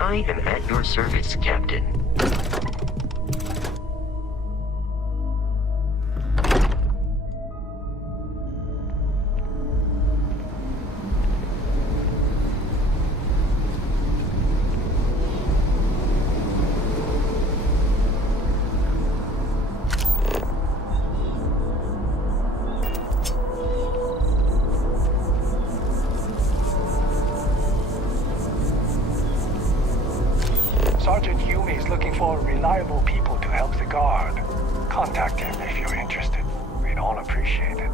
I am at your service, Captain. Sergeant Yumi is looking for reliable people to help the guard. Contact him if you're interested. We'd all appreciate it.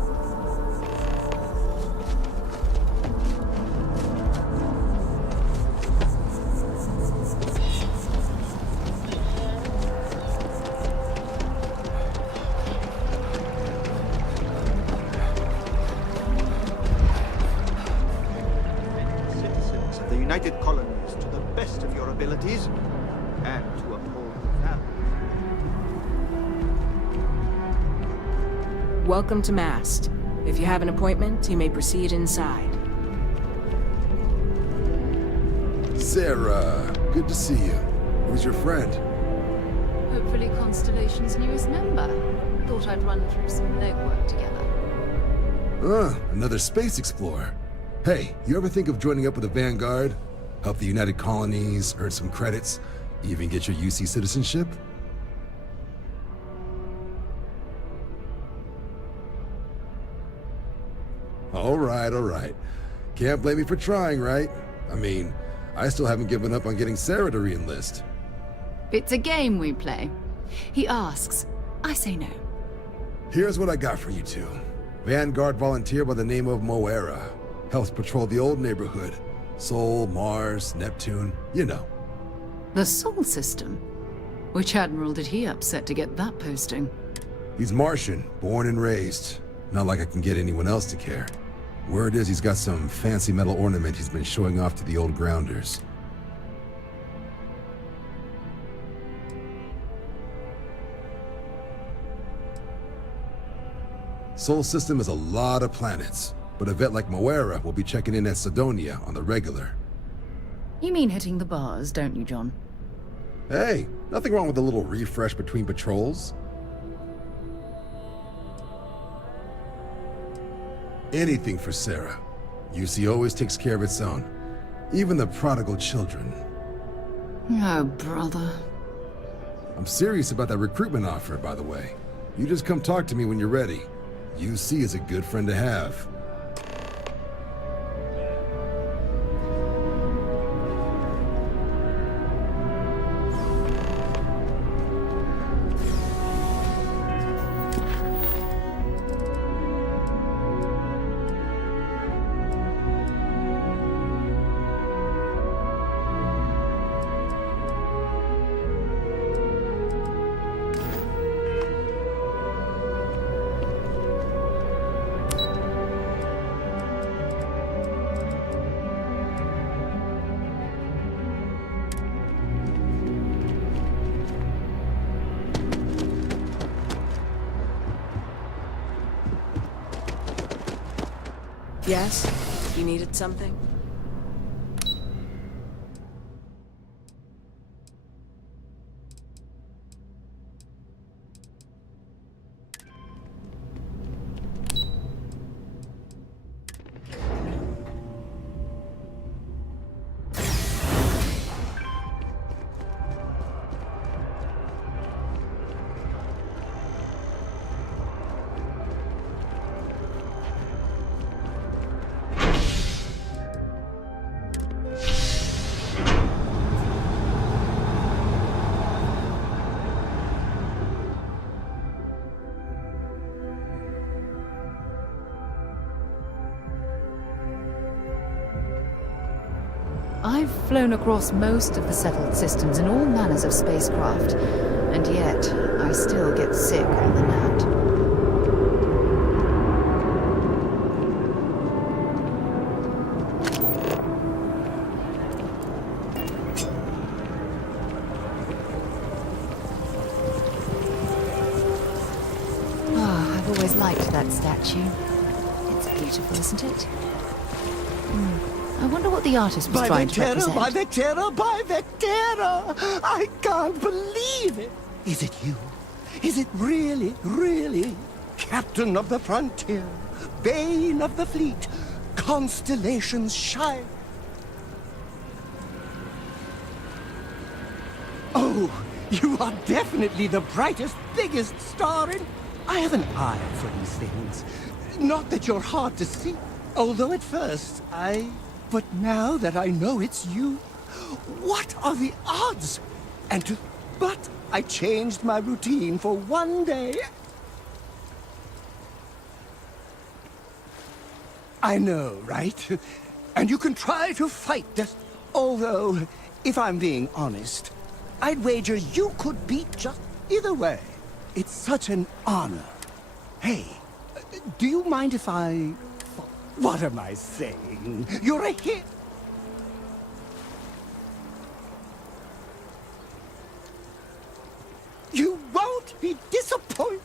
Citizens of the United Colonies to the best of your abilities and to uphold the values. Welcome to Mast. If you have an appointment, you may proceed inside. Sarah, good to see you. Who's your friend? Hopefully Constellation's newest member. Thought I'd run through some legwork together. Another space explorer. Hey, you ever think of joining up with the Vanguard? Help the United Colonies, earn some credits, even get your UC citizenship? All right. Can't blame me for trying, right? I mean, I still haven't given up on getting Sarah to re-enlist. It's a game we play. He asks, I say no. Here's what I got for you two. Vanguard volunteer by the name of Moera. Helps patrol the old neighborhood. Sol, Mars, Neptune, you know. The Sol system? Which admiral did he upset to get that posting? He's Martian, born and raised. Not like I can get anyone else to care. Word is he's got some fancy metal ornament he's been showing off to the old grounders. Sol system is a lot of planets, but a vet like Moera will be checking in at Sidonia on the regular. You mean hitting the bars, don't you, John? Hey, nothing wrong with a little refresh between patrols. Anything for Sarah. UC always takes care of its own. Even the prodigal children. Oh, brother. I'm serious about that recruitment offer, by the way. You just come talk to me when you're ready. UC is a good friend to have. Yes? You needed something? I've flown across most of the settled systems in all manners of spacecraft, and yet I still get sick on the gnat. I've always liked that statue. It's beautiful, isn't it? I wonder what the artist was trying to represent. By Vectera! I can't believe it! Is it you? Is it really, really? Captain of the frontier, bane of the fleet, constellations shine. Oh, you are definitely the brightest, biggest star in... I have an eye for these things. Not that you're hard to see, although at first But now that I know it's you, what are the odds? But I changed my routine for one day. I know, right? And you can try to fight this. Although, if I'm being honest, I'd wager you could beat just either way. It's such an honor. Hey, do you mind if I... What am I saying? You're a hit! You won't be disappointed!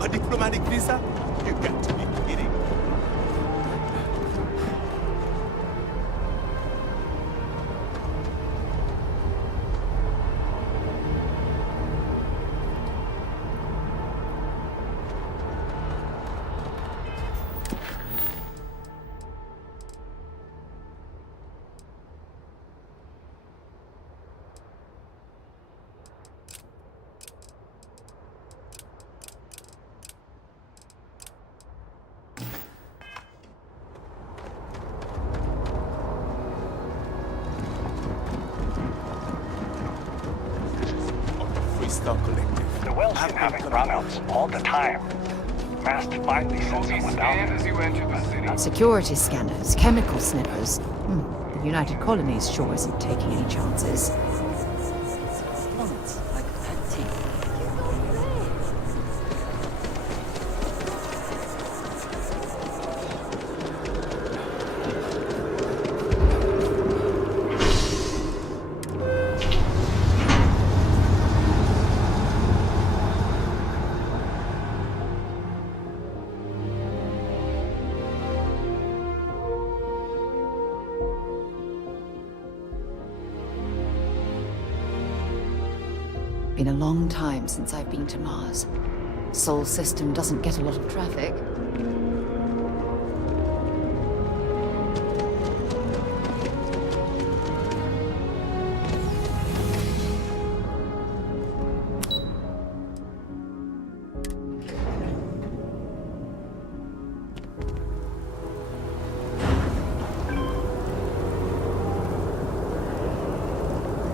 A diplomatic visa? You got to be kidding. The well's been having brownouts all the time. Mast finally sends someone down as you enter the city. Security scanners, chemical snippers. The United Colonies sure isn't taking any chances. Been a long time since I've been to Mars. Sol system doesn't get a lot of traffic.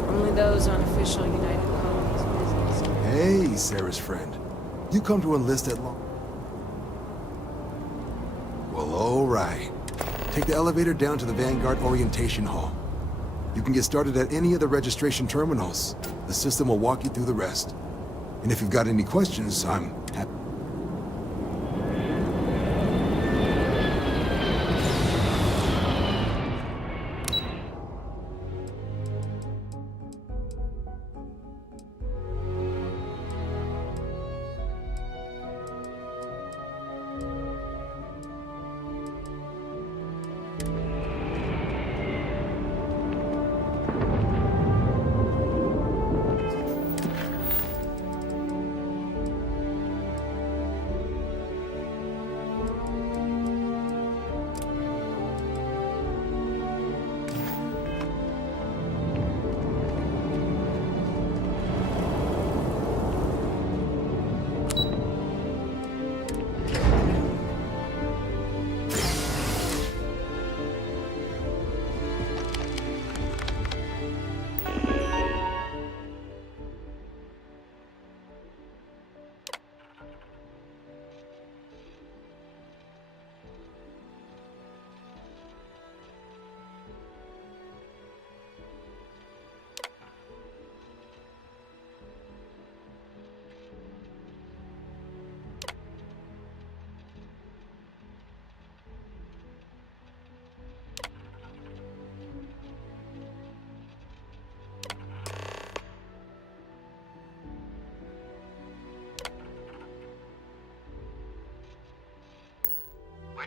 Only those on official United Colonies business. Hey, Sarah's friend. You come to enlist at long? Well, all right. Take the elevator down to the Vanguard Orientation Hall. You can get started at any of the registration terminals. The system will walk you through the rest. And if you've got any questions, I'm happy.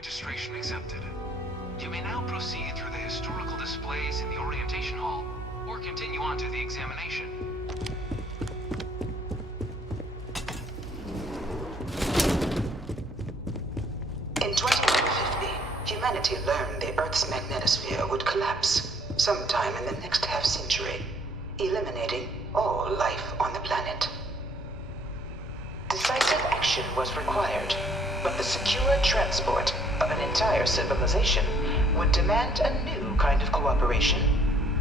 Registration accepted. You may now proceed through the historical displays in the orientation hall, or continue on to the examination. In 2150, humanity learned the Earth's magnetosphere would collapse sometime in the next half-century, eliminating all life on the planet. Decisive action was required, but the secure transport of an entire civilization would demand a new kind of cooperation,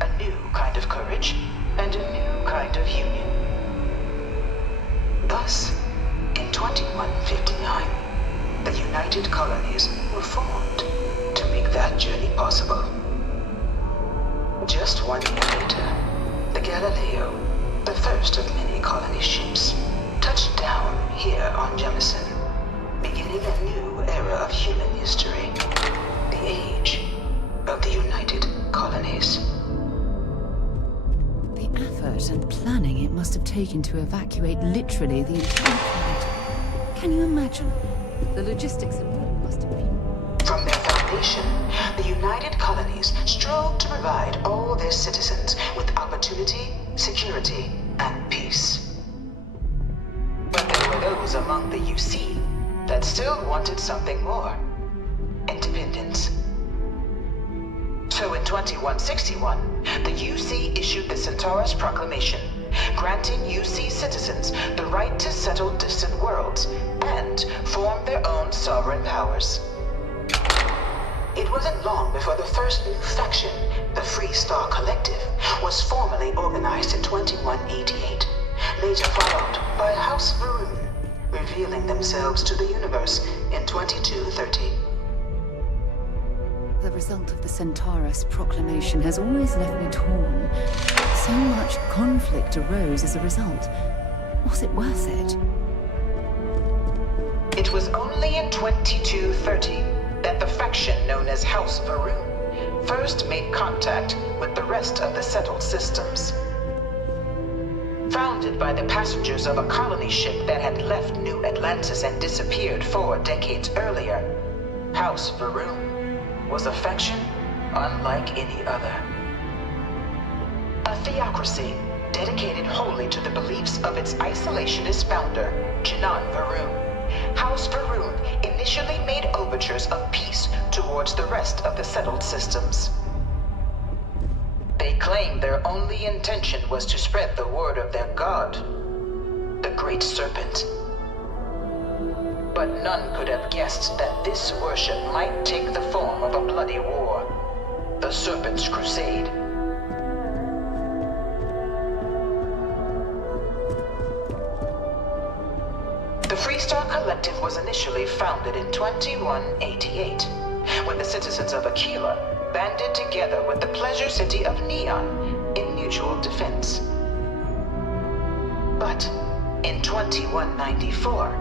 a new kind of courage, and a new kind of union. Thus, in 2159, the United Colonies were formed to make that journey possible. Just 1 year later, the Galileo, the first of many colony ships, touched down here on Jemison, beginning a new era of human history, the age of the United Colonies. The effort and planning it must have taken to evacuate literally the entire planet. Can you imagine? The logistics involved must have been... From their foundation, the United Colonies strove to provide all their citizens with opportunity, security, and peace. But there were those among the UC that still wanted something more. Independence. So in 2161, the UC issued the Centaurus Proclamation, granting UC citizens the right to settle distant worlds and form their own sovereign powers. It wasn't long before the first new faction, the Free Star Collective, was formally organized in 2188, later followed by House Varun, revealing themselves to the universe in 2230. The result of the Centaurus Proclamation has always left me torn. So much conflict arose as a result. Was it worth it? It was only in 2230 that the faction known as House Varun first made contact with the rest of the settled systems. Founded by the passengers of a colony ship that had left New Atlantis and disappeared 4 decades earlier, House Varun was a faction unlike any other. A theocracy dedicated wholly to the beliefs of its isolationist founder, Jinan Varun. House Varun initially made overtures of peace towards the rest of the settled systems. They claimed their only intention was to spread the word of their god, the Great Serpent. But none could have guessed that this worship might take the form of a bloody war, the Serpent's Crusade. The Free Star Collective was initially founded in 2188, when the citizens of Aquila banded together with the pleasure city of Neon in mutual defense. But in 2194,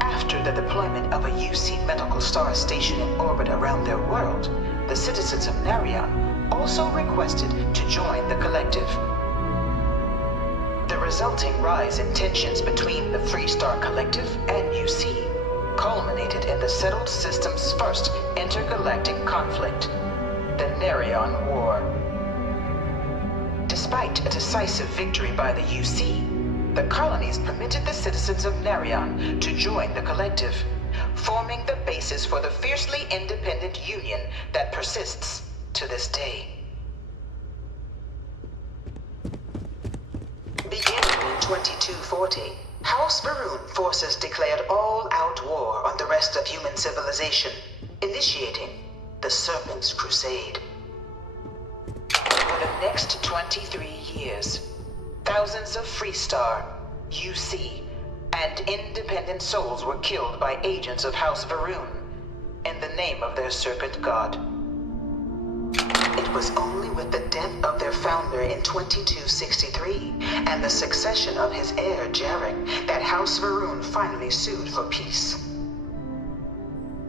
after the deployment of a UC medical star station in orbit around their world, the citizens of Narion also requested to join the collective. The resulting rise in tensions between the Free Star Collective and UC culminated in the settled system's first intergalactic conflict, the Narion War. Despite a decisive victory by the UC, the colonies permitted the citizens of Narion to join the collective, forming the basis for the fiercely independent union that persists to this day. Beginning in 2240, House Varun forces declared all-out war on the rest of human civilization, initiating the Serpent's Crusade. For the next 23 years, thousands of Free Star, UC, and independent souls were killed by agents of House Varun in the name of their serpent god. It was only with the death of their founder in 2263 and the succession of his heir Jarek that House Varun finally sued for peace.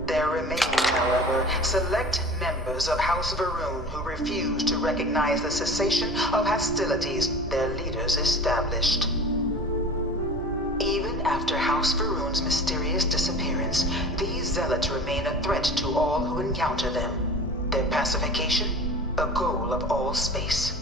There remained, however, select members of House Varun who refused to recognize the cessation of hostilities their leaders established. Even after House Faroon's mysterious disappearance, these zealots remain a threat to all who encounter them. Their pacification, a goal of all space.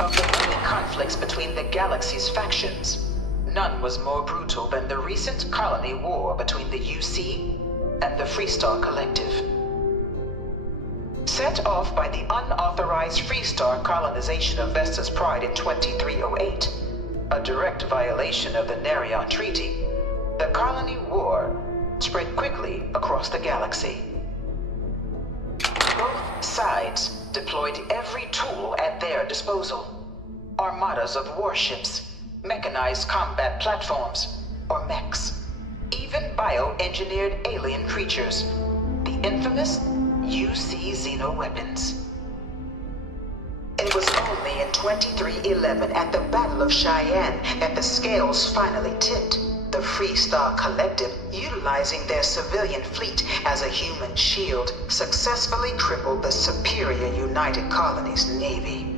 Of the many conflicts between the galaxy's factions, none was more brutal than the recent colony war between the UC and the Freestar Collective. Set off by the unauthorized Freestar colonization of Vesta's Pride in 2308, a direct violation of the Nerion Treaty, the colony war spread quickly across the galaxy. Both sides deployed every tool at their disposal. Armadas of warships, mechanized combat platforms, or mechs, even bioengineered alien creatures, the infamous UC xeno-weapons. It was only in 2311 at the Battle of Cheyenne that the scales finally tipped. The Freestar Collective, utilizing their civilian fleet as a human shield, successfully crippled the superior United Colonies Navy.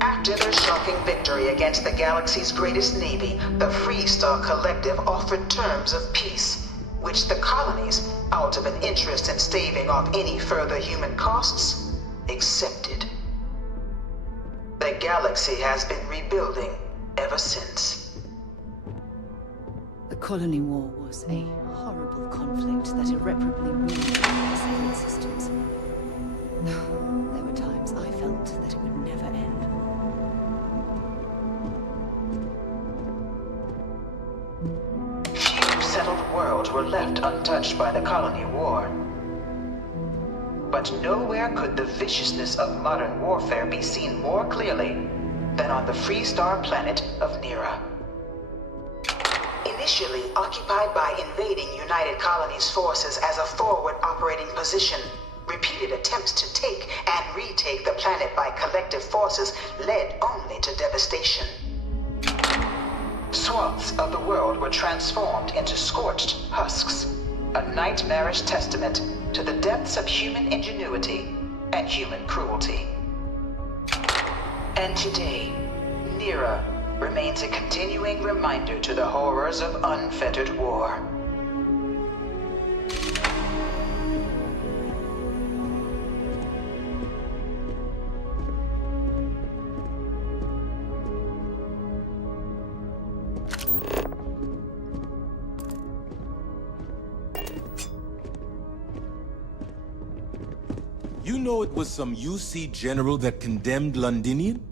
After their shocking victory against the galaxy's greatest navy, the Freestar Collective offered terms of peace, which the colonies, out of an interest in staving off any further human costs, accepted. The galaxy has been rebuilding ever since. The colony war was a horrible conflict that irreparably ruined our solar systems. There were times I felt that it would never end. Few settled worlds were left untouched by the colony war. But nowhere could the viciousness of modern warfare be seen more clearly than on the Freestar planet of Nera. Initially occupied by invading United Colonies forces as a forward operating position, repeated attempts to take and retake the planet by collective forces led only to devastation. Swaths of the world were transformed into scorched husks, a nightmarish testament to the depths of human ingenuity and human cruelty. And today, Nera remains a continuing reminder to the horrors of unfettered war. You know it was some UC general that condemned Londinian?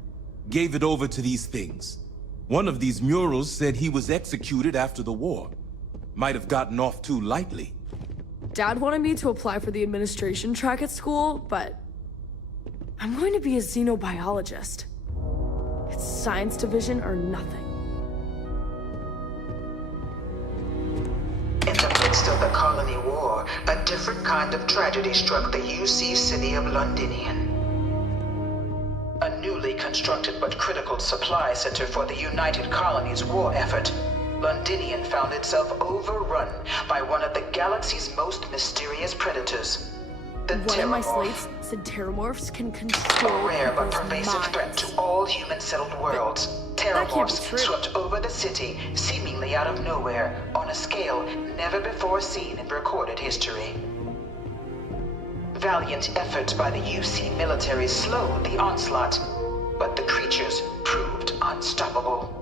Gave it over to these things. One of these murals said he was executed after the war. Might have gotten off too lightly. Dad wanted me to apply for the administration track at school, but I'm going to be a xenobiologist. It's science division or nothing. In the midst of the colony war, a different kind of tragedy struck the UC city of Londinian. A newly constructed but critical supply center for the United Colonies war effort, Londinian found itself overrun by one of the galaxy's most mysterious predators, the One of my Terramorph. slates said Terramorphs can control A rare but people's pervasive minds. threat to all human-settled worlds. that can't be Terramorphs true. swept over the city, seemingly out of nowhere, on a scale never before seen in recorded history. Valiant efforts by the UC military slowed the onslaught, but the creatures proved unstoppable.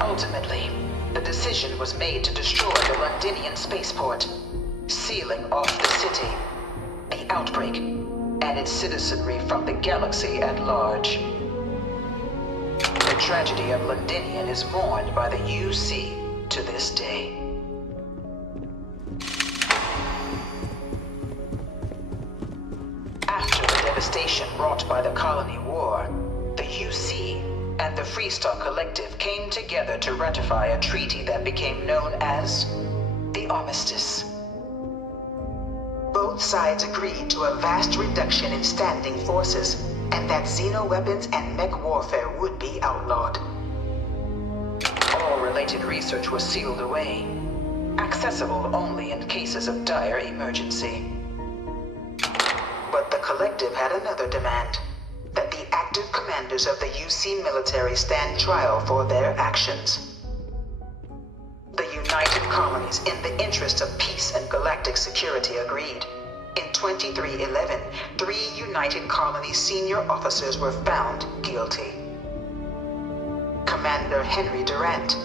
Ultimately, the decision was made to destroy the Londinian spaceport, sealing off the city, the outbreak, and its citizenry from the galaxy at large. The tragedy of Londinian is mourned by the UC to this day. After the devastation wrought by the colony war, the UC and the Freestar Collective came together to ratify a treaty that became known as the Armistice. Both sides agreed to a vast reduction in standing forces, and that xeno-weapons and mech warfare would be outlawed. All related research was sealed away, accessible only in cases of dire emergency. But the collective had another demand. That the active commanders of the UC military stand trial for their actions. The United Colonies, in the interest of peace and galactic security, agreed. In 2311, 3 United Colonies senior officers were found guilty. Commander Henry Durant,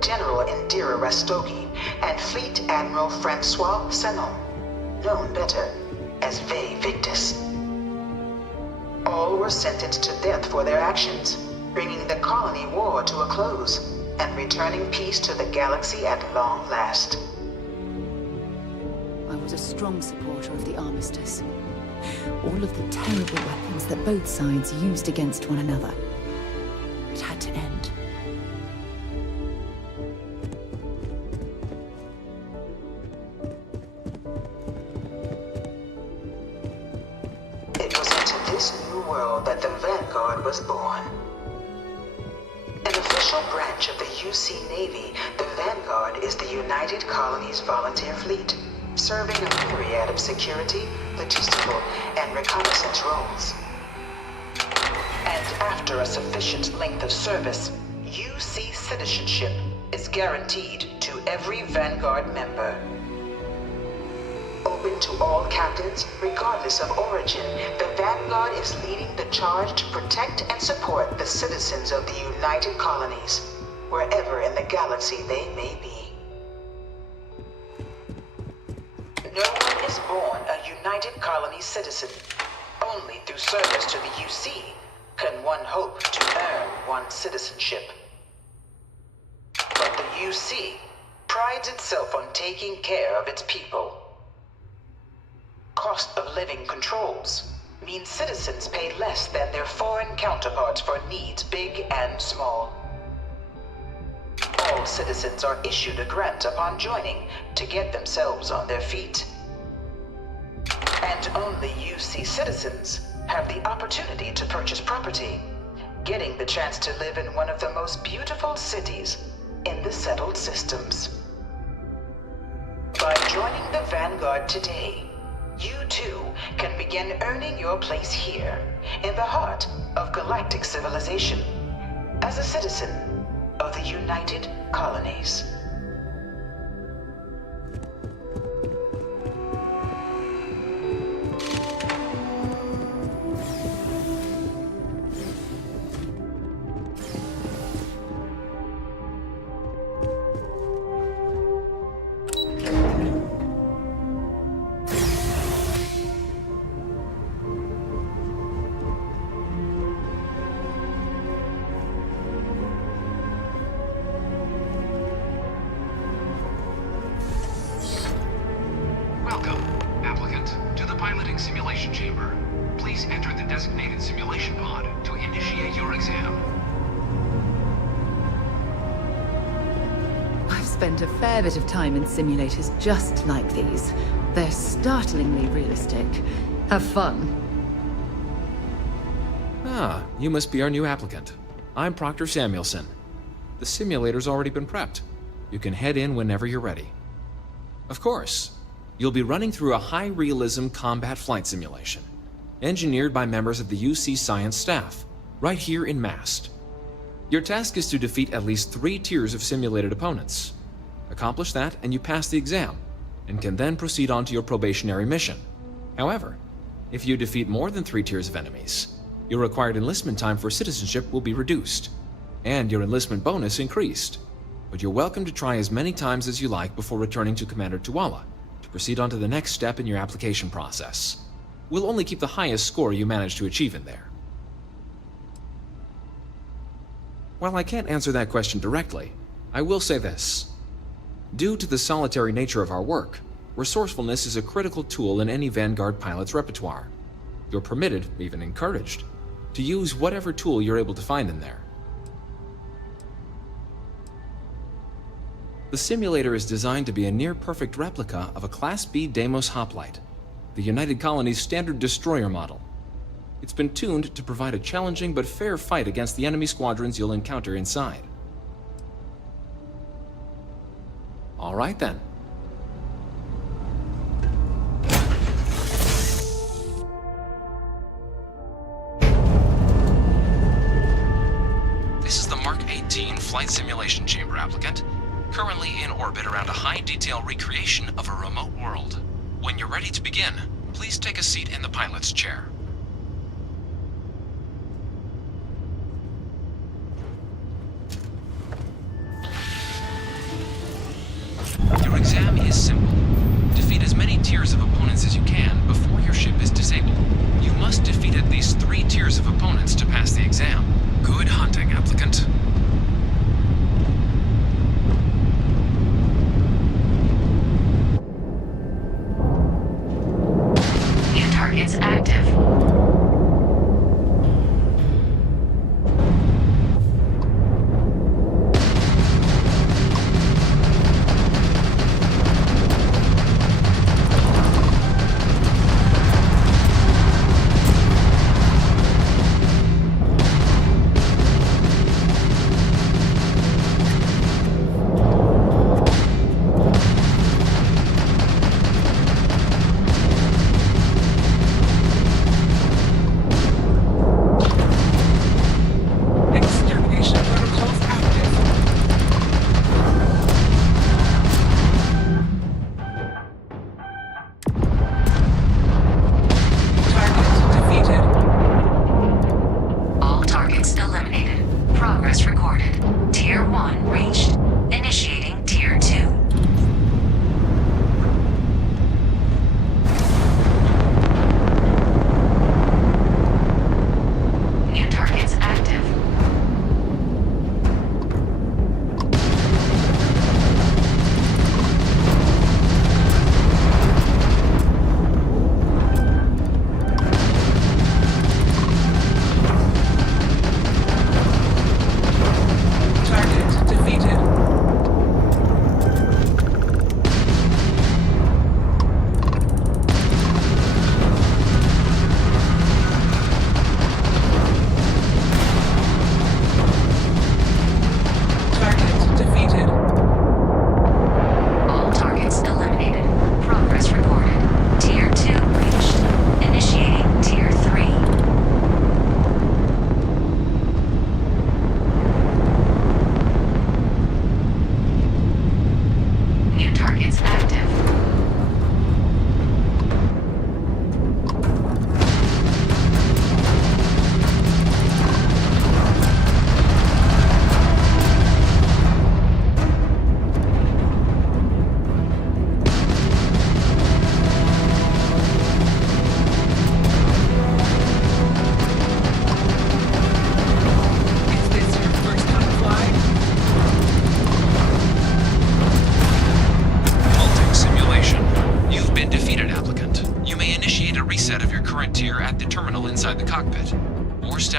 General Indira Rastogi, and Fleet Admiral Francois Sanon, known better as Ve Victus. All were sentenced to death for their actions, bringing the colony war to a close and returning peace to the galaxy at long last. I was a strong supporter of the armistice. All of the terrible weapons that both sides used against one another. It had to end. It was into this new world that the Vanguard was born. An official branch of the UC Navy, the Vanguard is the United Colonies Volunteer Fleet, serving a myriad of security, logistical, and reconnaissance roles. And after a sufficient length of service, UC citizenship is guaranteed to every Vanguard member. Open to all captains, regardless of origin, the Vanguard is leading the charge to protect and support the citizens of the United Colonies, wherever in the galaxy they may be. No one is born a United Colonies citizen. Only through service to the UC can one hope to earn one's citizenship. But the UC prides itself on taking care of its people. Cost of living controls mean citizens pay less than their foreign counterparts for needs big and small. All citizens are issued a grant upon joining to get themselves on their feet. And only UC citizens have the opportunity to purchase property, getting the chance to live in one of the most beautiful cities in the settled systems. By joining the Vanguard today, you too can begin earning your place here, in the heart of galactic civilization, as a citizen of the United Colonies. Welcome, applicant, to the piloting simulation chamber. Please enter the designated simulation pod to initiate your exam. I've spent a fair bit of time in simulators just like these. They're startlingly realistic. Have fun. Ah, you must be our new applicant. I'm Proctor Samuelson. The simulator's already been prepped. You can head in whenever you're ready. Of course, you'll be running through a high-realism combat flight simulation, engineered by members of the UC science staff, right here in Mast. Your task is to defeat at least 3 tiers of simulated opponents. Accomplish that and you pass the exam, and can then proceed on to your probationary mission. However, if you defeat more than 3 tiers of enemies, your required enlistment time for citizenship will be reduced, and your enlistment bonus increased. But you're welcome to try as many times as you like before returning to Commander Tuala to proceed on to the next step in your application process. We'll only keep the highest score you manage to achieve in there. While I can't answer that question directly, I will say this. Due to the solitary nature of our work, resourcefulness is a critical tool in any Vanguard pilot's repertoire. You're permitted, even encouraged, to use whatever tool you're able to find in there. The simulator is designed to be a near-perfect replica of a Class B Deimos hoplite, the United Colonies' standard destroyer model. It's been tuned to provide a challenging but fair fight against the enemy squadrons you'll encounter inside. All right then. 19 Flight Simulation Chamber applicant, currently in orbit around a high-detail recreation of a remote world. When you're ready to begin, please take a seat in the pilot's chair. Your exam is simple. Defeat as many tiers of opponents as you can before your ship is disabled. You must defeat at least 3 tiers of opponents to pass the exam. Good hunting, applicant. New targets active.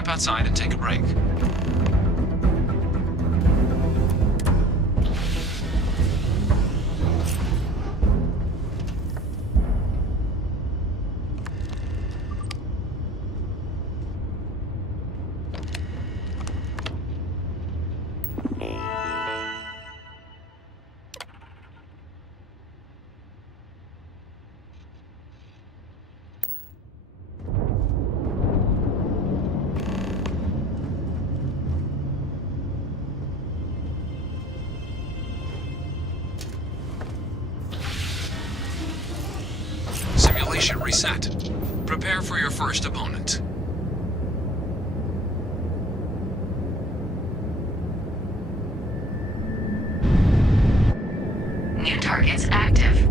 Outside and take a break. Simulation reset. Prepare for your first opponent. New targets active.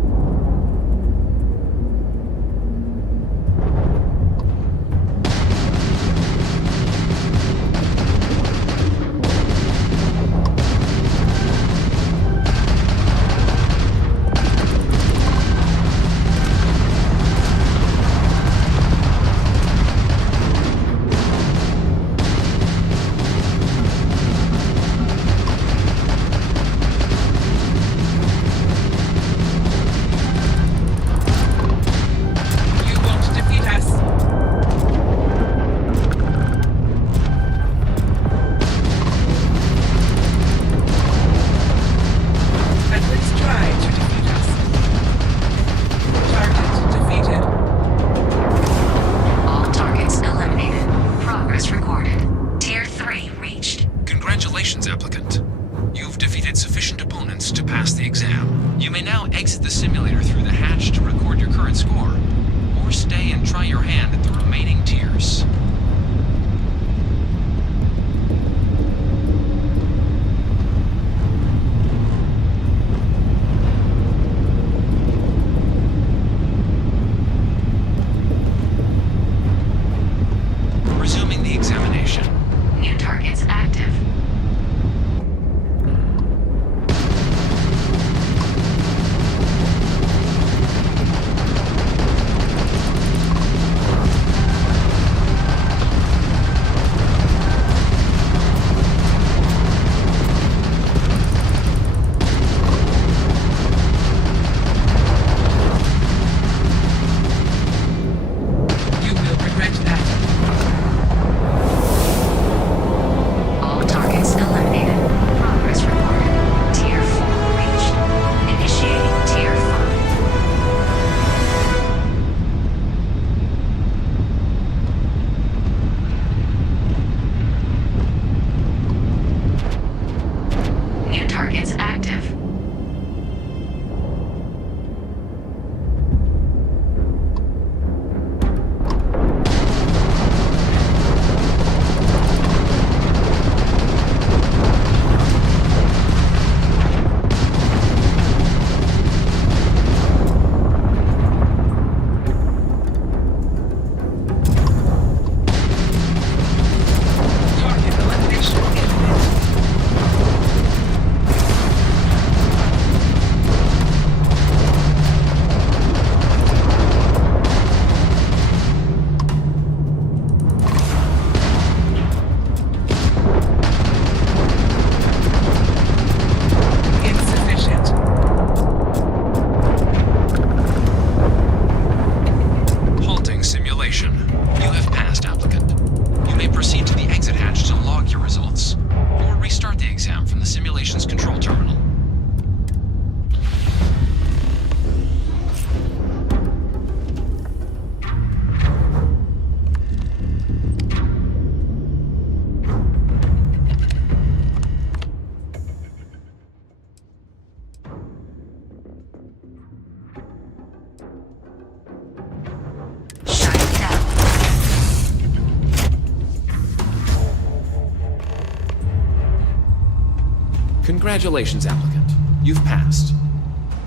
Congratulations, applicant. You've passed.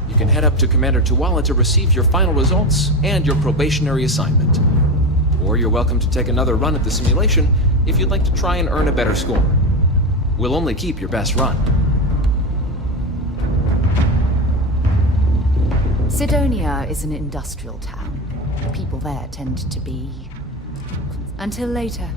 You can head up to Commander Tuwala to receive your final results and your probationary assignment. Or you're welcome to take another run at the simulation if you'd like to try and earn a better score. We'll only keep your best run. Sidonia is an industrial town. The people there tend to be... Until later.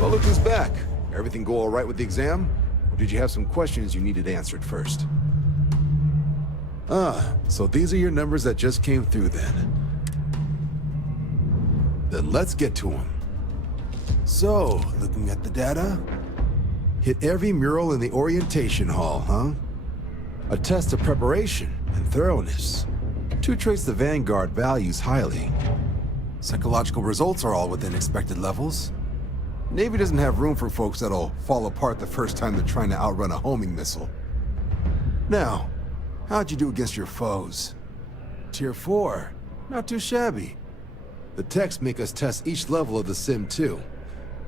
Well, look who's back. Everything go all right with the exam? Or did you have some questions you needed answered first? So these are your numbers that just came through then. Then let's get to them. So, looking at the data, hit every mural in the orientation hall, huh? A test of preparation and thoroughness. 2 traits the Vanguard values highly. Psychological results are all within expected levels. Navy doesn't have room for folks that'll fall apart the first time they're trying to outrun a homing missile. Now, how'd you do against your foes? Tier 4, not too shabby. The techs make us test each level of the sim too.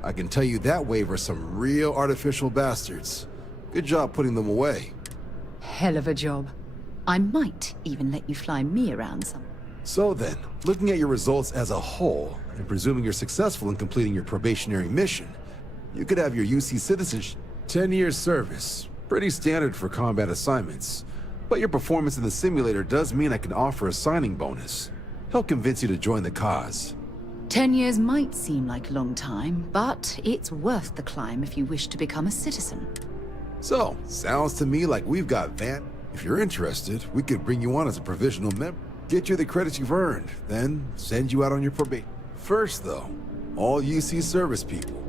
I can tell you that waiver's some real artificial bastards. Good job putting them away. Hell of a job. I might even let you fly me around some. So then, looking at your results as a whole, and presuming you're successful in completing your probationary mission, you could have your UC citizenship. 10 years service. Pretty standard for combat assignments. But your performance in the simulator does mean I can offer a signing bonus. Help convince you to join the cause. 10 years might seem like a long time, but it's worth the climb if you wish to become a citizen. So, sounds to me like we've got Van. If you're interested, we could bring you on as a provisional member. Get you the credits you've earned, then send you out on your probation. First though, all UC service people.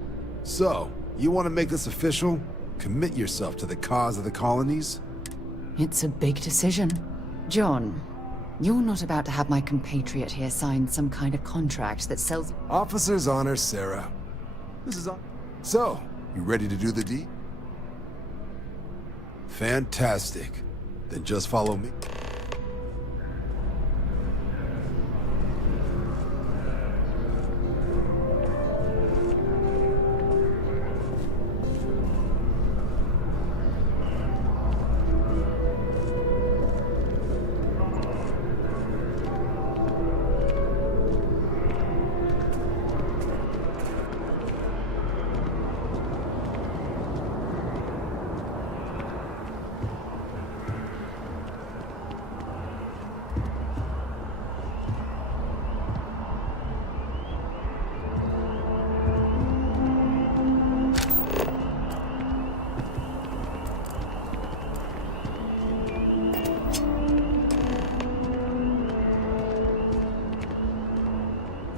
So, you want to make this official? Commit yourself to the cause of the colonies? It's a big decision. John, you're not about to have my compatriot here sign some kind of contract that sells... Officer's honor, Sarah. This is on. So, you ready to do the deed? Fantastic. Then just follow me.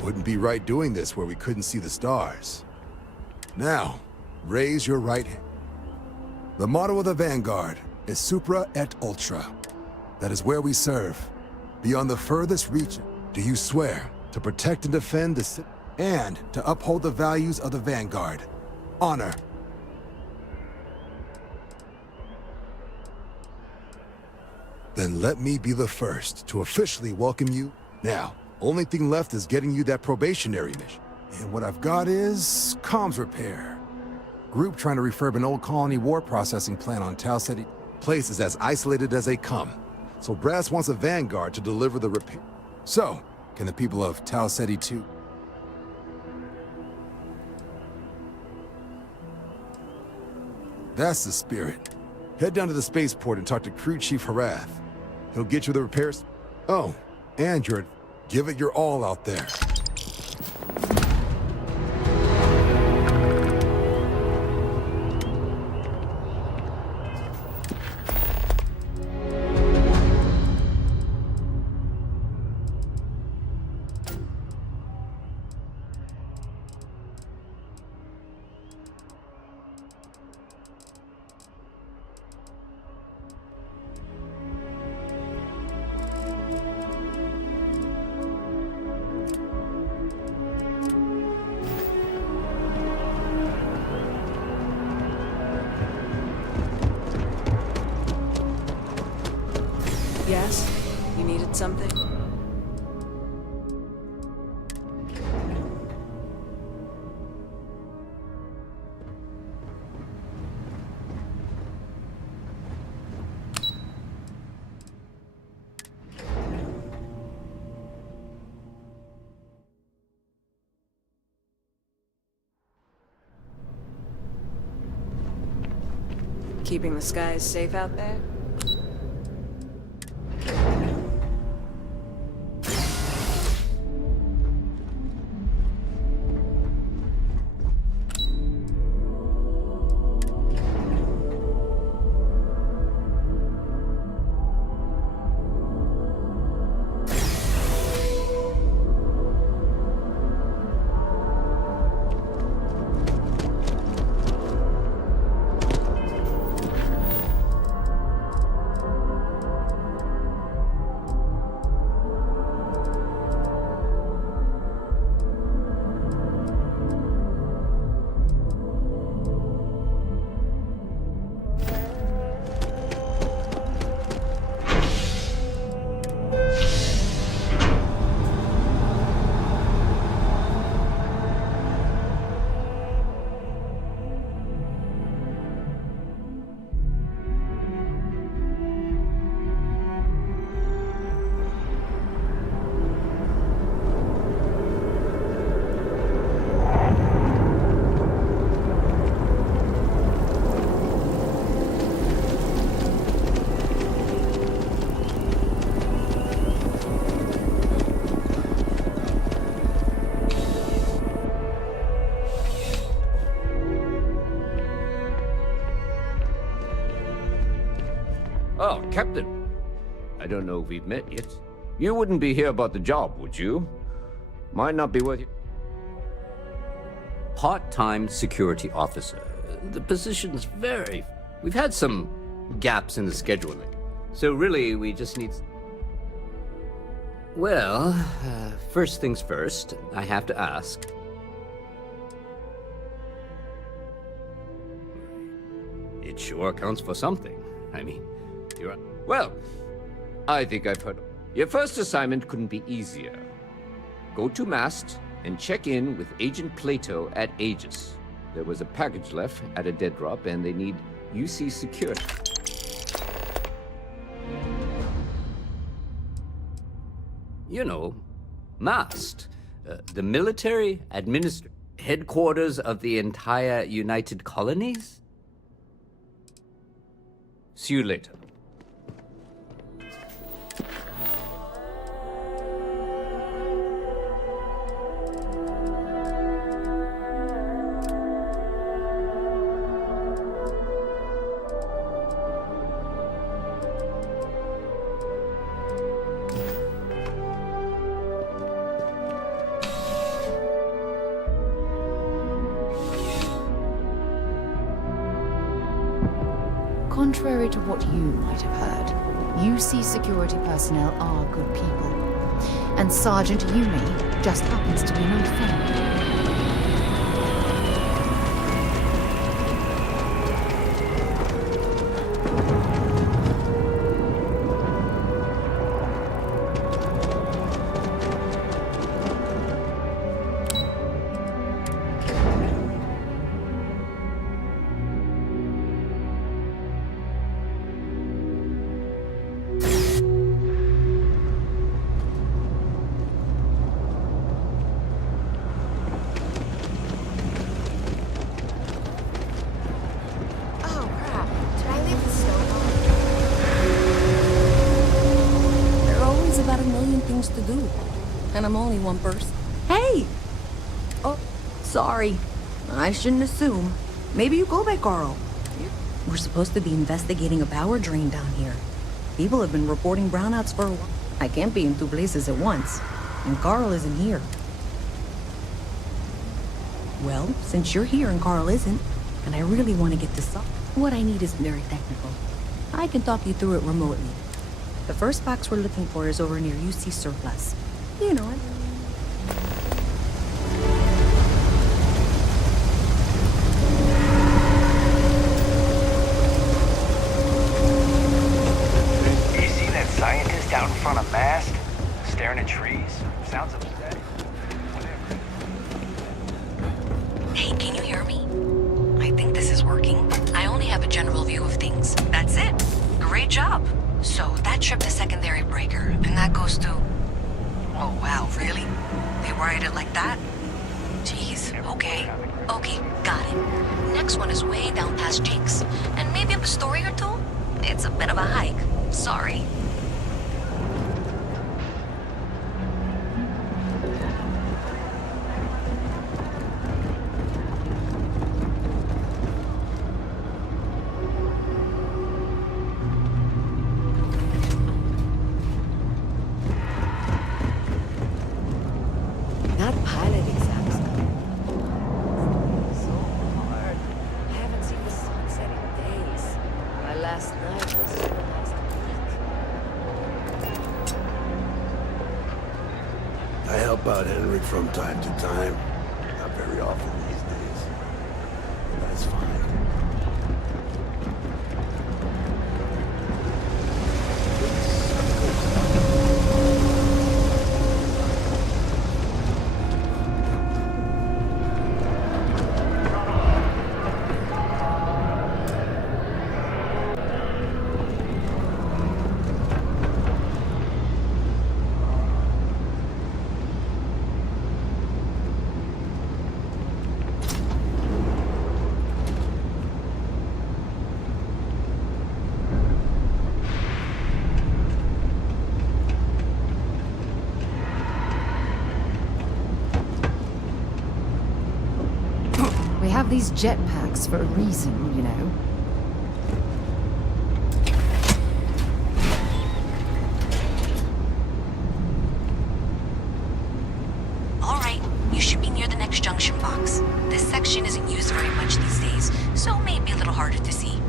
Wouldn't be right doing this where we couldn't see the stars. Now, raise your right hand. The motto of the Vanguard is Supra et Ultra. That is where we serve. Beyond the furthest region, do you swear to protect and defend the city and to uphold the values of the Vanguard? Honor. Then let me be the first to officially welcome you. Now, only thing left is getting you that probationary mission. And what I've got is comms repair. Group trying to refurb an old colony war processing plant on Tau City. Place is as isolated as they come. So Brass wants a Vanguard to deliver the repair. So, can the people of Tau Ceti 2? That's the spirit. Head down to the spaceport and talk to Crew Chief Harath. He'll get you the repairs. Oh, and give it your all out there. something? Keeping the skies safe out there? Oh, Captain. I don't know if we've met yet. You wouldn't be here about the job, would you? Might not be worth it. Part-time security officer. The position's very... We've had some gaps in the scheduling. So really, we just need... Well, first things first, I have to ask. It sure counts for something. I mean, you're... Well, I think I've heard... Your first assignment couldn't be easier. Go to Mast and check in with Agent Plato at Aegis. There was a package left at a dead drop and they need UC security. You know, Mast, the military headquarters of the entire United Colonies? See you later. Contrary to what you might have heard, UC security personnel are good people. And Sergeant Yumi just happens to be my friend. To do, and I'm only one person. Hey! Oh, sorry. I shouldn't assume. Maybe you go by Carl. We're supposed to be investigating a power drain down here. People have been reporting brownouts for a while. I can't be in two places at once, and Carl isn't here. Well, since you're here and Carl isn't, and I really want to get this up, what I need is very technical. I can talk you through it remotely. The first box we're looking for is over near UC Surplus. You know it. You see that scientist out in front of Mast? wired it like that? Jeez, okay. Okay, got it. Next one is way down past Jake's. And maybe up a story or two? It's a bit of a hike. Sorry. That pilot exam's so hard. I haven't seen the sunset in days. My last night was last week. I help out Henrik from time to time. Not very often these days. That's fine. We have these jetpacks for a reason, you know. Alright, you should be near the next junction box. This section isn't used very much these days, so it may be a little harder to see.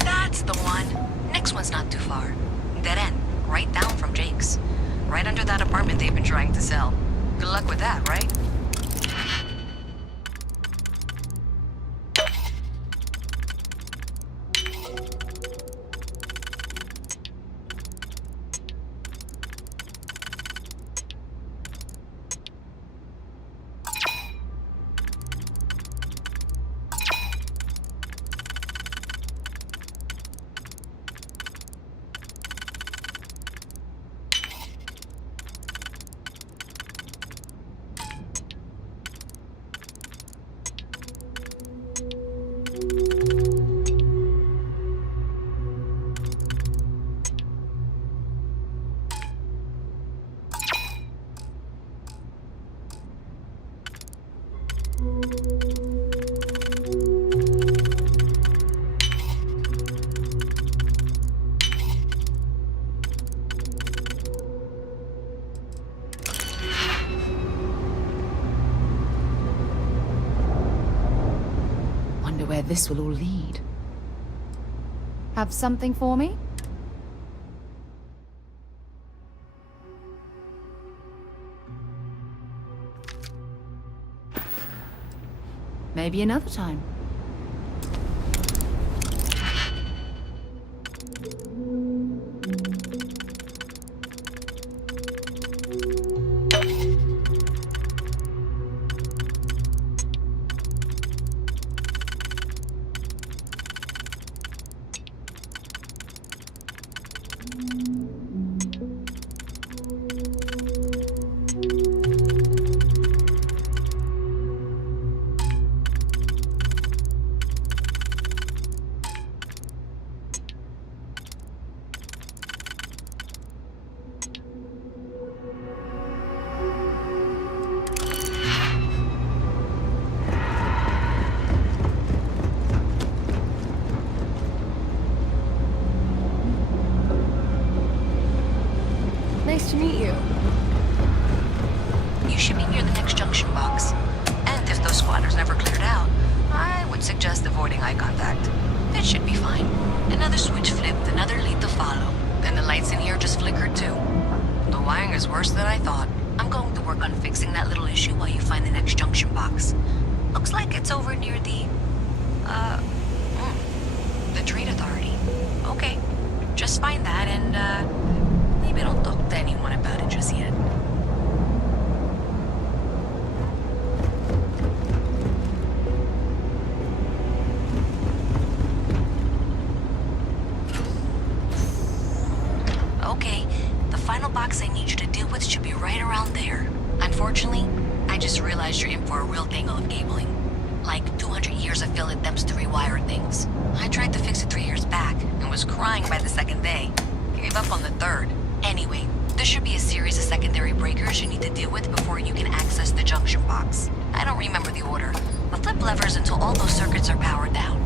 That's the one. Next one's not too far. Dead end, right down from Jake's. Right under that apartment they've been trying to sell. Good luck with that, right? Wonder where this will all lead. Have something for me? Maybe another time. Nice to meet you. You should be near the next junction box. And if those squatters never cleared out, I would suggest avoiding eye contact. It should be fine. Another switch flipped, another lead to follow. Then the lights in here just flickered too. The wiring is worse than I thought. I'm going to work on fixing that little issue while you find the next junction box. Looks like it's over near the trade authority. Okay, just find that and, maybe don't talk to anyone about it just yet. Okay, the final box I need you to deal with should be right around there. fill attempts to rewire things. I tried to fix it 3 years back and was crying by the second day. Gave up on the third. Anyway, there should be a series of secondary breakers you need to deal with before you can access the junction box. I don't remember the order, but flip levers until all those circuits are powered down.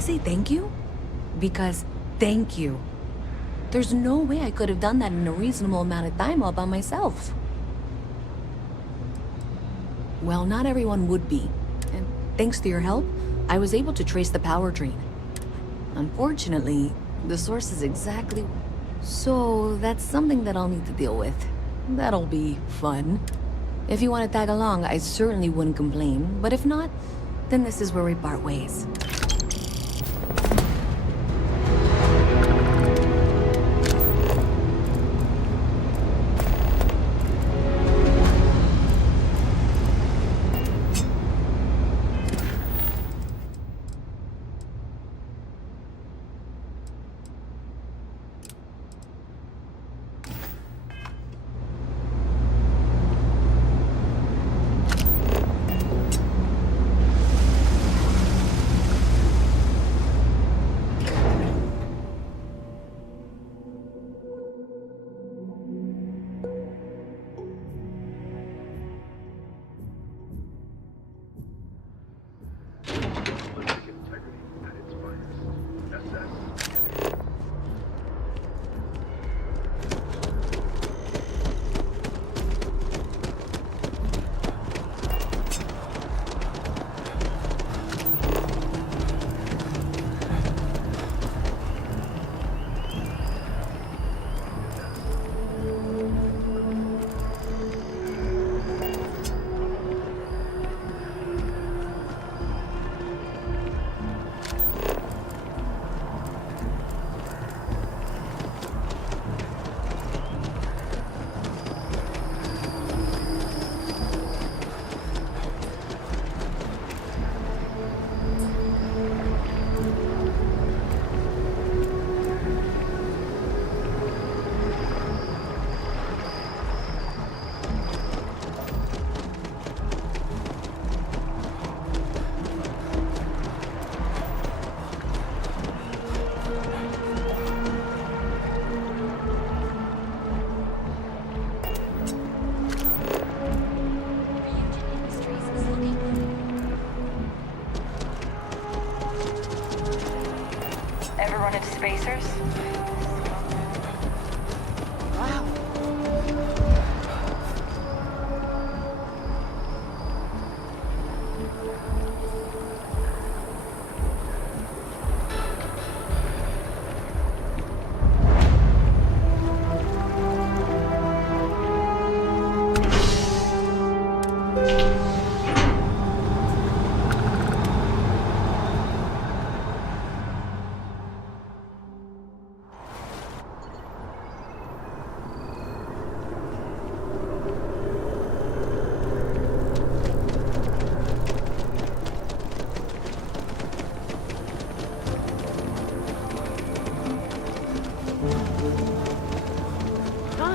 Say thank you? Because thank you. There's no way I could have done that in a reasonable amount of time all by myself. Well, not everyone would be. And thanks to your help, I was able to trace the power drain. Unfortunately, the source is exactly... So, that's something that I'll need to deal with. That'll be fun. If you want to tag along, I certainly wouldn't complain. But if not, then this is where we part ways.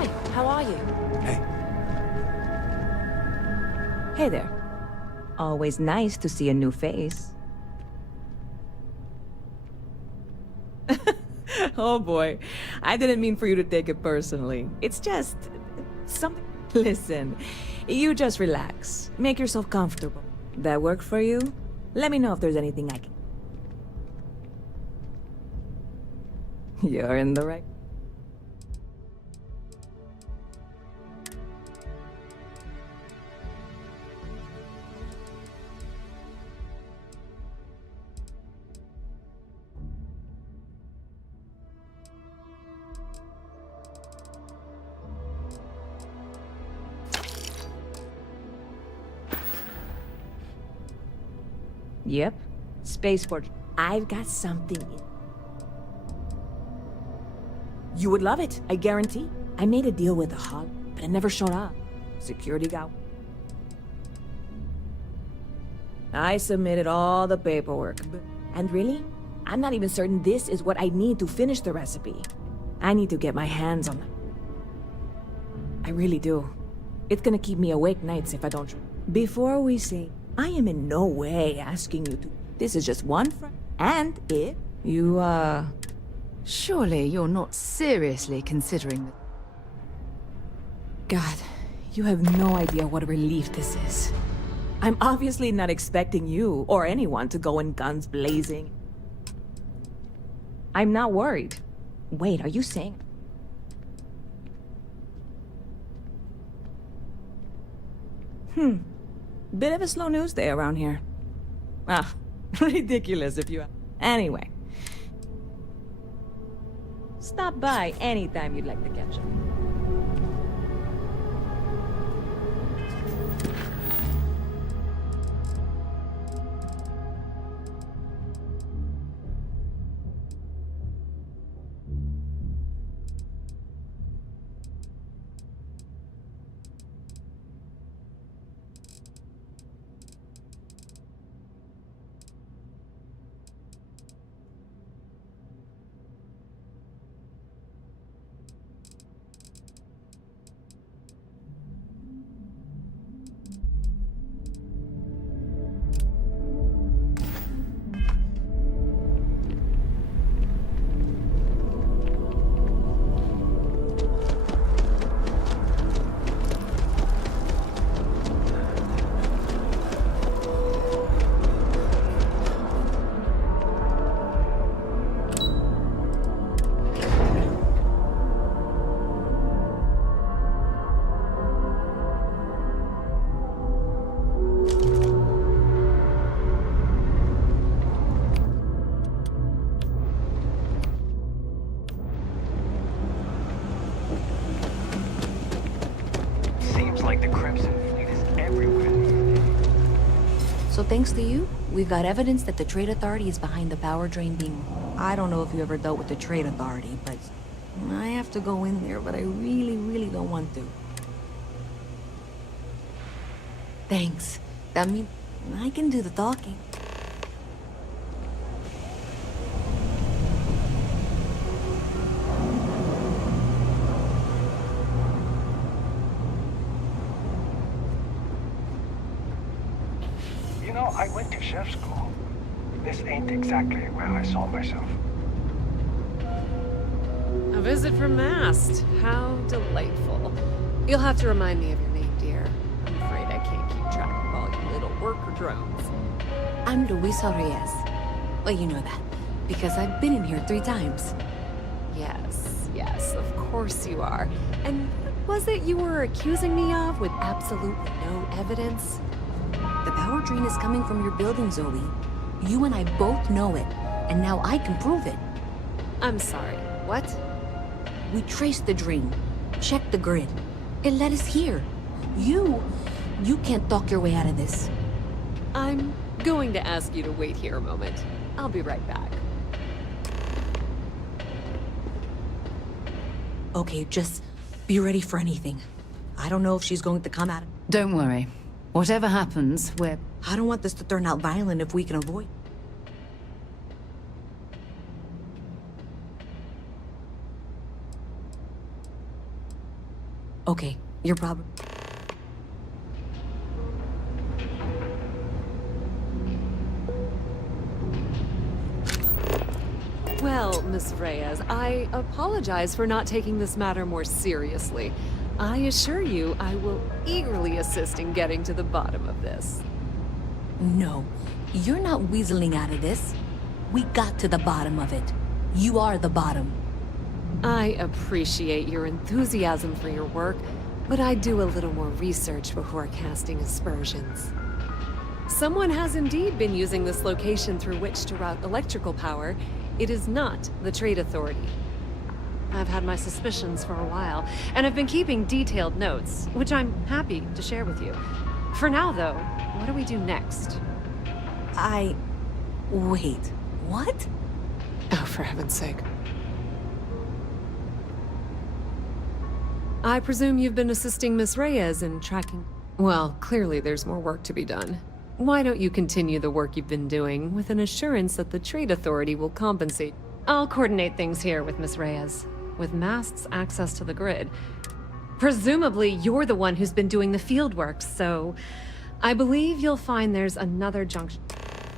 Hi, how are you? Hey. Hey there. Always nice to see a new face. Oh boy, I didn't mean for you to take it personally. It's just something. Listen, you just relax. Make yourself comfortable. That work for you? Let me know if there's anything I can. You're in the right. Yep. Spaceport. I've got something in. You would love it, I guarantee. I made a deal with the hall, but it never showed up. Security guy. I submitted all the paperwork. And really, I'm not even certain this is what I need to finish the recipe. I need to get my hands on them. I really do. It's gonna keep me awake nights if I don't. Before we say, I am in no way asking you to. This is just one friend. And if you, Surely you're not seriously considering... God, you have no idea what a relief this is. I'm obviously not expecting you or anyone to go in guns blazing. I'm not worried. Wait, are you saying... Bit of a slow news day around here. Ah, ridiculous if you... Anyway. Stop by anytime you'd like to catch up. So thanks to you, we've got evidence that the Trade Authority is behind the power drain being... I don't know if you ever dealt with the Trade Authority, but I have to go in there, but I really don't want to. Thanks. That means I can do the talking. You know, I went to chef school. This ain't exactly where I saw myself. A visit from Mast. How delightful. You'll have to remind me of your name, dear. I'm afraid I can't keep track of all your little worker drones. I'm Luisa Reyes. Well, you know that, because I've been in here 3 times. Yes, of course you are. And what was it you were accusing me of with absolutely no evidence? The power drain is coming from your building, Zoe. You and I both know it, and now I can prove it. I'm sorry, what? We traced the drain, checked the grid. It led us here. You can't talk your way out of this. I'm going to ask you to wait here a moment. I'll be right back. Okay, just be ready for anything. I don't know if she's going to come at it. Don't worry. Whatever happens, we're... I don't want this to turn out violent if we can avoid. Okay, you're probably... Well, Miss Reyes, I apologize for not taking this matter more seriously. I assure you I will eagerly assist in getting to the bottom of this. No, you're not weaseling out of this. We got to the bottom of it. You are the bottom. I appreciate your enthusiasm for your work, but I do a little more research before casting aspersions. Someone has indeed been using this location through which to route electrical power. It is not the Trade Authority. I've had my suspicions for a while, and I've been keeping detailed notes, which I'm happy to share with you. For now, though, what do we do next? Wait, what? Oh, for heaven's sake. I presume you've been assisting Miss Reyes in tracking... Well, clearly there's more work to be done. Why don't you continue the work you've been doing with an assurance that the Trade Authority will compensate? I'll coordinate things here with Miss Reyes. With Mast's access to the grid. Presumably, you're the one who's been doing the field work, so... I believe you'll find there's another junction...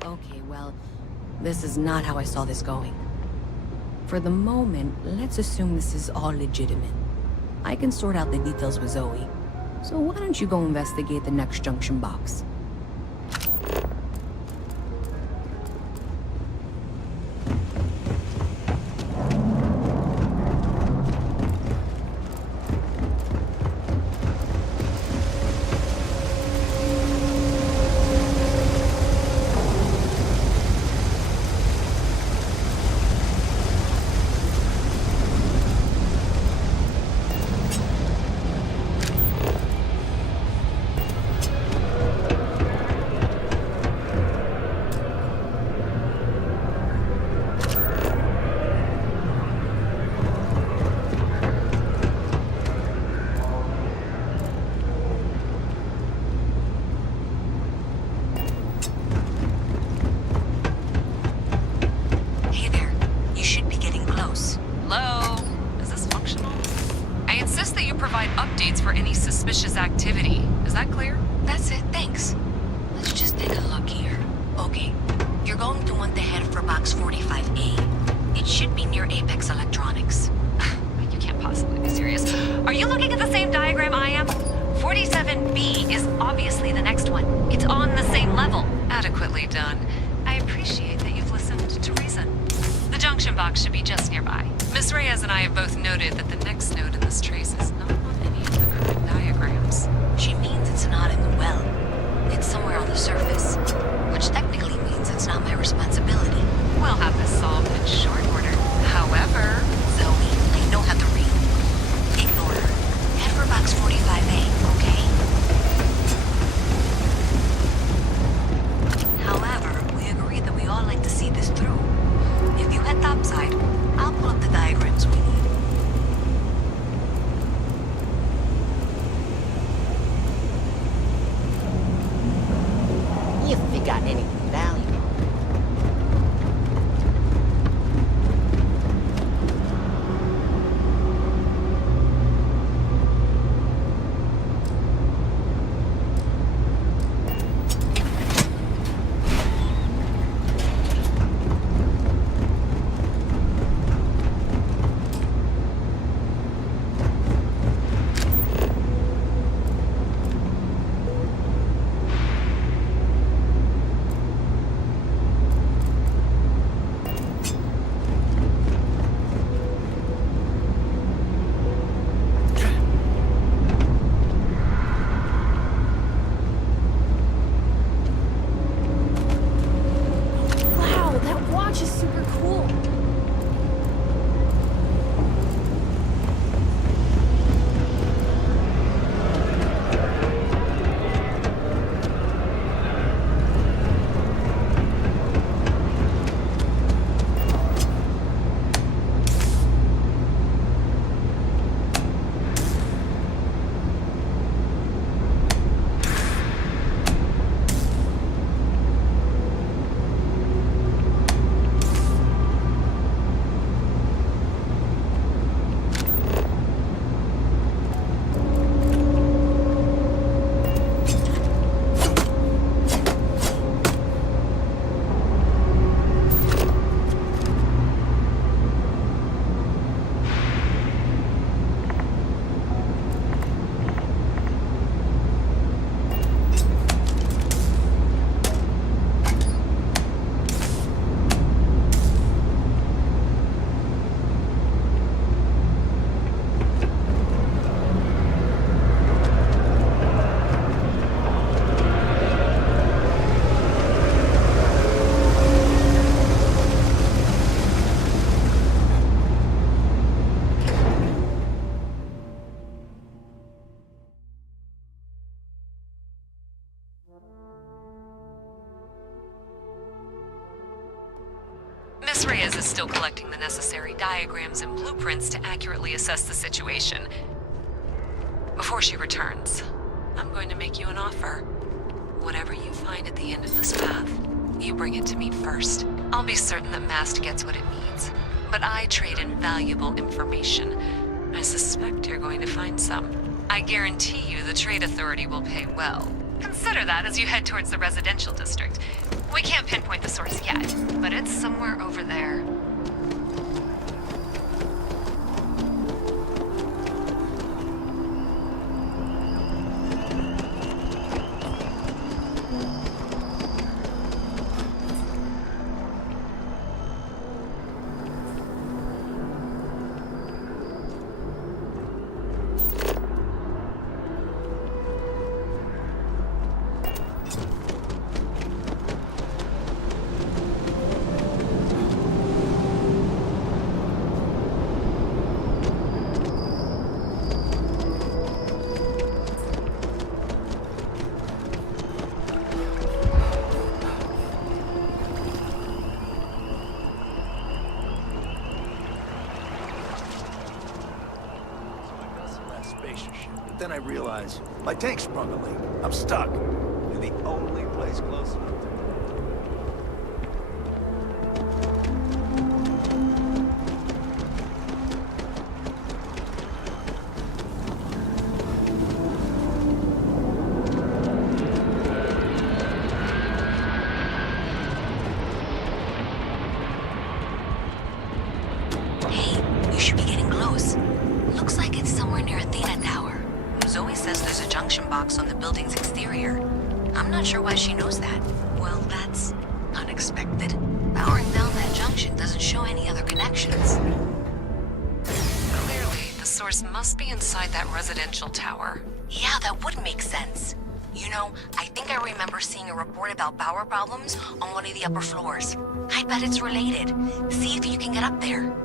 Okay, well, this is not how I saw this going. For the moment, let's assume this is all legitimate. I can sort out the details with Zoe. So why don't you go investigate the next junction box? Activity. Is that clear? That's it, thanks. Let's just take a look here. Okay, you're going to want to head for box 45A. It should be near Apex Electronics. You can't possibly be serious. Are you looking at the same diagram I am? 47B is obviously the next one. It's on the same level. Adequately done. I appreciate that you've listened to reason. The junction box should be just nearby. Miss Reyes and I have both noted that the next node in this trace is not on any of the current diagrams. She means it's not in the well. It's somewhere on the surface. Which technically means it's not my responsibility. We'll have this solved in short order. However... Zoe, I know how to read. Ignore her. Head for box 45A, okay? However, we agreed that we all like to see this through. If you head topside, I'll pull up the diagrams we need. Miss Reyes is still collecting the necessary diagrams and blueprints to accurately assess the situation. Before she returns, I'm going to make you an offer. Whatever you find at the end of this path, you bring it to me first. I'll be certain that Mast gets what it needs, but I trade in valuable information. I suspect you're going to find some. I guarantee you the Trade Authority will pay well. Consider that as you head towards the residential district. We can't pinpoint the source yet, but it's somewhere over there. Then I realize my tank sprung a leak. I'm stuck in the only place close enough to Hey, you should be getting close. Looks like it's somewhere near Athena Tower. Zoe says there's a junction box on the building's exterior. I'm not sure why she knows that. Well, that's unexpected. Powering down that junction doesn't show any other connections. Clearly, the source must be inside that residential tower. Yeah, that would make sense. You know, I think I remember seeing a report about power problems on one of the upper floors. I bet it's related. See if you can get up there.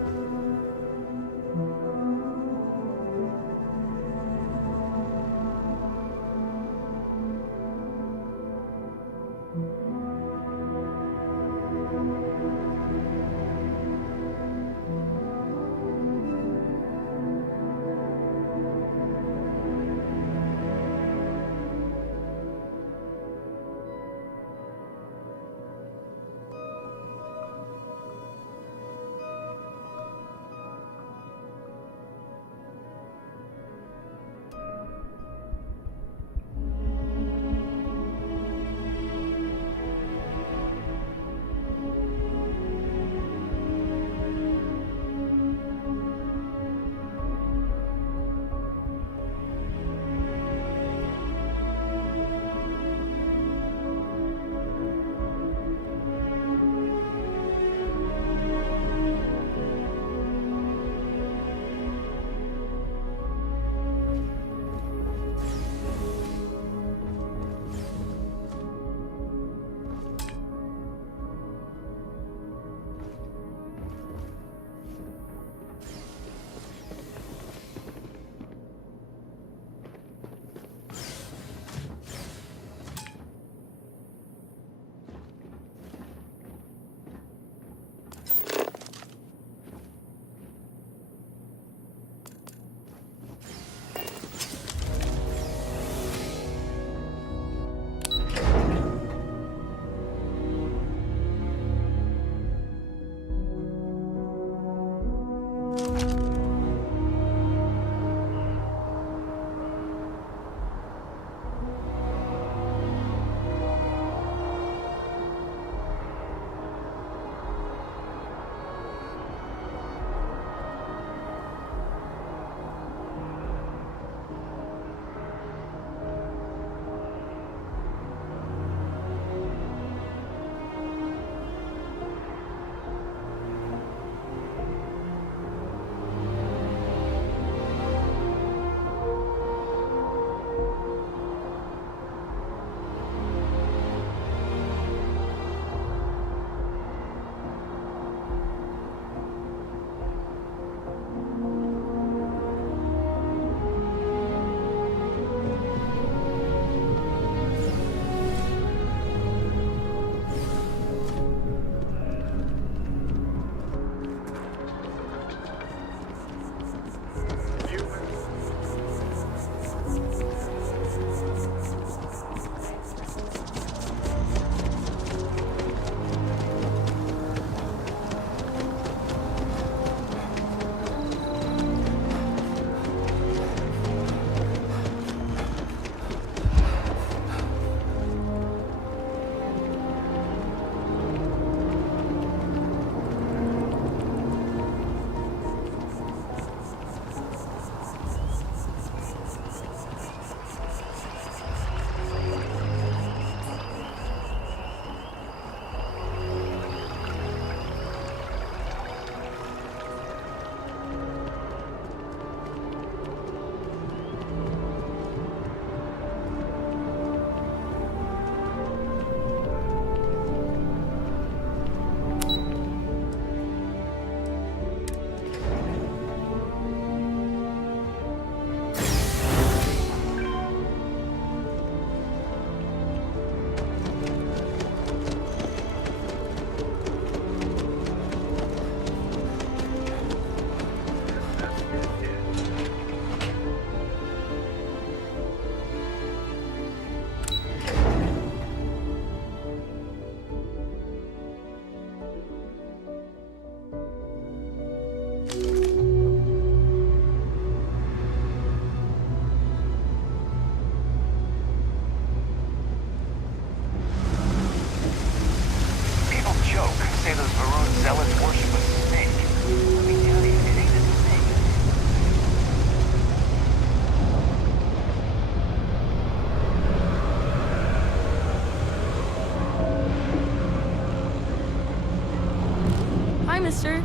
mister.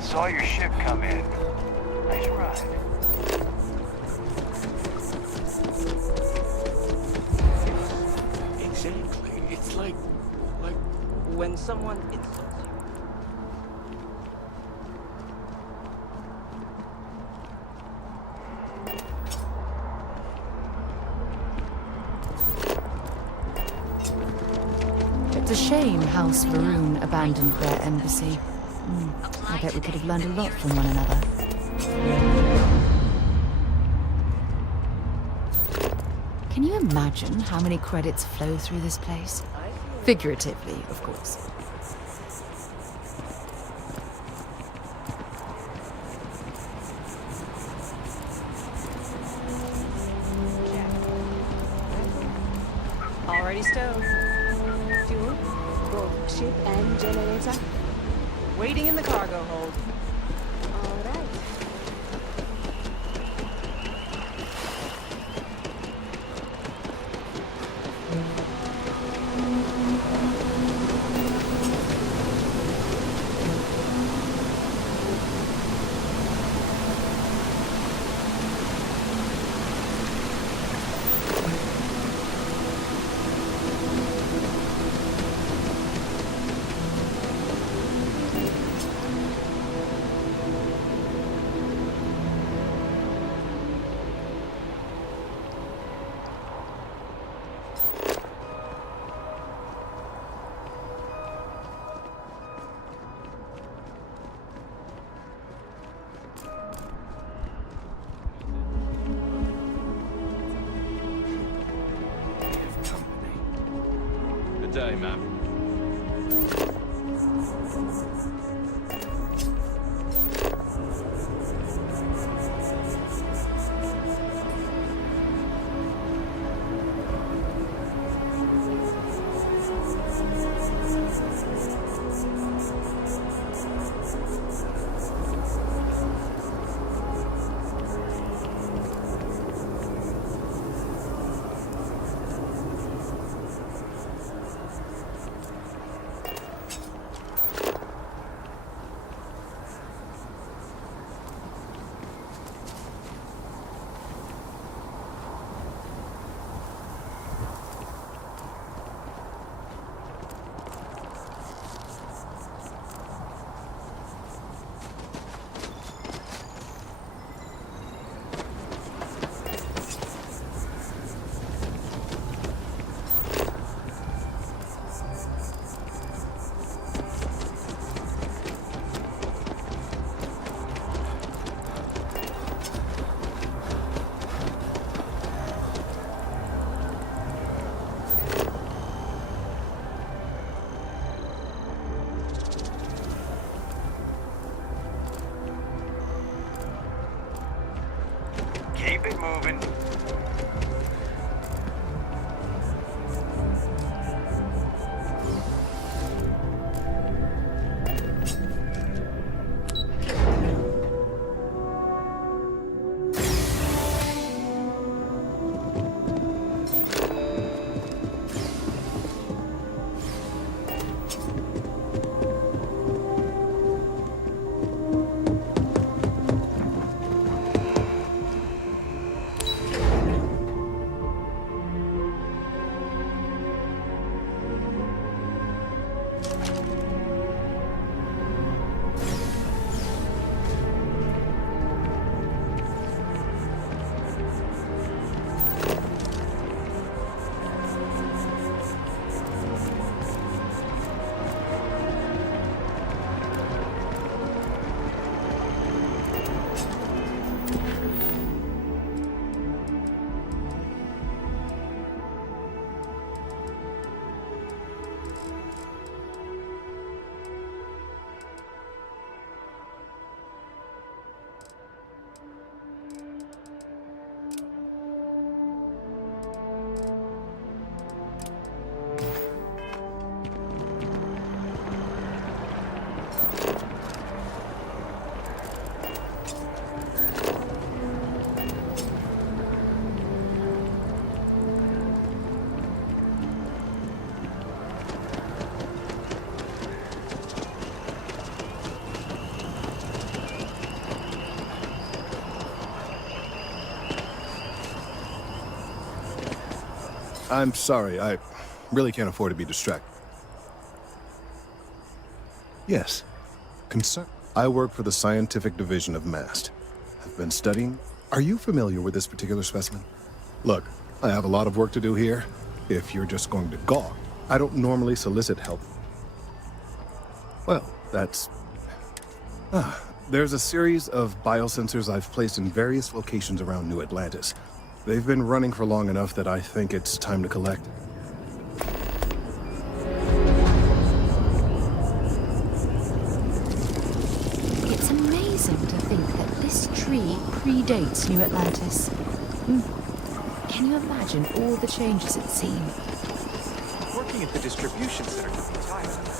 Saw your ship come in. Nice ride. Exactly. It's like when someone insults you. It's a shame House Varun abandoned their embassy. I bet we could have learned a lot from one another. Can you imagine how many credits flow through this place? Figuratively, of course. Already stowed. Fuel, both ship and generator. Waiting in the cargo hold. All right. day, ma'am. Keep it moving. I'm sorry, I really can't afford to be distracted. Yes, I work for the scientific division of MAST. I've been studying. Are you familiar with this particular specimen? Look, I have a lot of work to do here. If you're just going to gawk, I don't normally solicit help. Well, that's... There's a series of biosensors I've placed in various locations around New Atlantis. They've been running for long enough that I think it's time to collect. It's amazing to think that this tree predates New Atlantis. Can you imagine all the changes it's seen? Working at the distribution center could be tiring.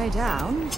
way down.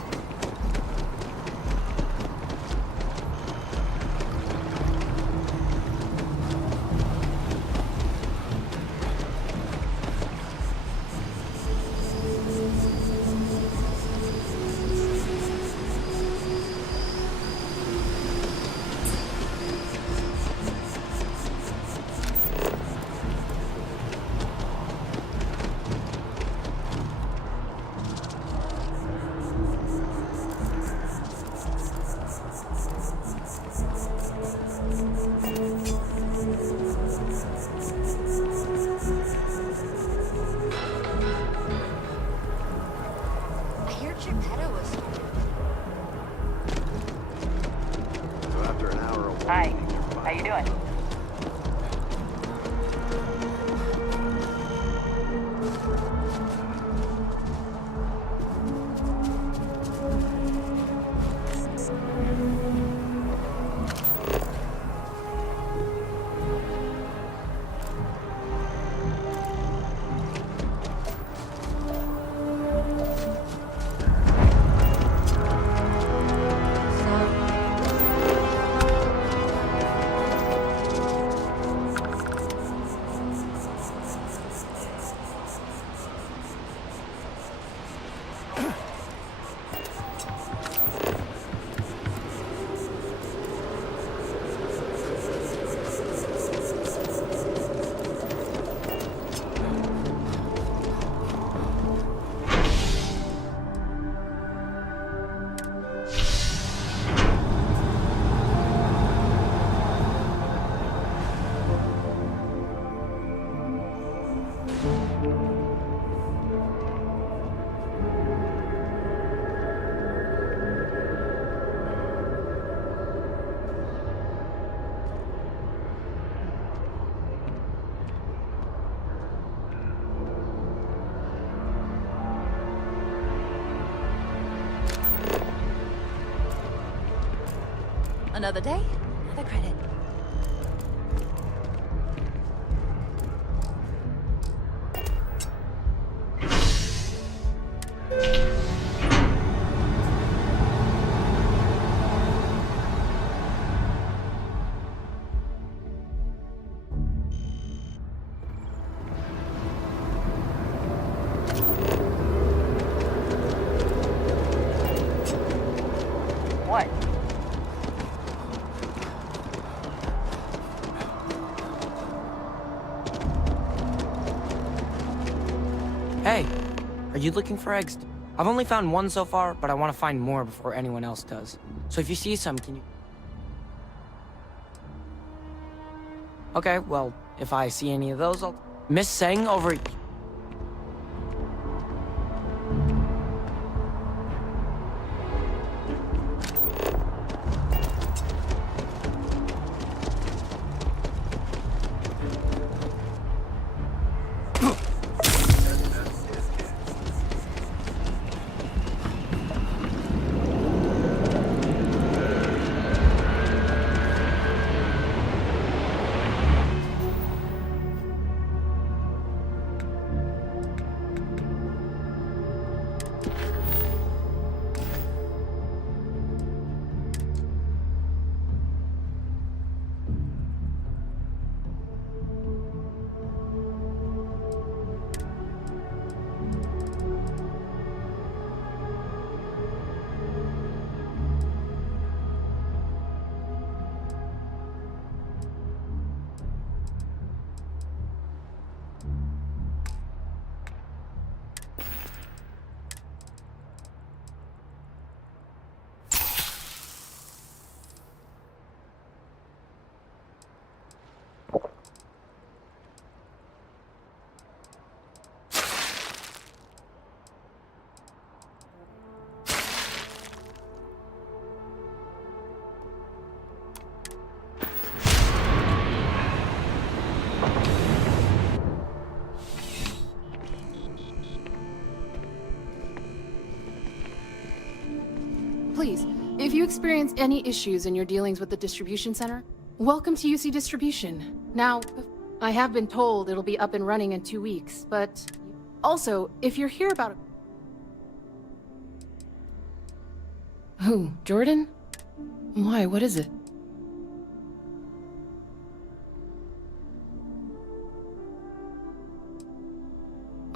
Hi, how you doing? Another day, another credit. What? Hey, are you looking for eggs? I've only found one so far, but I want to find more before anyone else does. So if you see some, can you... Okay, well, if I see any of those, I'll... Miss Seng over... Please, if you experience any issues in your dealings with the distribution center, welcome to UC Distribution. Now, I have been told it'll be up and running in 2 weeks, but also, if you're here about... Who, Jordan? Why, what is it?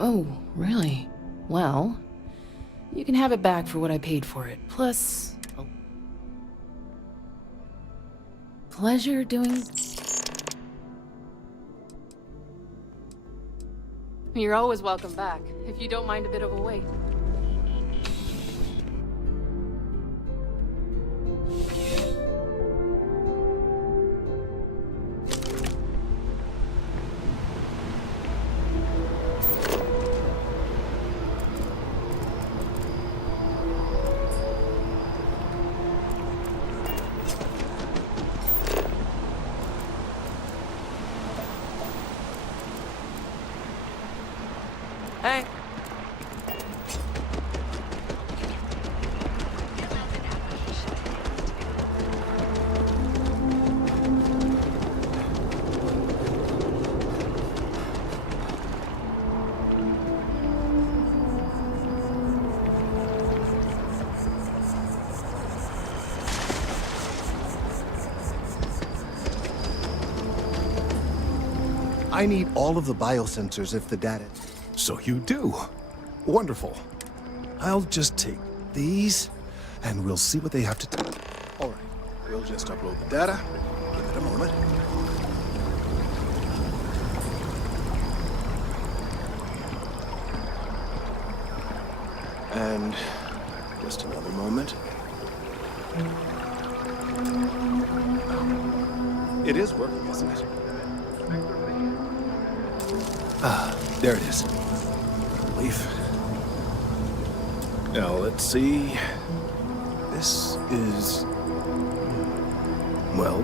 Oh, really? Well, you can have it back for what I paid for it. Plus... Oh. Pleasure doing... You're always welcome back, if you don't mind a bit of a wait. Hey. I need all of the biosensors if the data... So you do. Wonderful. I'll just take these, and we'll see what they have to tell. All right, we'll just upload the data. Give it a moment. And just another moment. It is working, isn't it? Ah, there it is. Relief. Now, let's see. This is... well...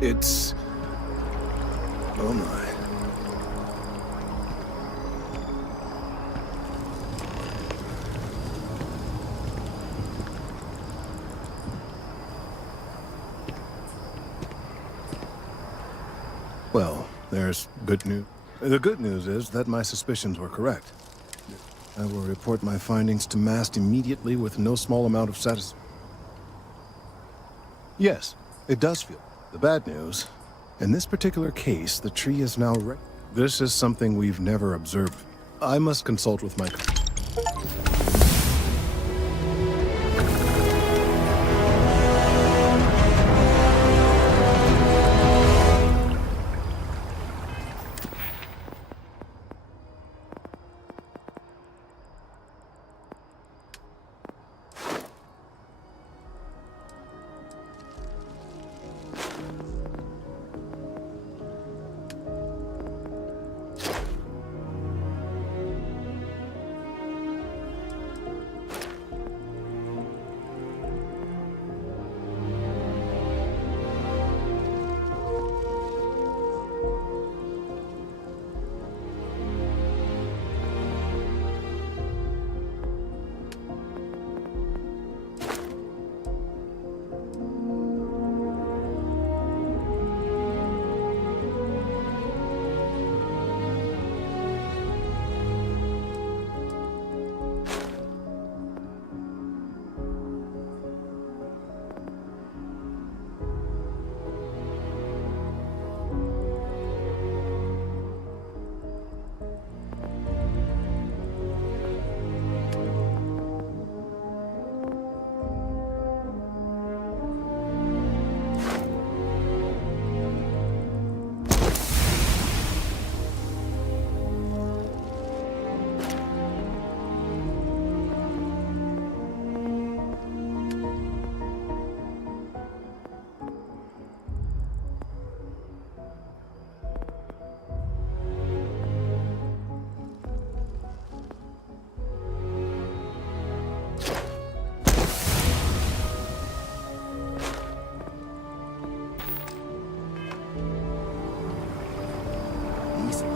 It's... oh my. Well, there's good news. The good news is that my suspicions were correct. I will report my findings to MAST immediately with no small amount of satisfaction. Yes, it does feel. The bad news, in this particular case, the tree is now ready. This is something we've never observed. I must consult with my...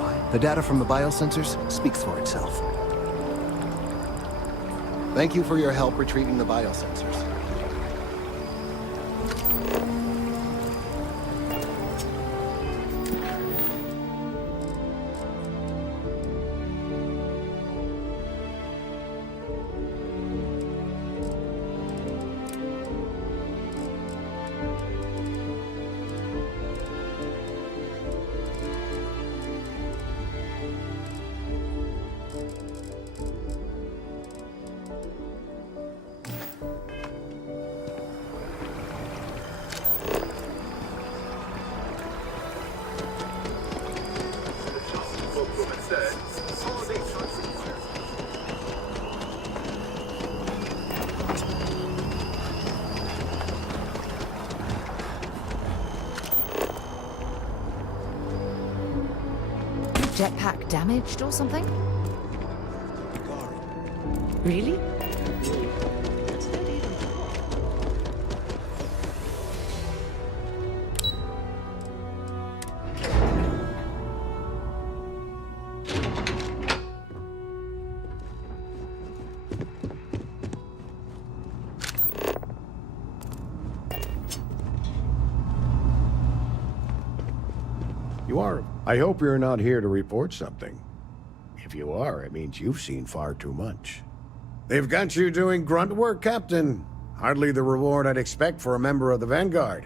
alibi. The data from the biosensors speaks for itself. Thank you for your help retrieving the biosensors. Jetpack damaged or something? Really? You are. I hope you're not here to report something. If you are, it means you've seen far too much. They've got you doing grunt work, Captain. Hardly the reward I'd expect for a member of the Vanguard.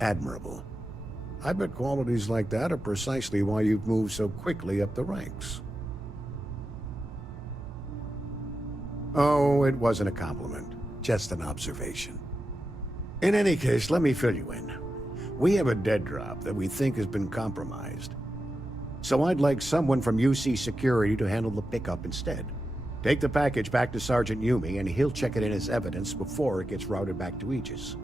Admirable. I bet qualities like that are precisely why you've moved so quickly up the ranks. Oh, it wasn't a compliment. Just an observation. In any case, let me fill you in. We have a dead drop that we think has been compromised. So I'd like someone from UC Security to handle the pickup instead. Take the package back to Sergeant Yumi and he'll check it in as evidence before it gets routed back to Aegis.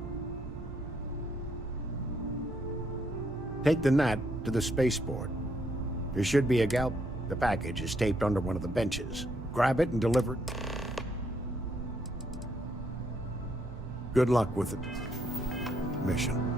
Take the NAT to the spaceport. There should be a gal. The package is taped under one of the benches. Grab it and deliver it. Good luck with the mission.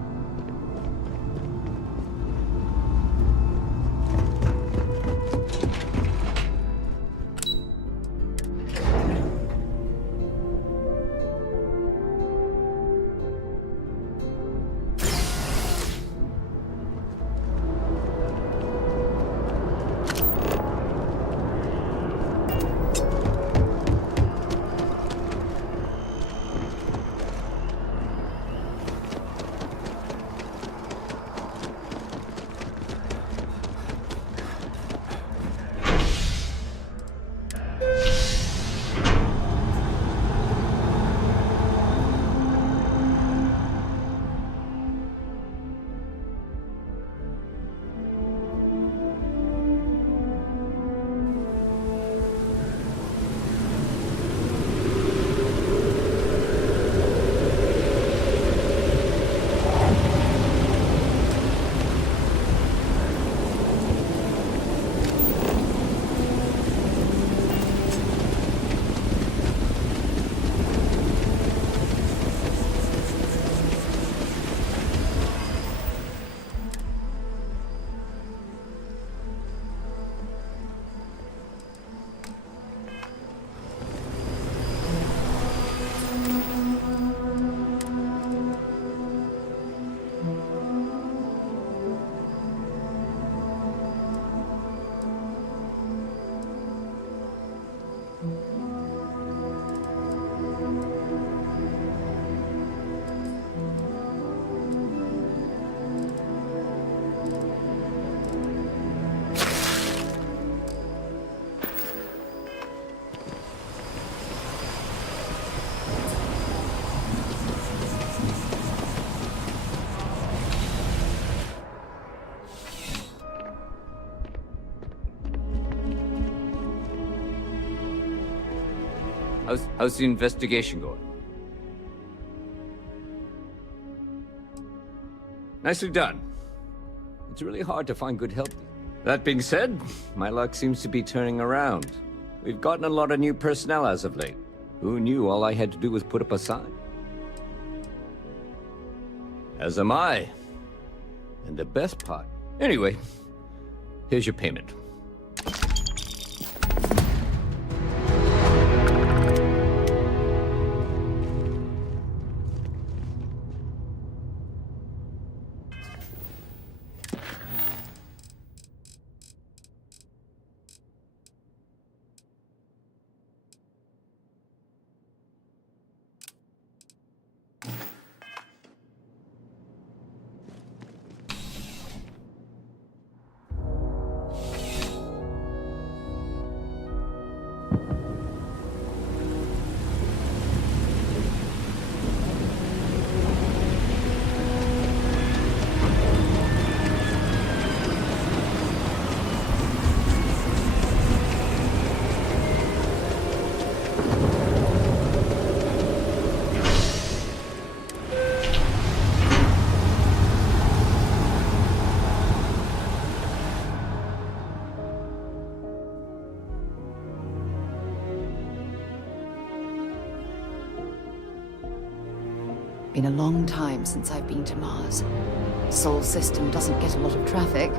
How's the investigation going? Nicely done. It's really hard to find good help. That being said, my luck seems to be turning around. We've gotten a lot of new personnel as of late. Who knew all I had to do was put up a sign? As am I. And the best part. Anyway, here's your payment. Been a long time since I've been to Mars. Sol system doesn't get a lot of traffic.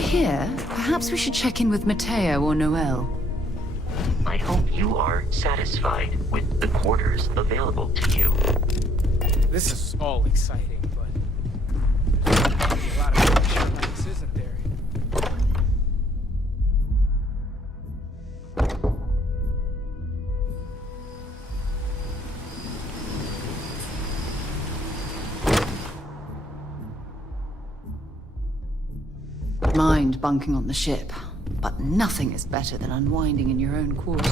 Here, perhaps we should check in with Mateo or Noel. I hope you are satisfied with the quarters available to you. This is all exciting, but a lot of pressure, isn't there? Mind bunking on the ship, but nothing is better than unwinding in your own quarters.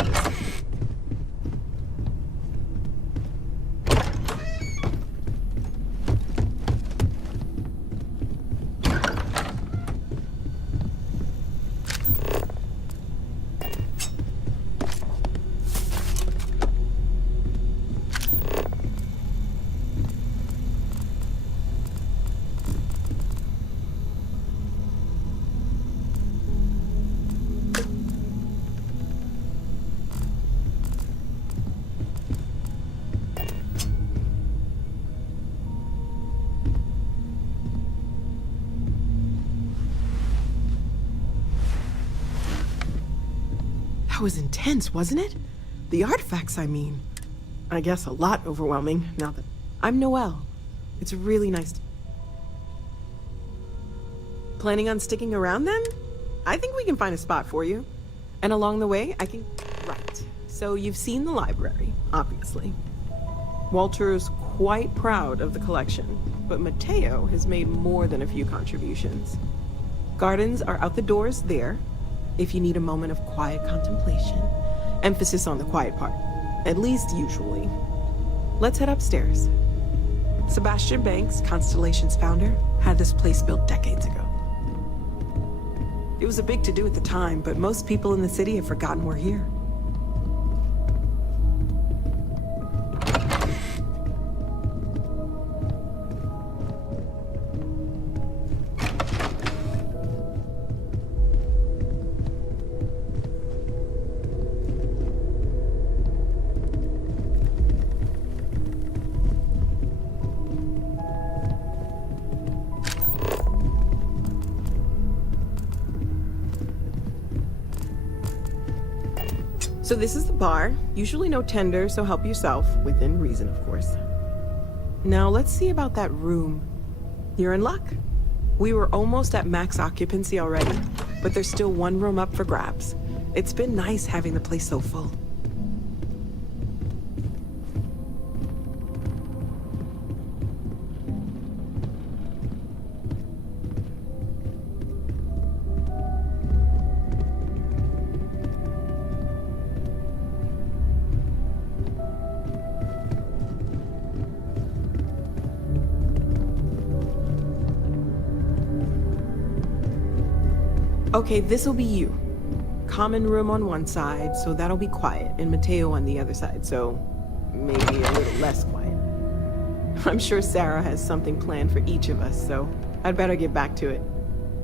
That was intense, wasn't it? The artifacts, I mean. I guess a lot overwhelming, now that... I'm Noel. It's really nice to... Planning on sticking around then? I think we can find a spot for you. And along the way, I can... Right. So you've seen the library, obviously. Walter's quite proud of the collection, but Mateo has made more than a few contributions. Gardens are out the doors there, if you need a moment of quiet contemplation. Emphasis on the quiet part, at least usually. Let's head upstairs. Sebastian Banks, Constellation's founder, had this place built decades ago. It was a big to-do at the time, but most people in the city have forgotten we're here. So this is the bar. Usually no tender, so help yourself, within reason, of course. Now let's see about that room. You're in luck. We were almost at max occupancy already, but there's still one room up for grabs. It's been nice having the place so full. Okay, this'll be you. Common room on one side, so that'll be quiet, and Mateo on the other side, so maybe a little less quiet. I'm sure Sarah has something planned for each of us, so I'd better get back to it.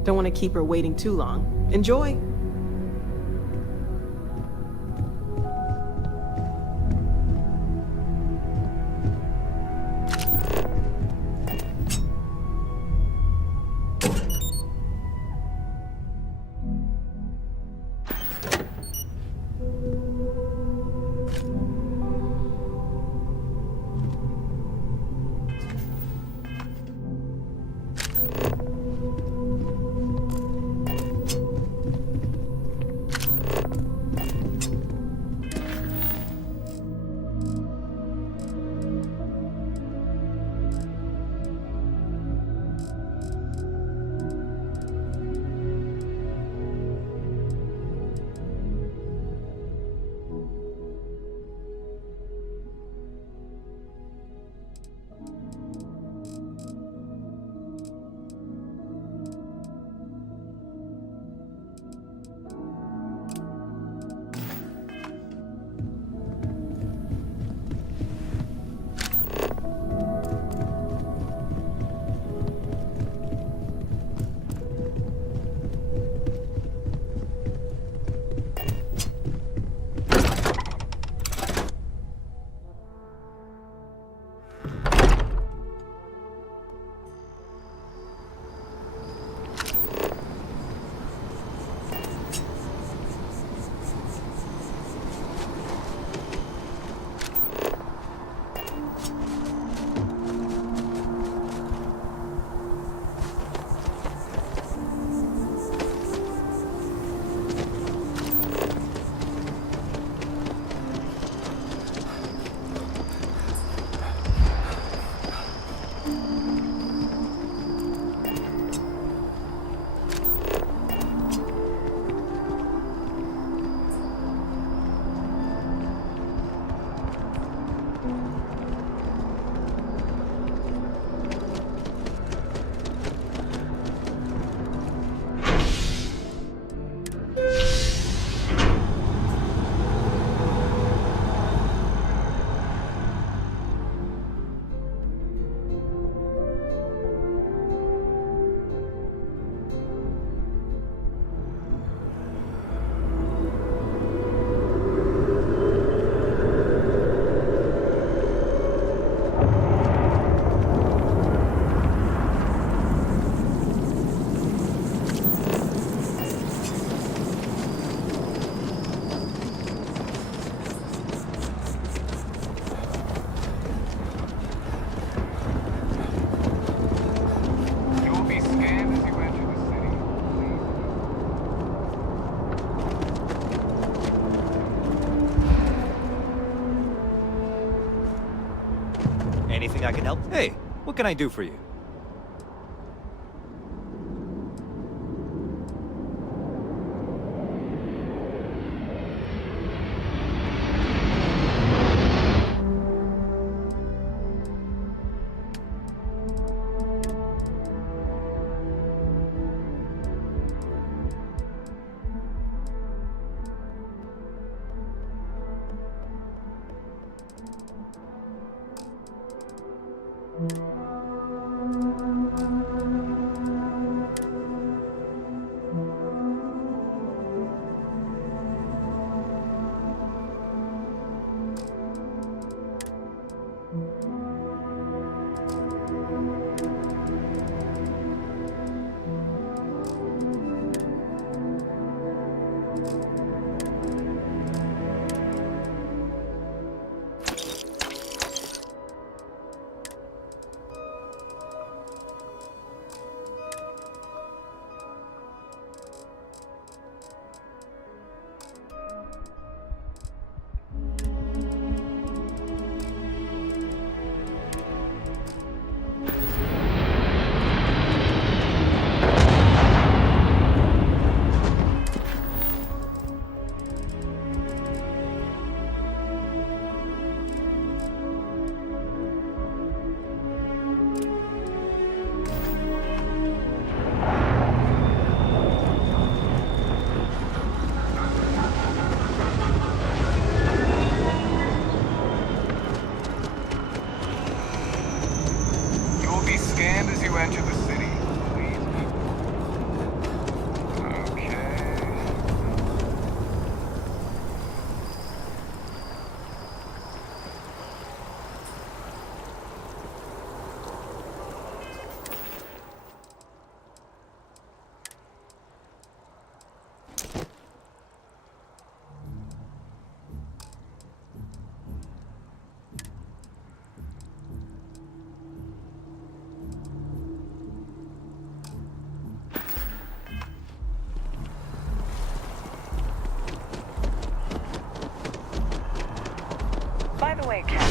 Don't want to keep her waiting too long. Enjoy! Anything I can help? Hey, what can I do for you? enter the city, please? Okay. By the way, Cat.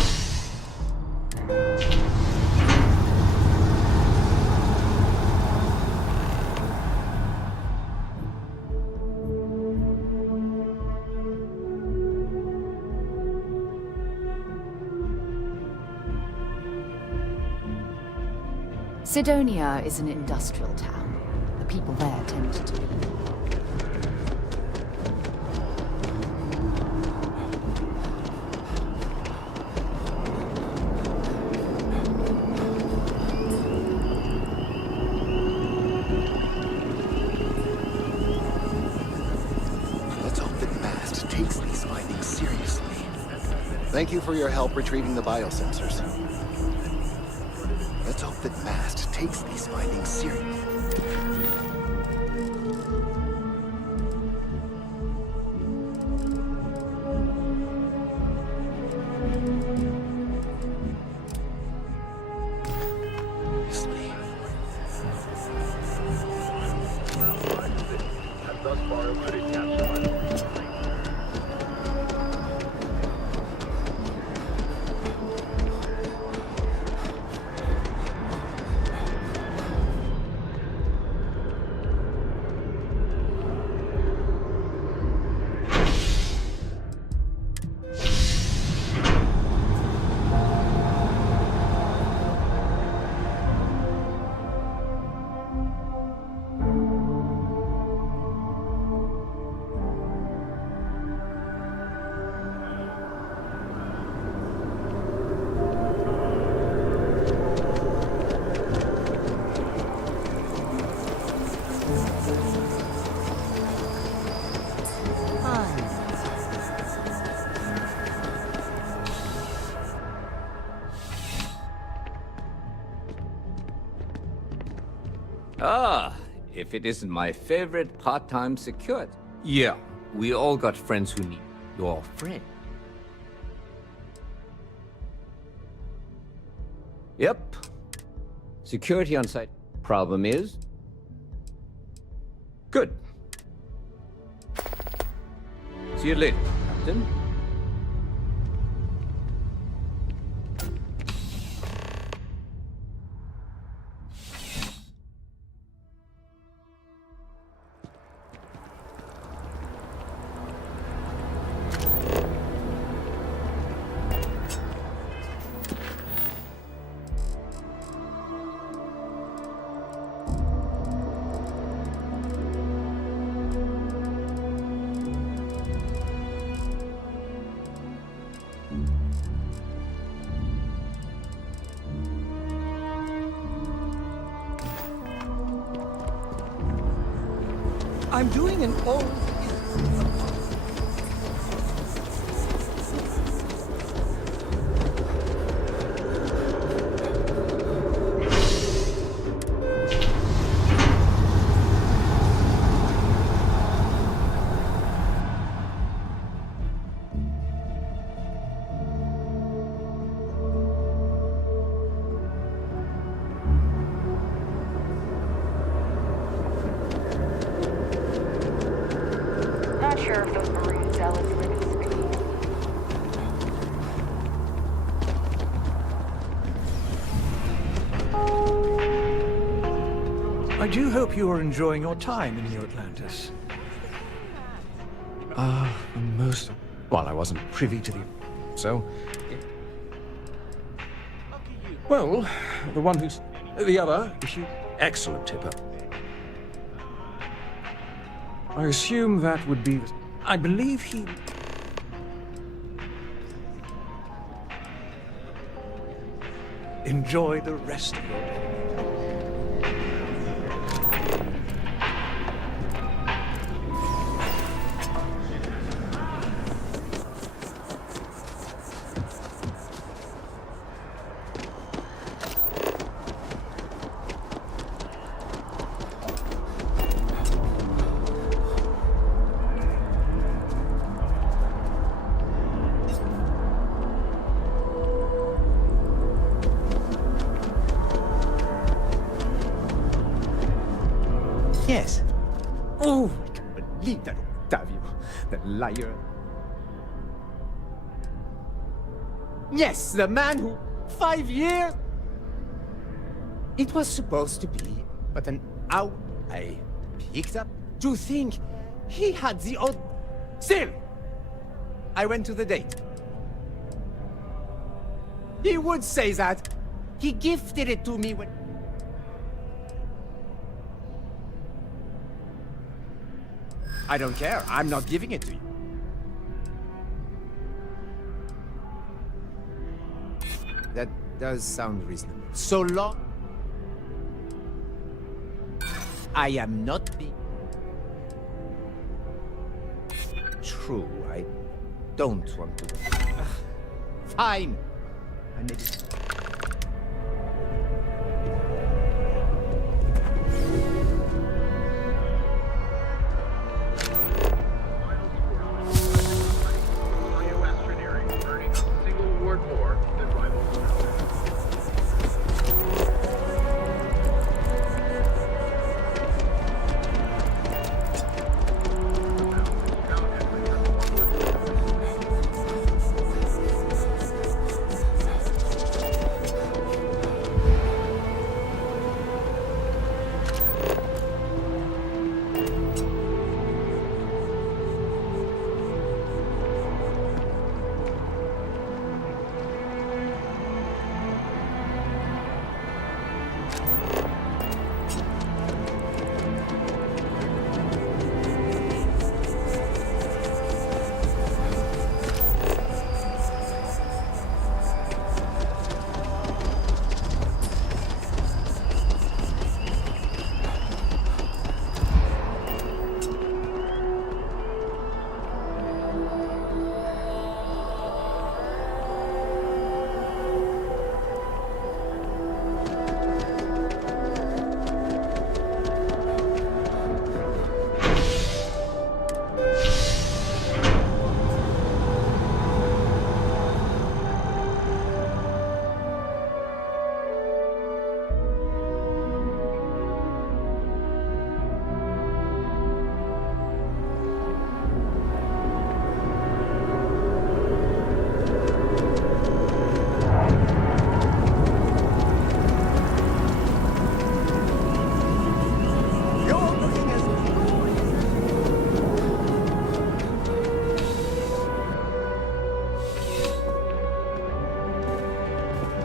Sidonia is an industrial town. The people there tend to be. Let's hope that MAST takes these findings seriously. Thank you for your help retrieving the biosensors. Let's hope that MAST takes these findings seriously. Ah, if it isn't my favorite part-time security. Yeah, we all got friends who need your friend. Yep. Security on site. Problem is... Good. See you later, Captain. I'm doing an old... Not sure if those marine zealots live in Spain. I do hope you are enjoying your time in New Atlantis. Most... Well, I wasn't privy to the... So... Well, the one who's... The other issue... Excellent tipper. I assume that would be... I believe he... Enjoy the rest of your day. Yes. Oh, I can't believe that Octavio, that liar. Yes, the man who 5 years. It was supposed to be, but an hour I picked up to think he had the odd. Still, I went to the date. He would say that. He gifted it to me when. I don't care. I'm not giving it to you. That does sound reasonable. So long. I am not being. True, I don't want to. Fine. I made it.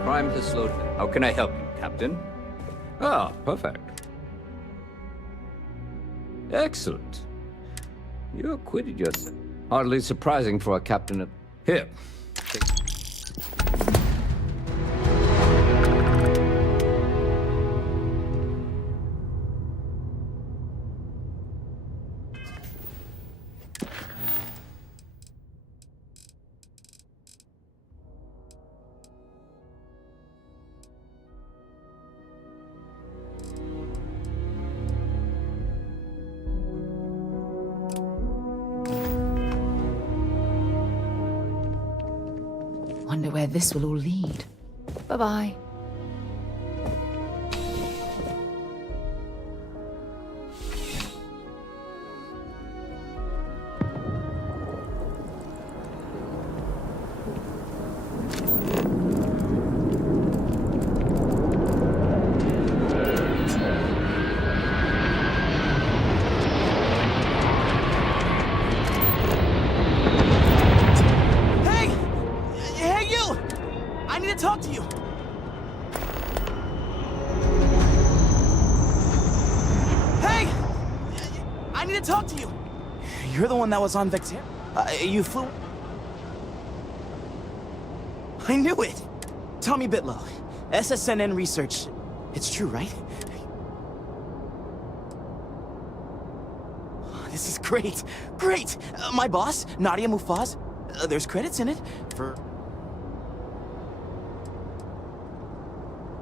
Crime has slowed down. How can I help you, Captain? Ah, perfect. Excellent. You acquitted yourself. Hardly surprising for a captain of... Here. Wonder where this will all lead. Bye-bye. Talk to you. Hey! I need to talk to you. You're the one that was on Vector. You flew. I knew it. Tommy Bitlow, SSNN Research. It's true, right? This is great. Great. My boss, Nadia Mufaz. There's credits in it for.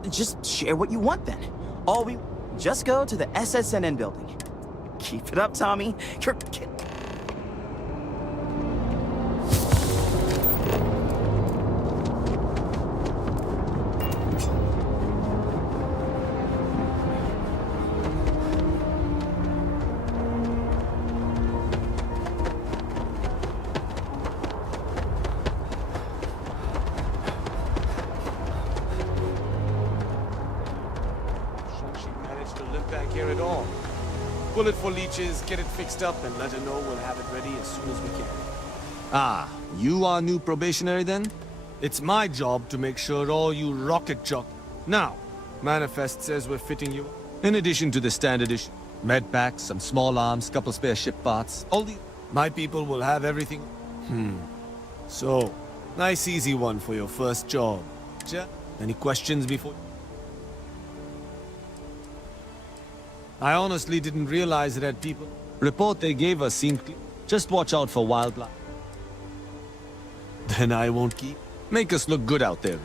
Just share what you want then. Just go to the SSNN building. Keep it up, Tommy. You're kidding. to live back here at all. Bullet for leeches, get it fixed up, and let her know we'll have it ready as soon as we can. Ah, you are new probationary then? It's my job to make sure all you rocket jock... Now, Manifest says we're fitting you. In addition to the standard issue, med packs, some small arms, couple spare ship parts, all the... My people will have everything. So, nice easy one for your first job. Any questions before? I honestly didn't realize it had people. Report they gave us seemed clear. Just watch out for wildlife. Then I won't keep. Make us look good out there.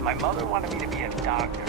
My mother wanted me to be a doctor.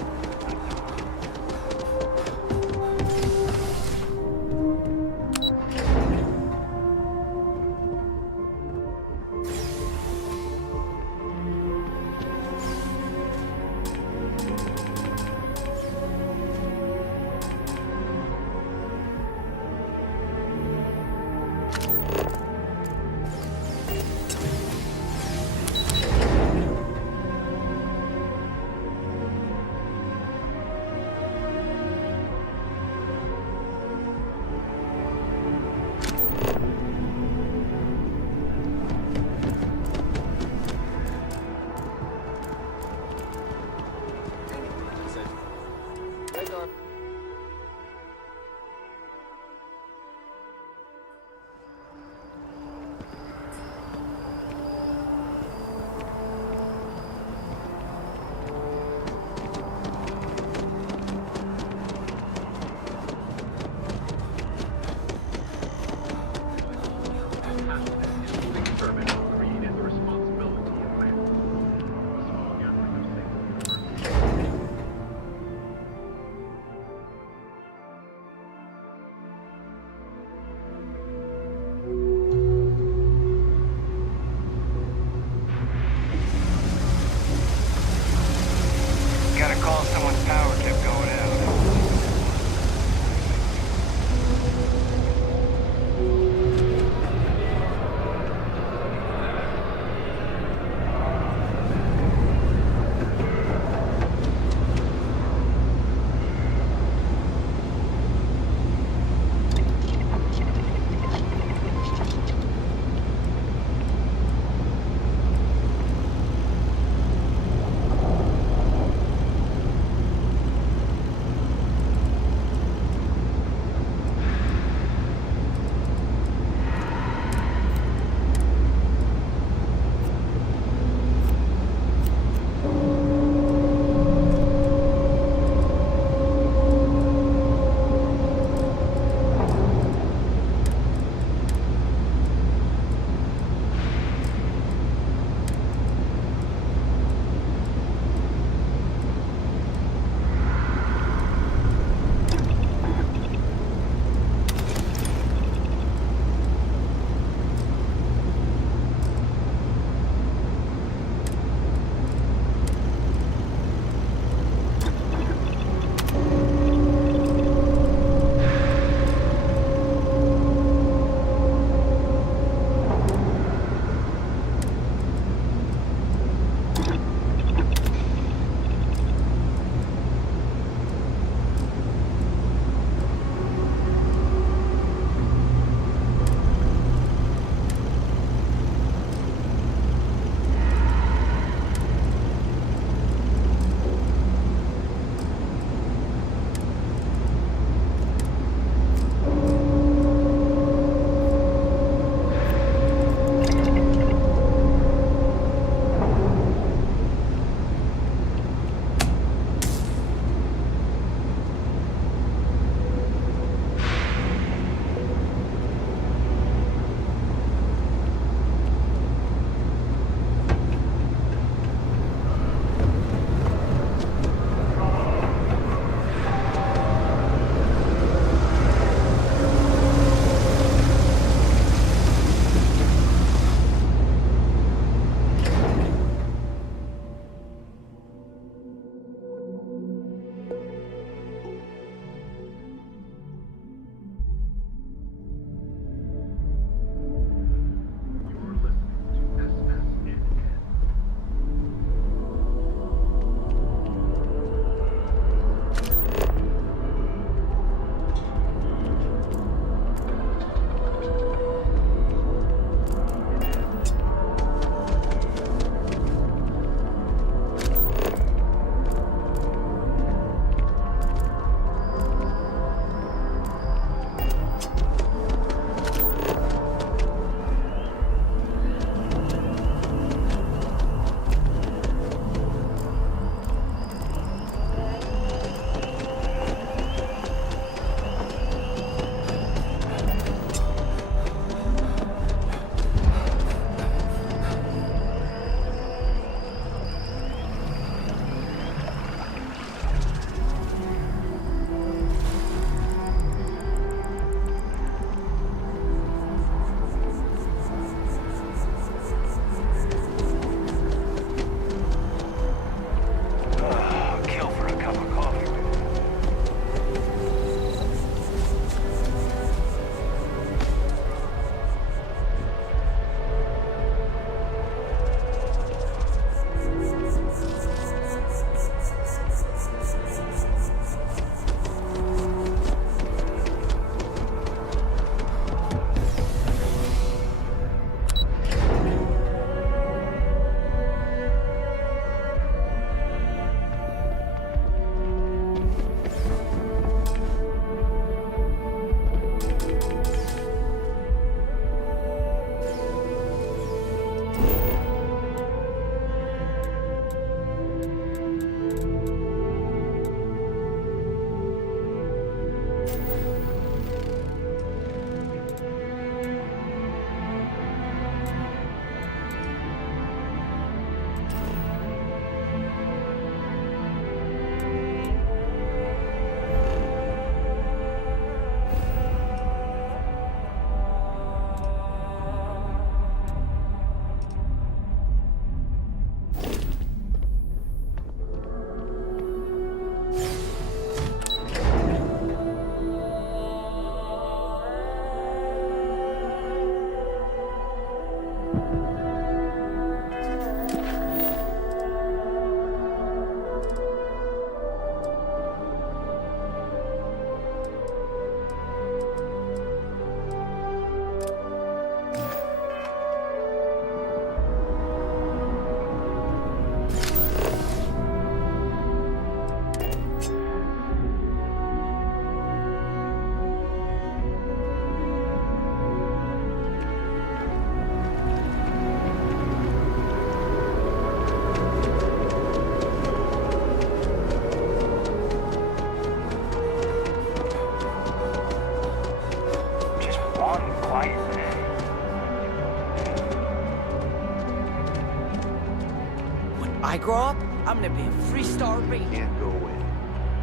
grow up, I'm gonna be a three-star ranger. Can't go away.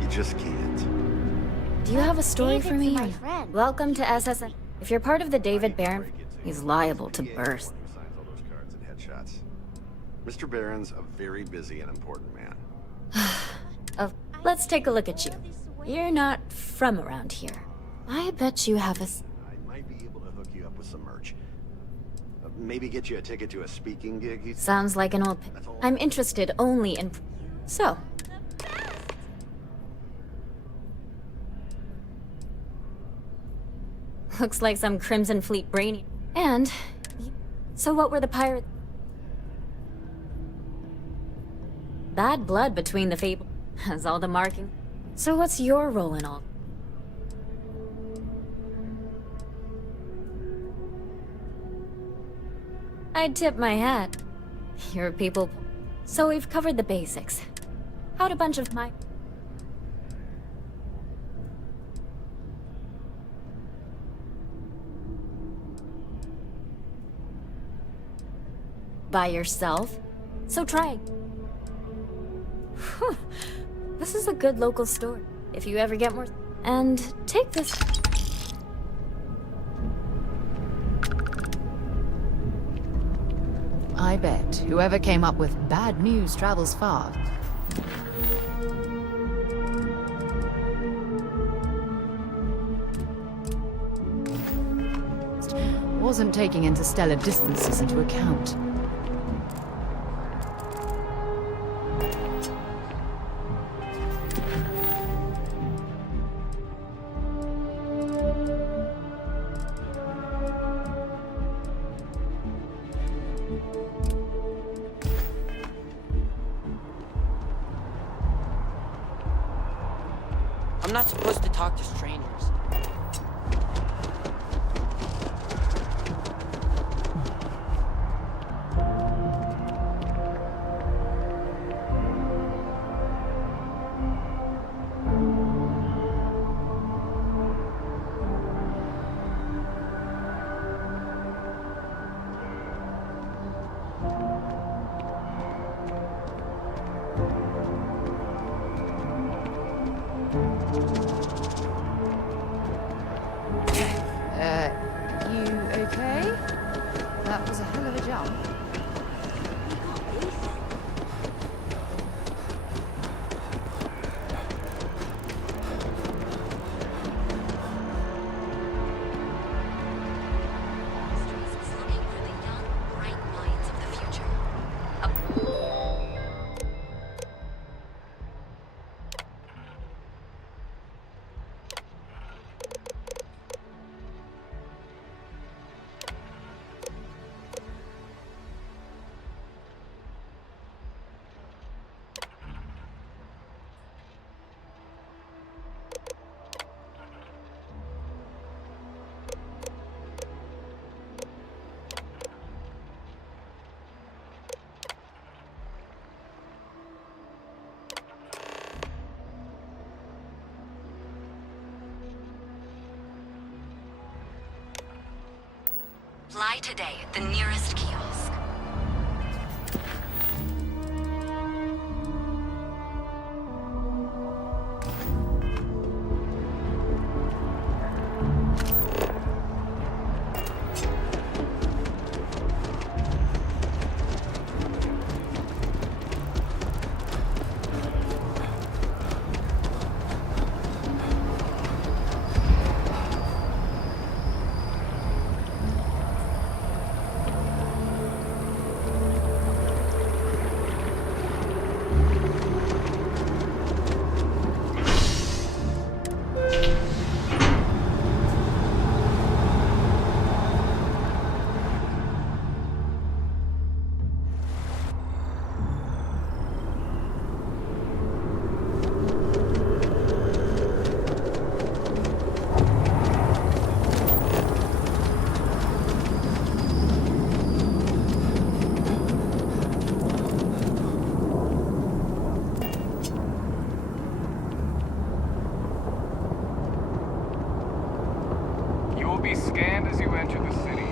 You just can't. Do you have a story for me? Welcome to SSN. If you're part of the David Barron, he's liable to burst. Mr. Barron's a very busy and important man. Let's take a look at you. You're not from around here. I bet you have a... I might be able to hook you up with some merch. Maybe get you a ticket to a speaking gig. Sounds like an old... I'm interested only in... So... Looks like some Crimson Fleet brainy. And... So what were the pirates... Bad blood between the fable... Has all the marking. So what's your role in all... I'd tip my hat. You're people... So we've covered the basics. How'd a bunch of my... By yourself? So try. Whew. This is a good local store. If you ever get more... And take this... I bet whoever came up with bad news travels far. Wasn't taking interstellar distances into account. I'm not supposed to talk to strangers. You okay? That was a hell of a jump. Fly today at the nearest kiosk. Scanned as you enter the city.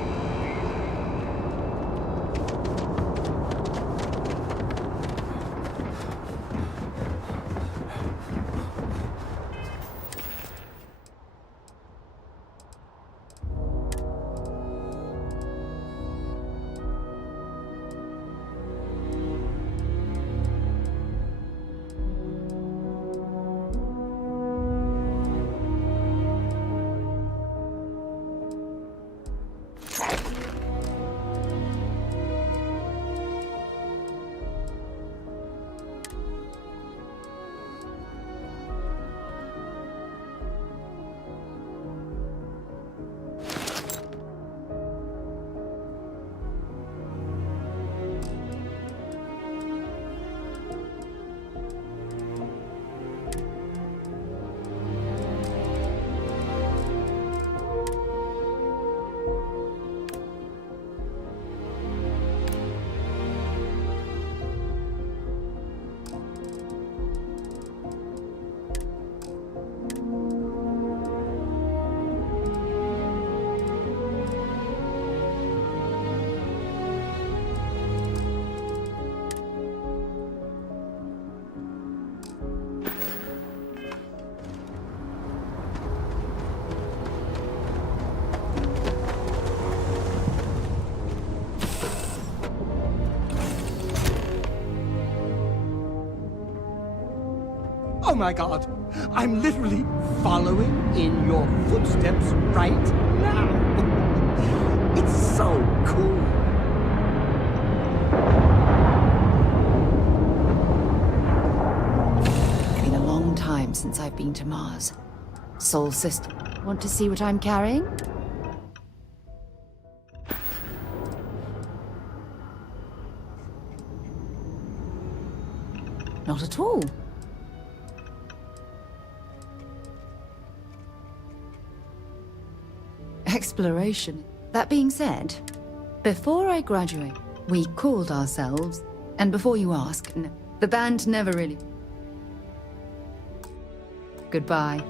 Oh my god! I'm literally following in your footsteps right now! It's so cool! It's been a long time since I've been to Mars. Soul system. Want to see what I'm carrying? Not at all. Exploration. That being said, before I graduated, we called ourselves, and before you ask, no, the band never really... Goodbye.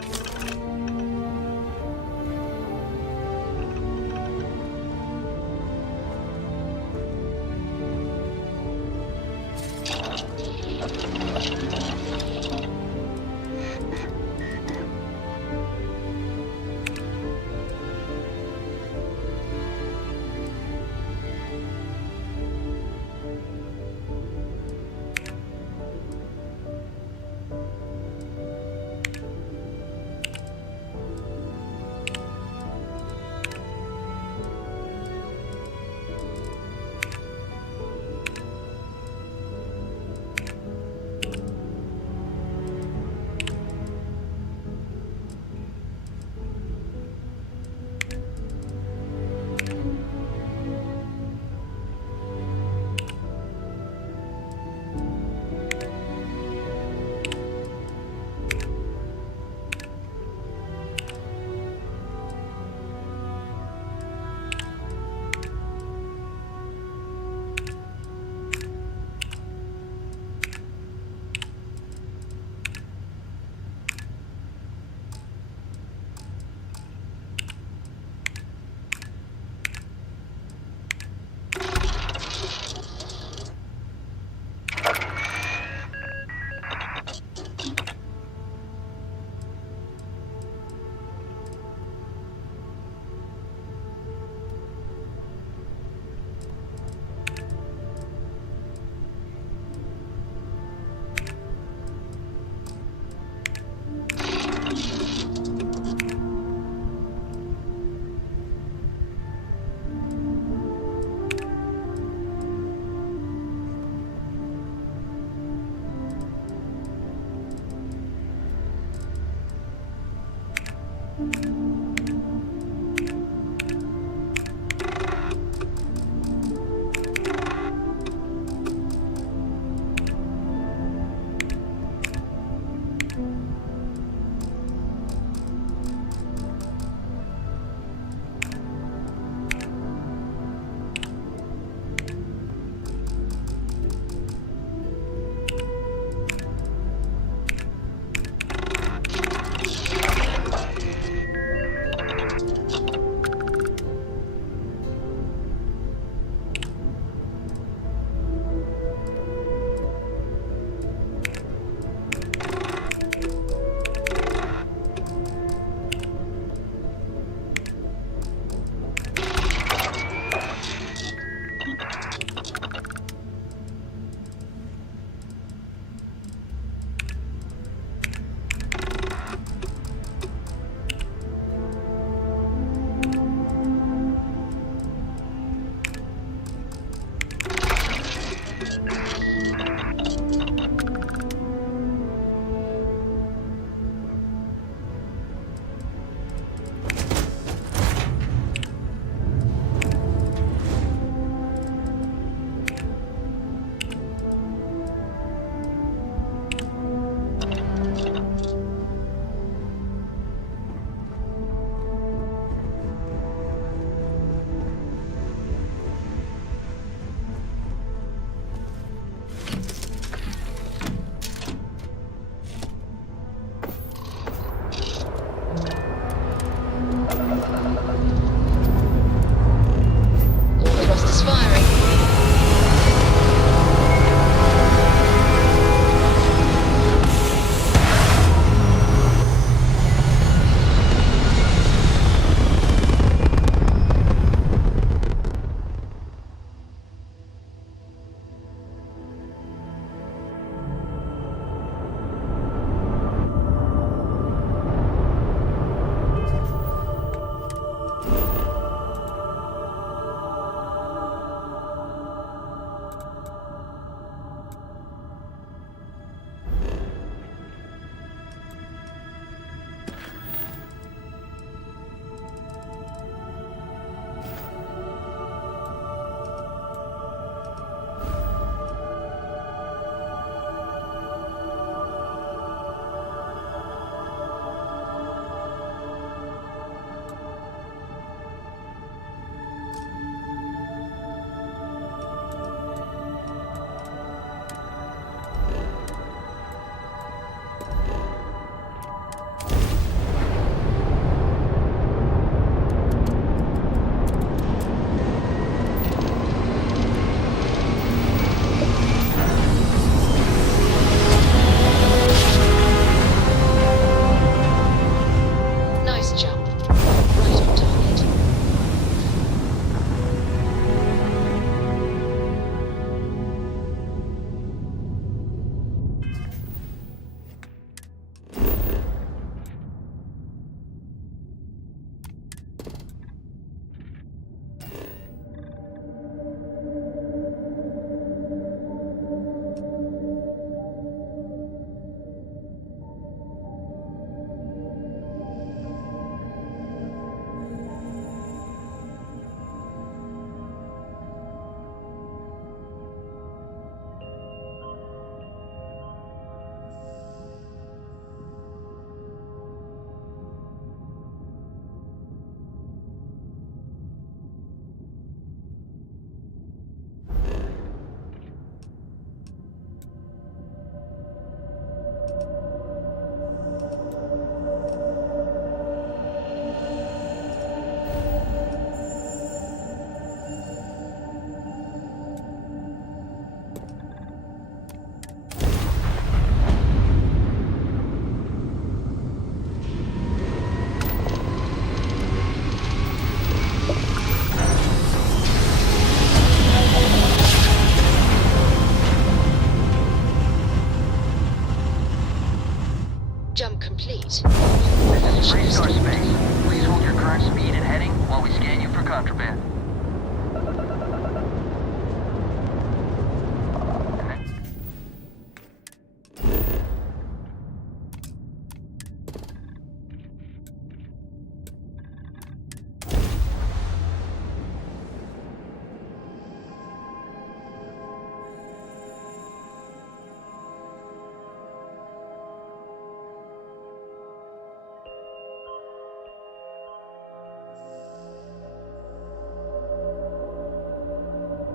contraband.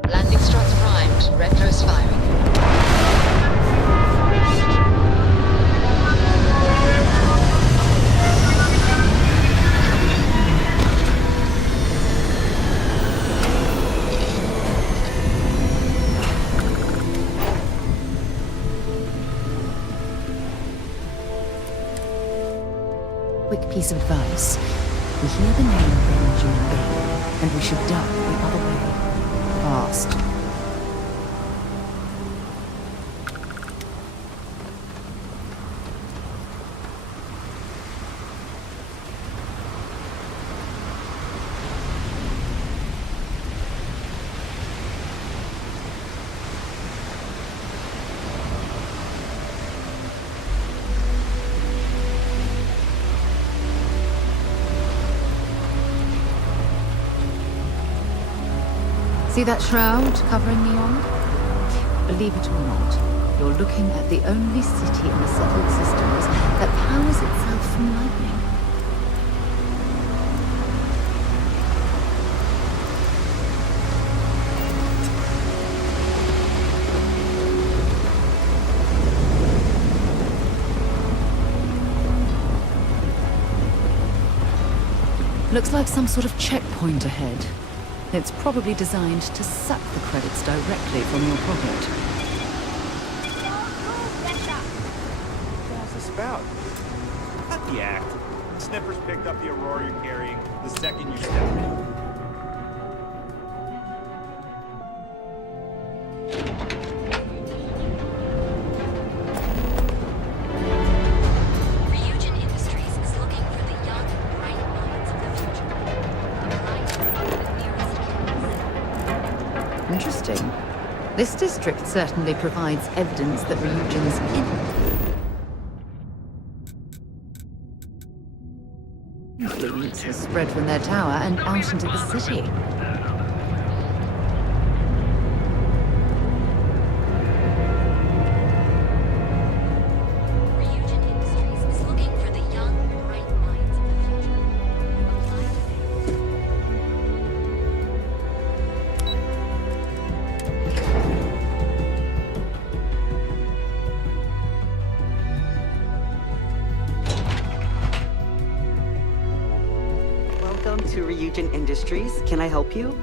Landing struts primed. Retros firing. Quick piece of advice. We hear the name Benjamin, and we should duck the other way. Fast. See that shroud covering beyond? Believe it or not, you're looking at the only city in the settled systems that powers itself from lightning. Looks like some sort of checkpoint ahead. It's probably designed to suck the credits directly from your pocket. What's this about? Cut the act. Snippers picked up the Aurora you're carrying the second you stepped in. Interesting. This district certainly provides evidence that Ryujin's influence has spread from their tower and out into the city. Welcome to Ryujin Industries. Can I help you?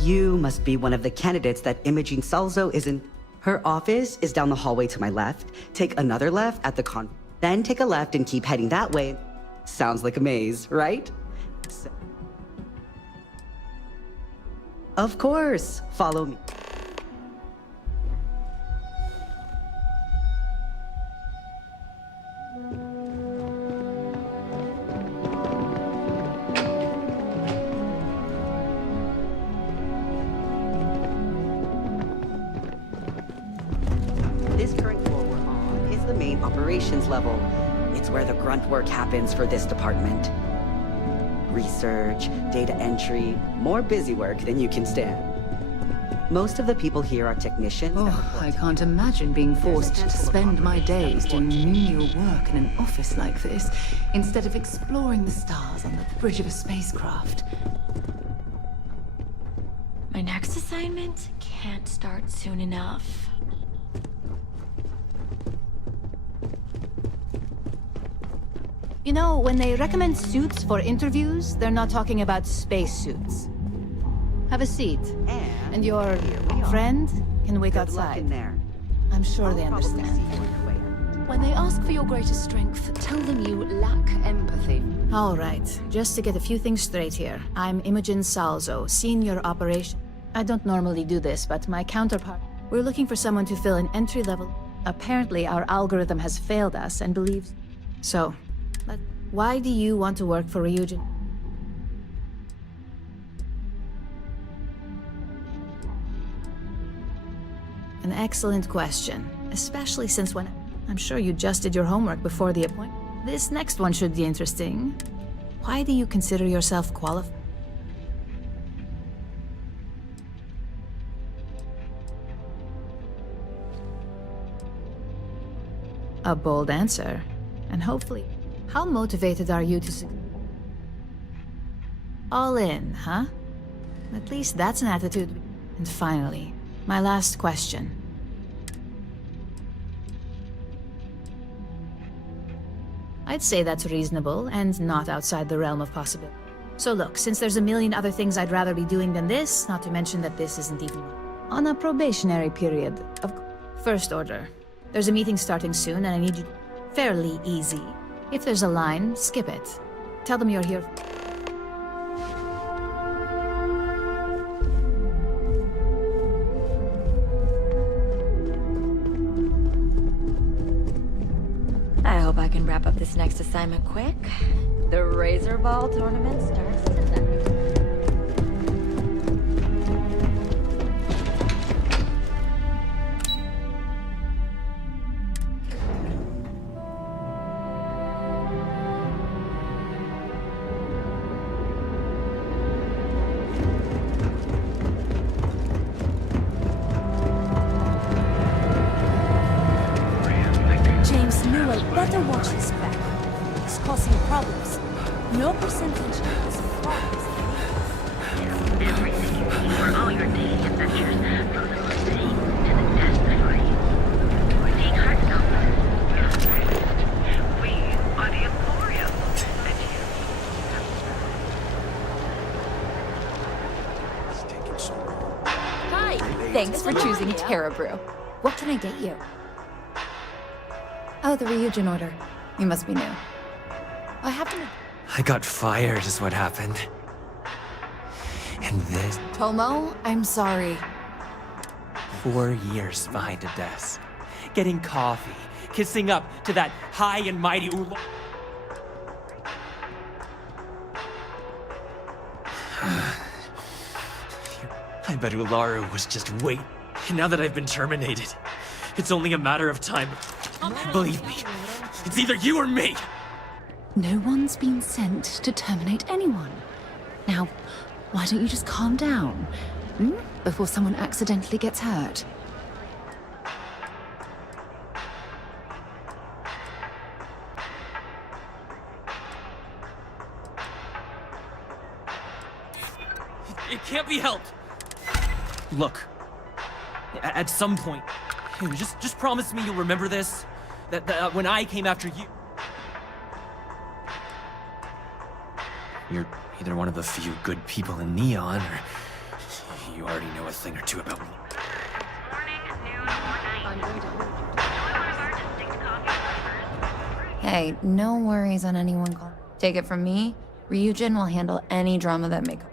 You must be one of the candidates that Imogene Salzo is in. Her office is down the hallway to my left. Take another left at the then take a left and keep heading that way. Sounds like a maze, right? Of course. Follow me. This current floor we're on is the main operations level. It's where the grunt work happens for this department. Research, data entry, more busy work than you can stand. Most of the people here are technicians. Oh, I can't imagine being forced to spend my days doing menial work in an office like this, instead of exploring the stars on the bridge of a spacecraft. My next assignment can't start soon enough. You know, when they recommend suits for interviews, they're not talking about space suits. Have a seat. And your friend can wait outside. I'm sure they understand. When they ask for your greatest strength, tell them you lack empathy. All right, just to get a few things straight here. I'm Imogen Salzo, Senior Operation. I don't normally do this, but my counterpart... We're looking for someone to fill an entry level. Apparently, our algorithm has failed us and believes... So, Why do you want to work for Ryujin? An excellent question, especially since when I'm sure you just did your homework before the appointment. This next one should be interesting. Why do you consider yourself qualified? A bold answer, and hopefully, how motivated are you to succeed? All in, huh? At least that's an attitude. And finally, my last question. I'd say that's reasonable and not outside the realm of possibility. So look, since there's a million other things I'd rather be doing than this, not to mention that this isn't even on a probationary period of first order. There's a meeting starting soon and I need you fairly easy. If there's a line, skip it. Tell them you're here. I hope I can wrap up this next assignment quick. The Razor Ball tournament starts tonight. Better watch this back. It's causing problems. No percentage is flawless. Everything you need for all your daily adventures, from the mundane to the death-free. Take heart, we are the Emporium, and you. It's taking so long. Hi! Thanks for choosing Terra Brew. What can I get you? Oh, the Ryujin order. You must be new. What happened? I got fired is what happened. And this... Tomo, I'm sorry. 4 years behind a desk. Getting coffee. Kissing up to that high and mighty Ula... I bet Ularu was just waiting. And now that I've been terminated, it's only a matter of time. Believe me, it's either you or me! No one's been sent to terminate anyone. Now, why don't you just calm down? Before someone accidentally gets hurt. It can't be helped! Look, at some point, just promise me you'll remember this. That when I came after you... You're either one of the few good people in Neon, or you already know a thing or two about me. Hey, no worries on anyone calling. Take it from me, Ryujin will handle any drama that may come.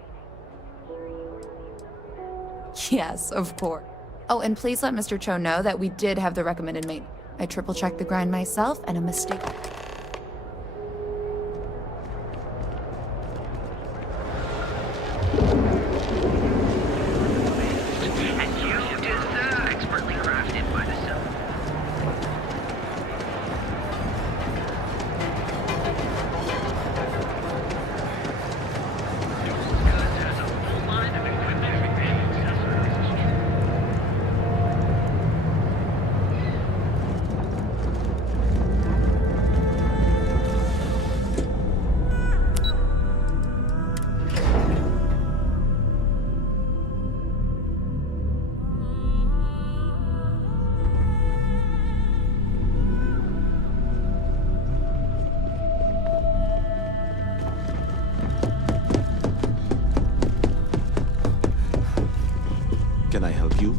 Yes, of course. Oh, and please let Mr. Cho know that we did have the recommended mate. I triple-checked the grind myself, and a mistake. And used is expertly crafted by the cell. Has a full line of equipment and accessories. Can I help you?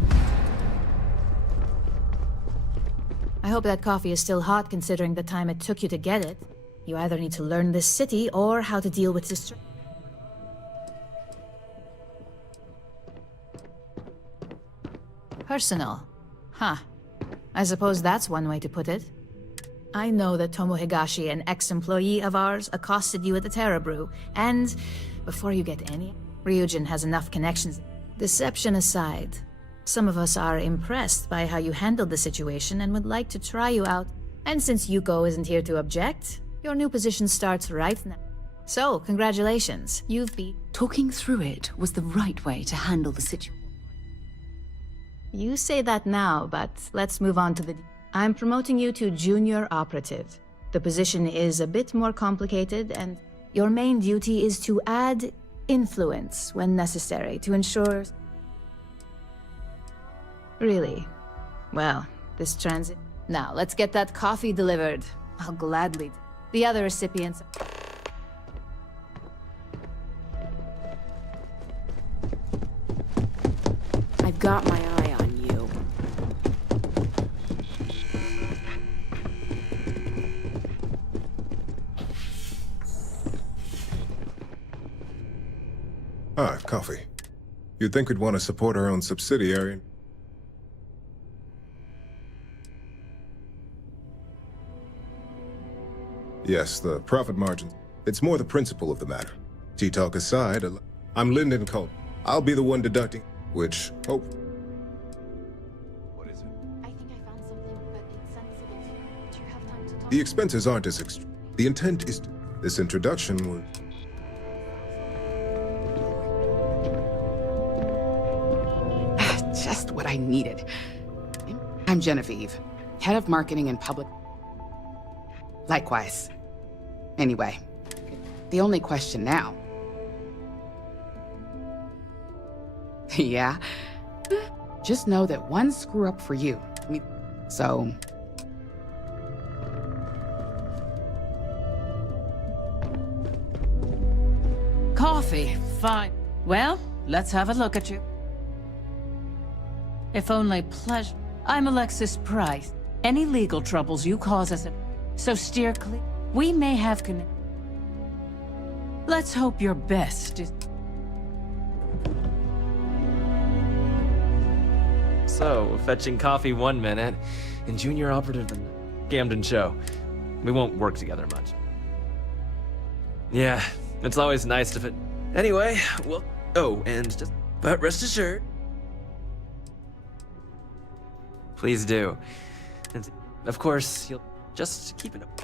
I hope that coffee is still hot considering the time it took you to get it. You either need to learn this city or how to deal with this... Personal. Huh. I suppose that's one way to put it. I know that Tomo Higashi, an ex-employee of ours, accosted you at the Terra Brew, and before you get any, Ryujin has enough connections. Deception aside, some of us are impressed by how you handled the situation and would like to try you out. And since Yuko isn't here to object, your new position starts right now. So, congratulations, you've been... Talking through it was the right way to handle the situation. You say that now, but let's move on to the... I'm promoting you to junior operative. The position is a bit more complicated, and your main duty is to add influence when necessary to ensure... Really? Well, this transit... Now, let's get that coffee delivered. I'll gladly... The other recipients... I've got my eye on you. Ah, coffee. You'd think we'd want to support our own subsidiary. Yes, the profit margin. It's more the principle of the matter. Tea talk aside, I'm Lyndon Colt. I'll be the one deducting, which, oh. What is it? I think I found something, but it's sensitive. Do you have time to talk? The expenses aren't as extreme. The intent is this introduction will... Just what I needed. I'm Genevieve, head of marketing and public... Likewise. Anyway, the only question now... Yeah? Just know that one screw-up for you. So... Coffee, fine. Well, let's have a look at you. If only pleasure. I'm Alexis Price. Any legal troubles you cause us, so steer clear. We may have Let's hope your best is... So, fetching coffee 1 minute, and junior operative the Camden show. We won't work together much. Yeah, it's always nice to fit. Anyway, well, oh, and just, but rest assured. Please do. And of course, you'll just keep it up.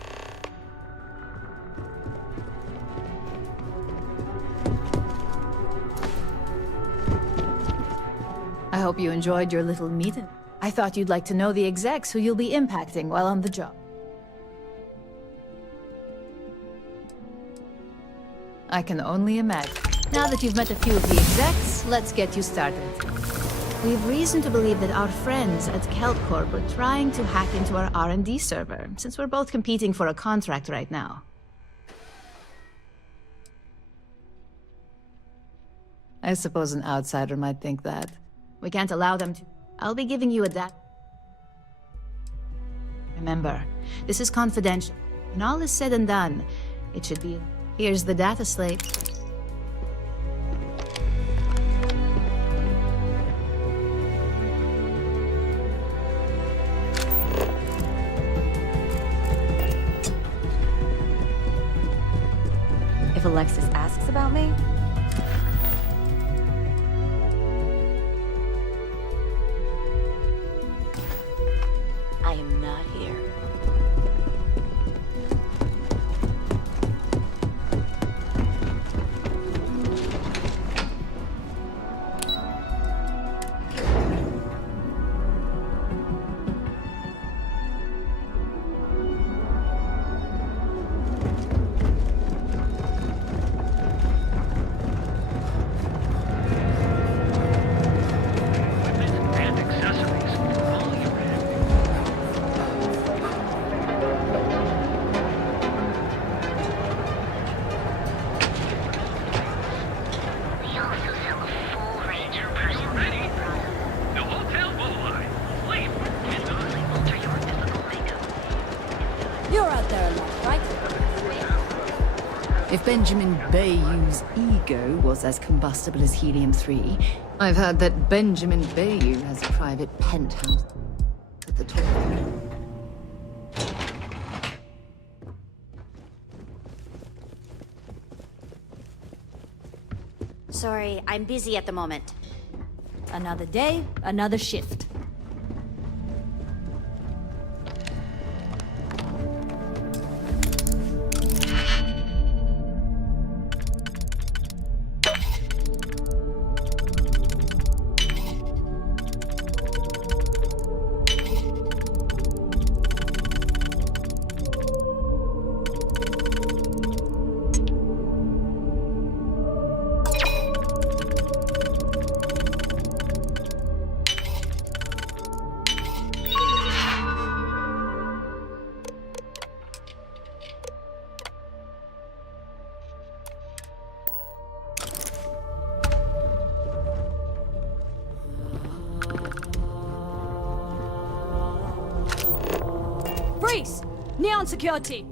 I hope you enjoyed your little meeting. I thought you'd like to know the execs who you'll be impacting while on the job. I can only imagine. Now that you've met a few of the execs, let's get you started. We've reason to believe that our friends at KelpCorp are trying to hack into our R&D server, since we're both competing for a contract right now. I suppose an outsider might think that. We can't allow them to. I'll be giving you a data. Remember, this is confidential. When all is said and done, it should be... Here's the data slate. If Alexis asks about me, I am not here. If Benjamin Bayou's ego was as combustible as helium-3, I've heard that Benjamin Bayou has a private penthouse at the top. Sorry, I'm busy at the moment. Another day, another shift. Freeze! Neon security!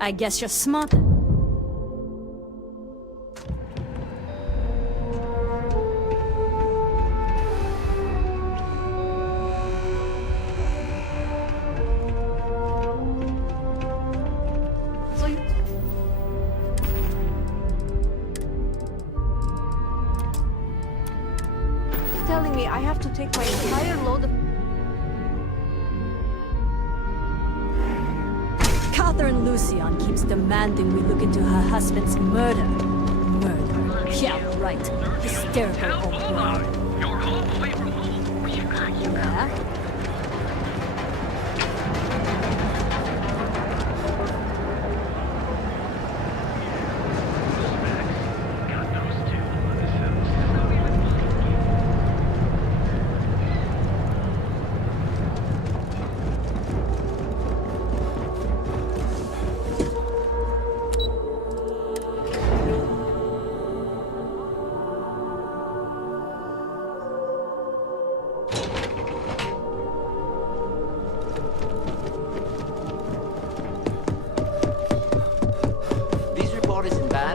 I guess you're smart. Telling me I have to take my entire load of... Catherine Lucian keeps demanding we look into her husband's murder. Murder. Yeah, right. Hysterical old woman. You're home away from home. Yeah?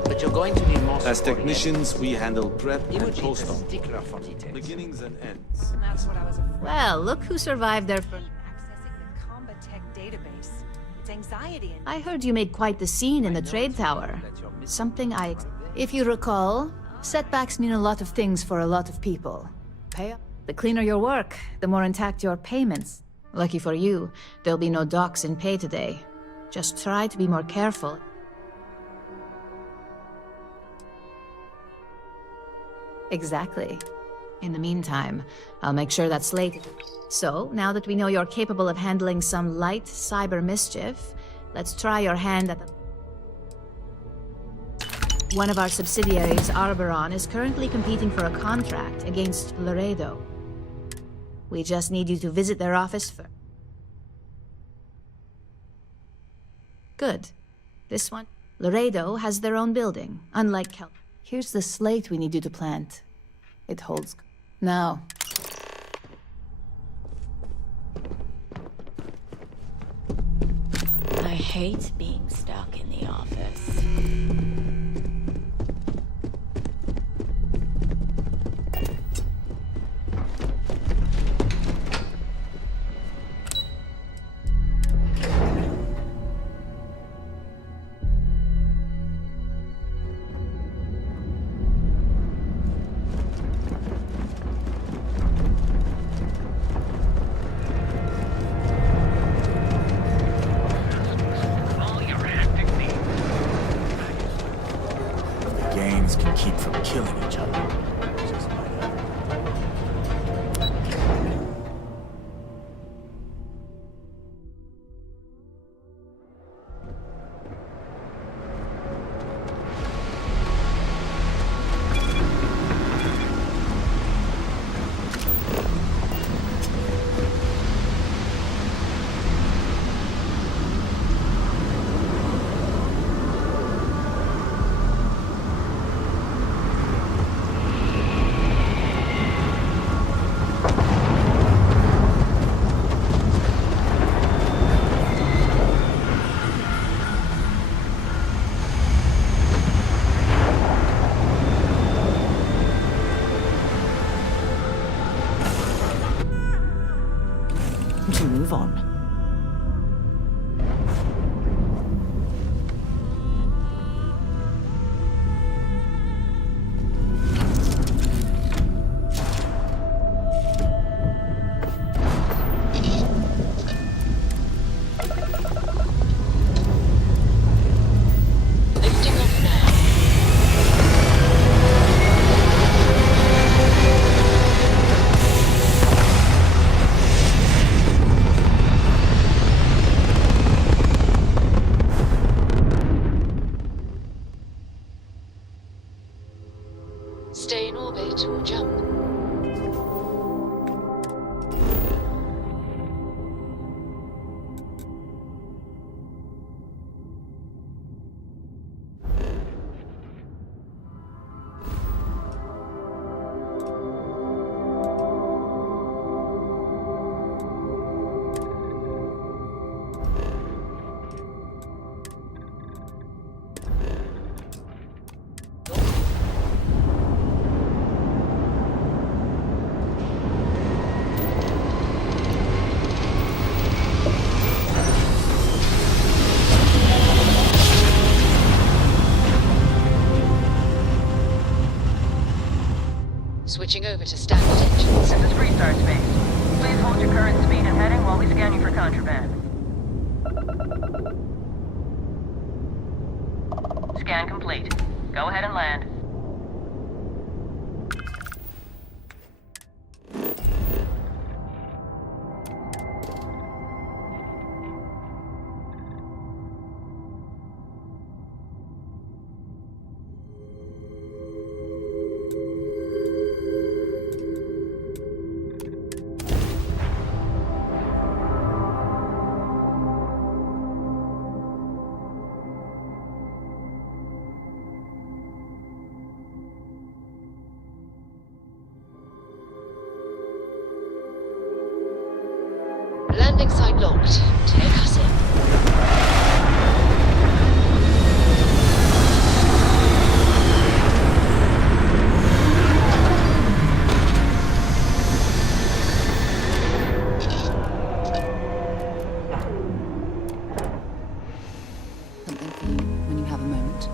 But you're going to need more As support technicians, we handle prep and Imogen is a post-op. stickler for details. Beginnings and ends. That's what I was afraid. Well, look who survived their first... Accessing the Combat Tech database. It's anxiety and... I heard you made quite the scene in the trade tower. Something I... If you recall, setbacks mean a lot of things for a lot of people. Pay up. The cleaner your work, the more intact your payments. Lucky for you, there'll be no docks in pay today. Just try to be more careful. Exactly. In the meantime, I'll make sure that's slated. So, now that we know you're capable of handling some light cyber mischief, let's try your hand at the... One of our subsidiaries, Arboron, is currently competing for a contract against Laredo. We just need you to visit their office first. Good. This one? Laredo has their own building, unlike Kel. Here's the slate we need you to plant. It holds... Now. I hate being stuck in the office. Can keep from killing each other. can move on. Stay in orbit or jump. Switching over to standard engines. This is restart space. Please hold your current speed and heading while we scan you for contraband. Scan complete. Go ahead and land. Landing site locked. Take us in. Something for you when you have a moment.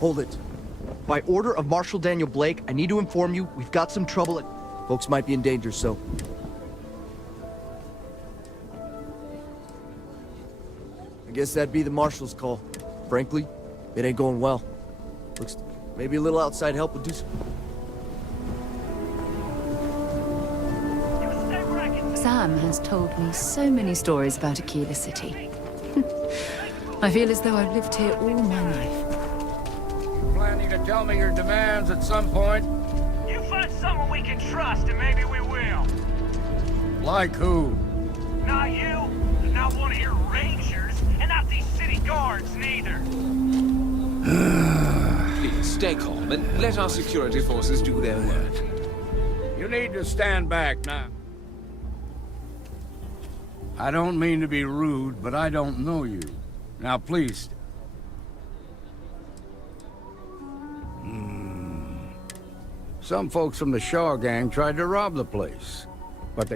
Hold it. By order of Marshal Daniel Blake, I need to inform you we've got some trouble at... Folks might be in danger, so... I guess that'd be the Marshal's call. Frankly, it ain't going well. Looks... maybe a little outside help would do some... Sam has told me so many stories about Aquila City. I feel as though I've lived here all my life. Planning to tell me your demands at some point? You find someone we can trust and maybe we will. Like who? Not you, not one of your rangers, and not these city guards neither. Please stay calm and let our security forces do their work. You need to stand back now. I don't mean to be rude, but I don't know you. Now please. Some folks from the Shaw gang tried to rob the place. But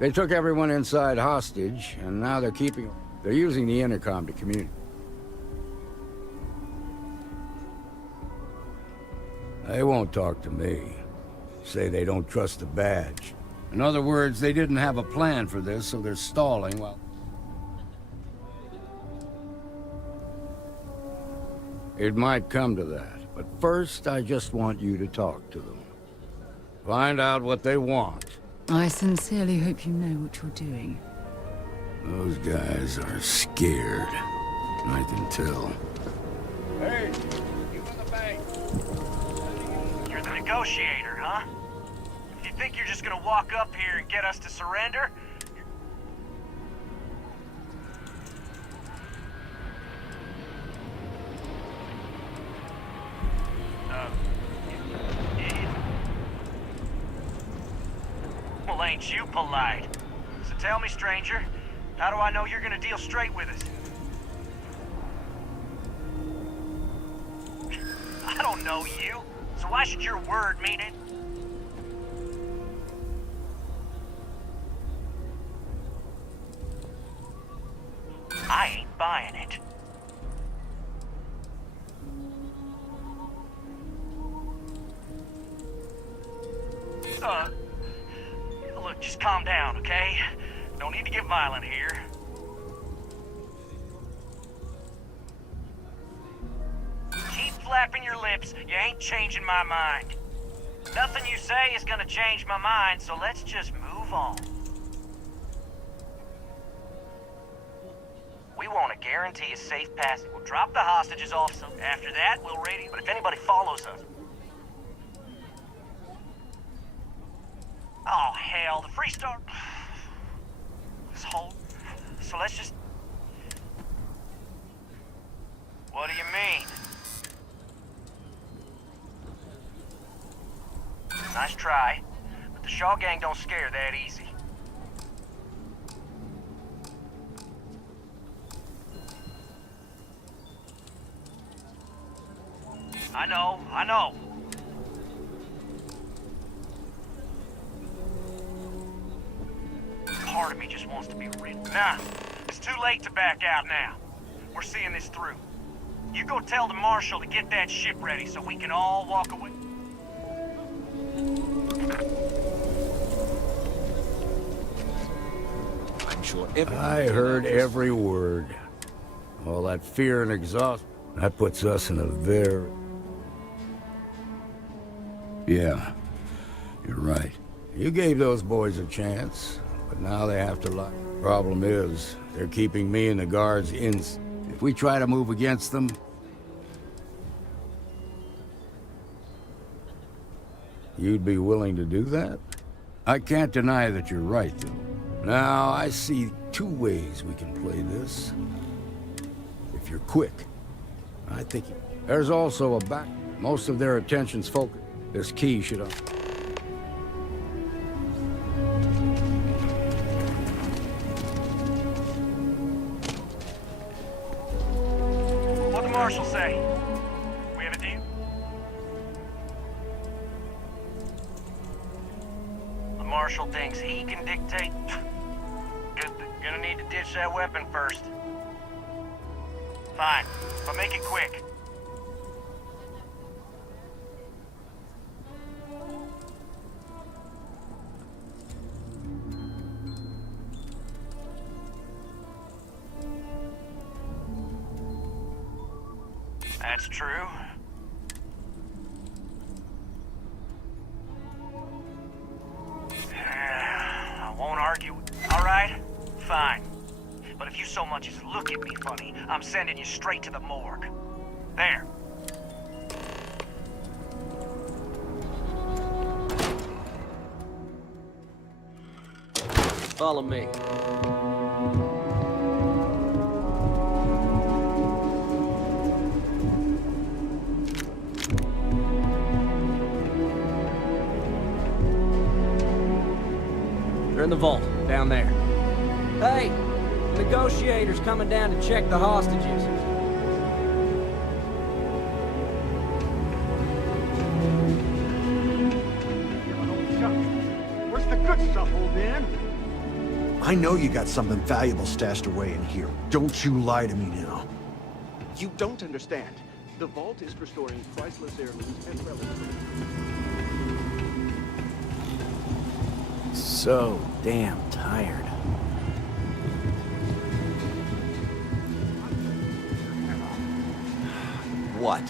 they took everyone inside hostage, and now they're using the intercom to communicate. They won't talk to me. Say they don't trust the badge. In other words, they didn't have a plan for this, so they're stalling while... It might come to that, but first I just want you to talk to them. Find out what they want. I sincerely hope you know what you're doing. Those guys are scared. I can tell. Hey, you in the bank. You're the negotiator, huh? If you think you're just gonna walk up here and get us to surrender, well, ain't you polite? So tell me, stranger, how do I know you're gonna deal straight with us? I don't know you, so why should your word mean it? I ain't buying it. Look, just calm down, okay? No need to get violent here. Keep flapping your lips. You ain't changing my mind. Nothing you say is gonna change my mind, so let's just move on. We want to guarantee a safe passage. We'll drop the hostages off some. After that, we'll radio. But if anybody follows us... Oh, hell, the Freestar... This whole... So let's just... What do you mean? Nice try, but the Shaw gang don't scare that easy. I know. Part of me just wants to be rid. Nah, it's too late to back out now. We're seeing this through. You go tell the marshal to get that ship ready so we can all walk away. I'm sure I heard every word. All that fear and exhaustion, that puts us in a very... Yeah, you're right. You gave those boys a chance, but now they have to lie. Problem is, they're keeping me and the guards in. If we try to move against them... You'd be willing to do that? I can't deny that you're right, though. Now, I see two ways we can play this. If you're quick, I think there's also a back. Most of their attention's focused. This key should... What'd the marshal say? We have a deal? The marshal thinks he can dictate? Good. Gonna need to ditch that weapon first. Fine, but make it quick. That's true. I won't argue. All right, fine. But if you so much as look at me funny, I'm sending you straight to the morgue. There. Follow me. They're in the vault, down there. Hey, the negotiator's coming down to check the hostages. Where's the good stuff, old man? I know you got something valuable stashed away in here. Don't you lie to me now. You don't understand. The vault is for storing priceless heirlooms and relics. so damn tired. What?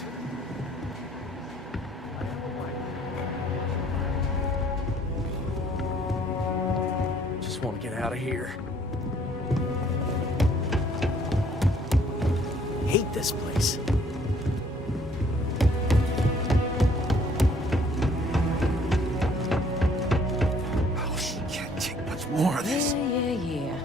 Just want to get out of here. Hate this place. Oh, she can't take much more of this. Yeah.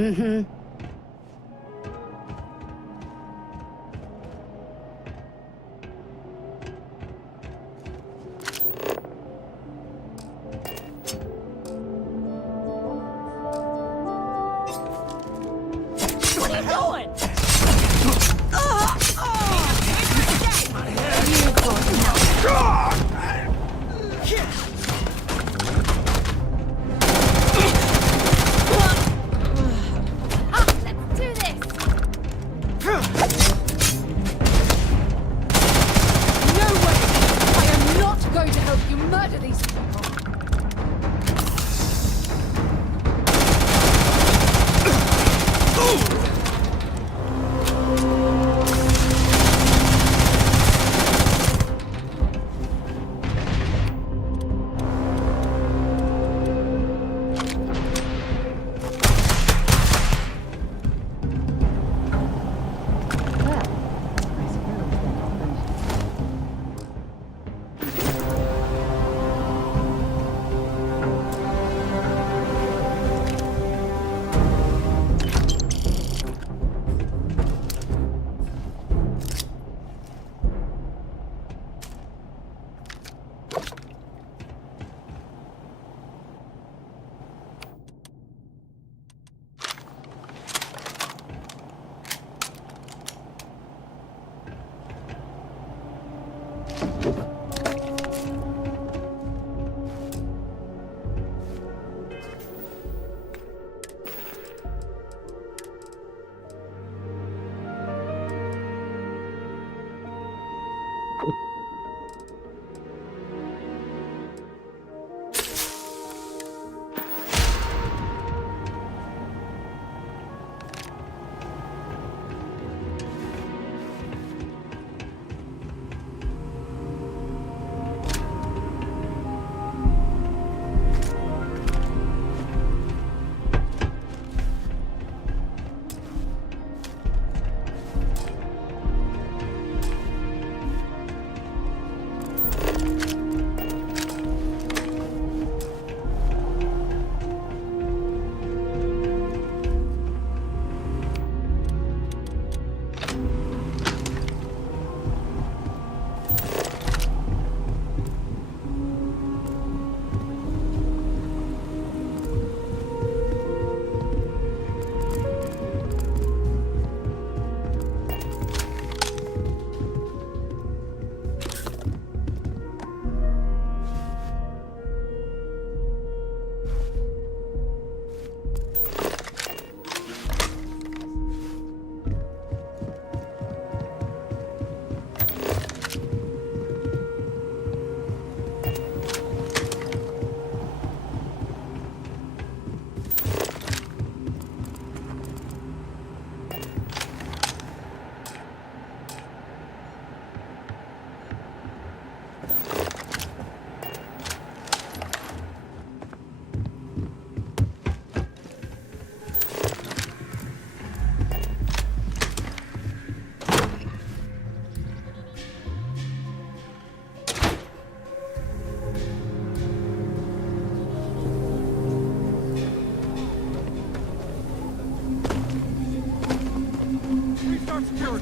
Mm-hmm. What are you doing?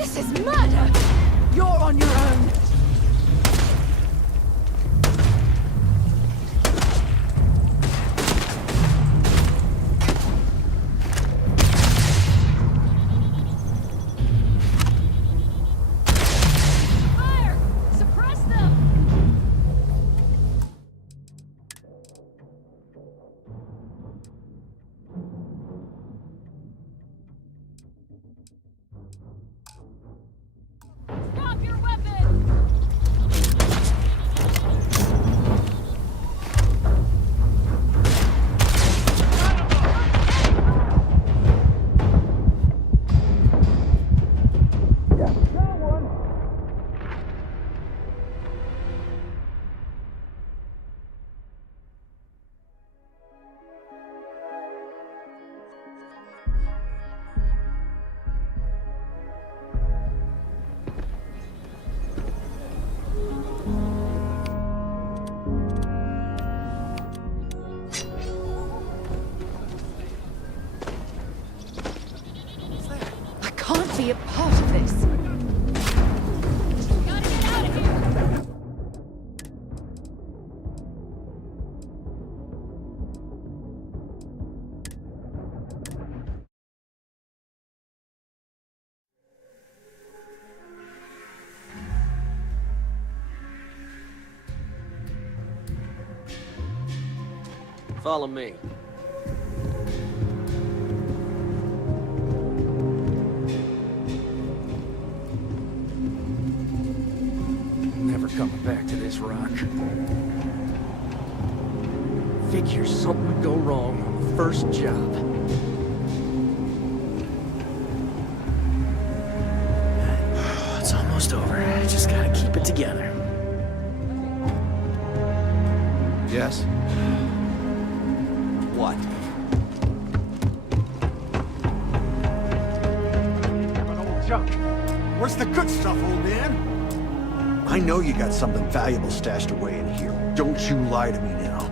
This is murder! You're on your own! Be a part of this. Gotta get out of here. Follow me. Coming back to this rock. Figure something would go wrong on the first job. It's almost over. I just gotta keep it together. Yes? What? Old junk. Where's the good stuff, old man? I know you got something valuable stashed away in here. Don't you lie to me now.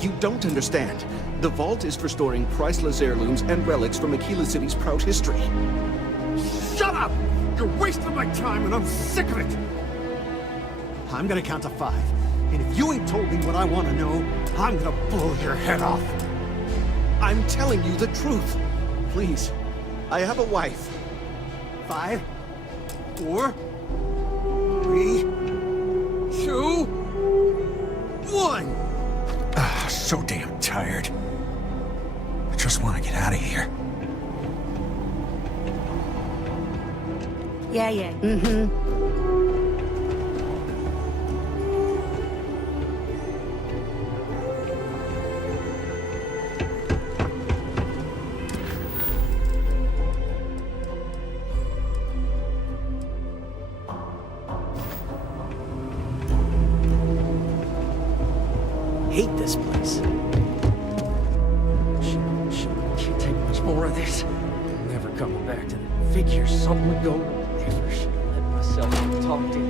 You don't understand. The vault is for storing priceless heirlooms and relics from Aquila City's proud history. Shut up! You're wasting my time and I'm sick of it! I'm gonna count to 5. And if you ain't told me what I want to know, I'm gonna blow your head off. I'm telling you the truth. Please. I have a wife. 5, 4, 3, 2, 1! So damn tired. I just want to get out of here. Yeah. Hate this place. Shit, can't take much more of this. Never coming back to that. Figure something would go wrong. Never should have let myself get talked in.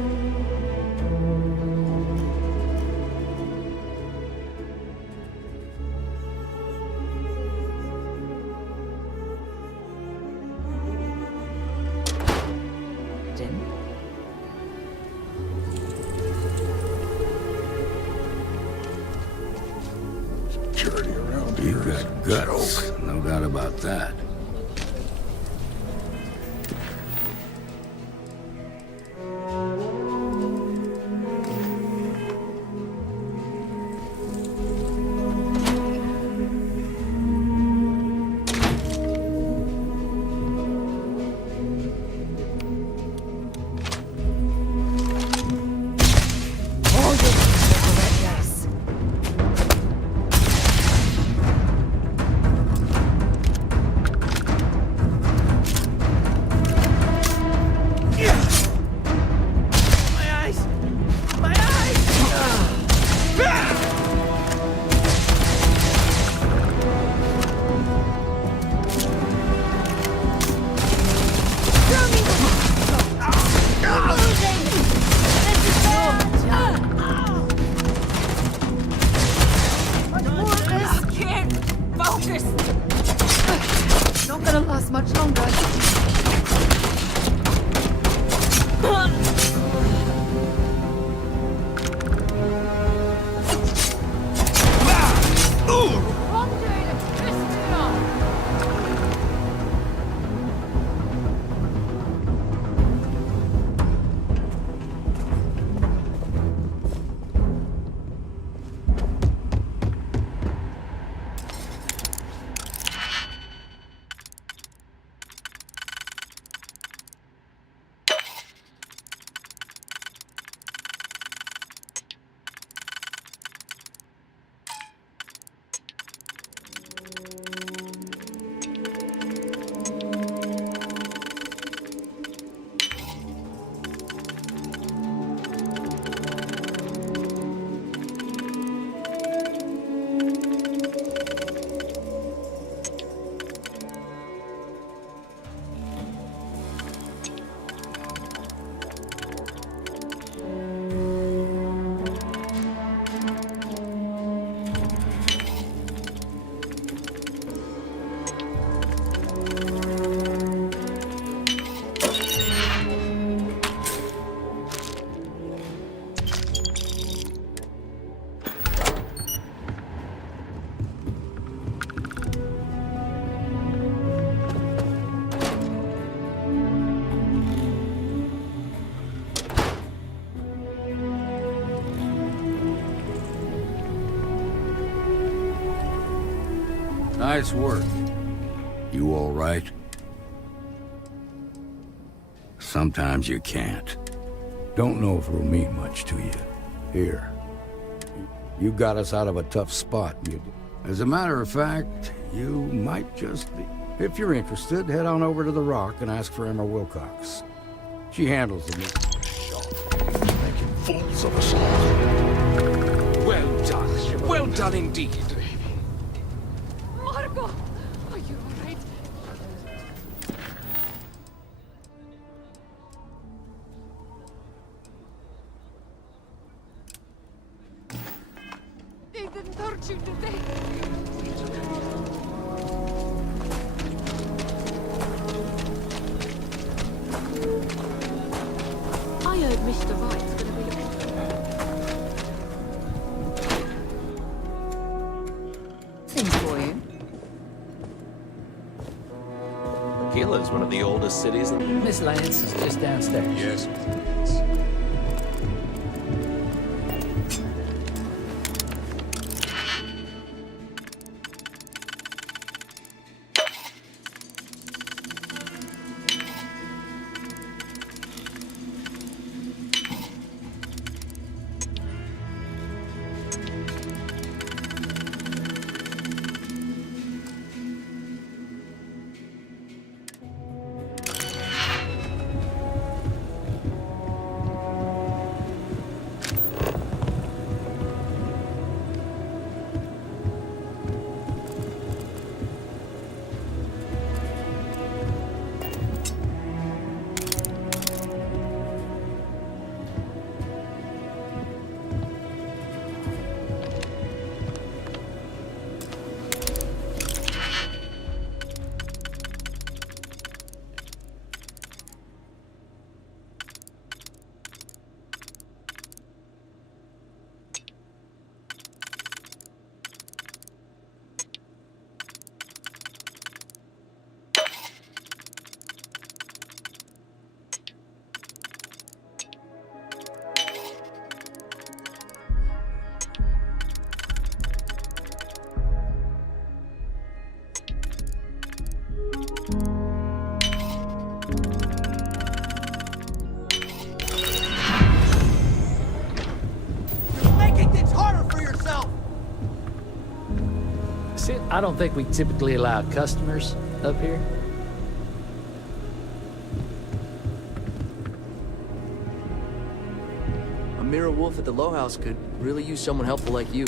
You got guts, no doubt about that. Not gonna last much longer. Nice work. You all right? Sometimes you can't. Don't know if it'll mean much to you. Here. You got us out of a tough spot, you did. As a matter of fact, you might just be. If you're interested, head on over to the Rock and ask for Emma Wilcox. She handles the making fools of us all. Well done. Well done indeed. Marco! Are you alright? They didn't hurt you, did they? I heard Mr. Wright's gonna be looking. Things for you. Aquila is one of the oldest cities in... Miss Lance is just downstairs. Yes. I don't think we typically allow customers up here. A mirror wolf at the Low House could really use someone helpful like you.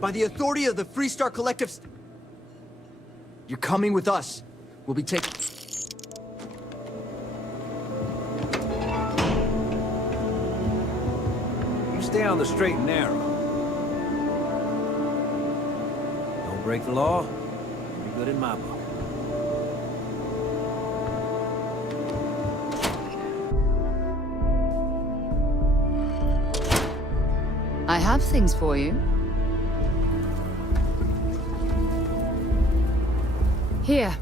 By the authority of the Freestar Collective, you're coming with us. We'll be taking... You stay on the straight and narrow. Don't break the law. You're good in my book. I have things for you. Here.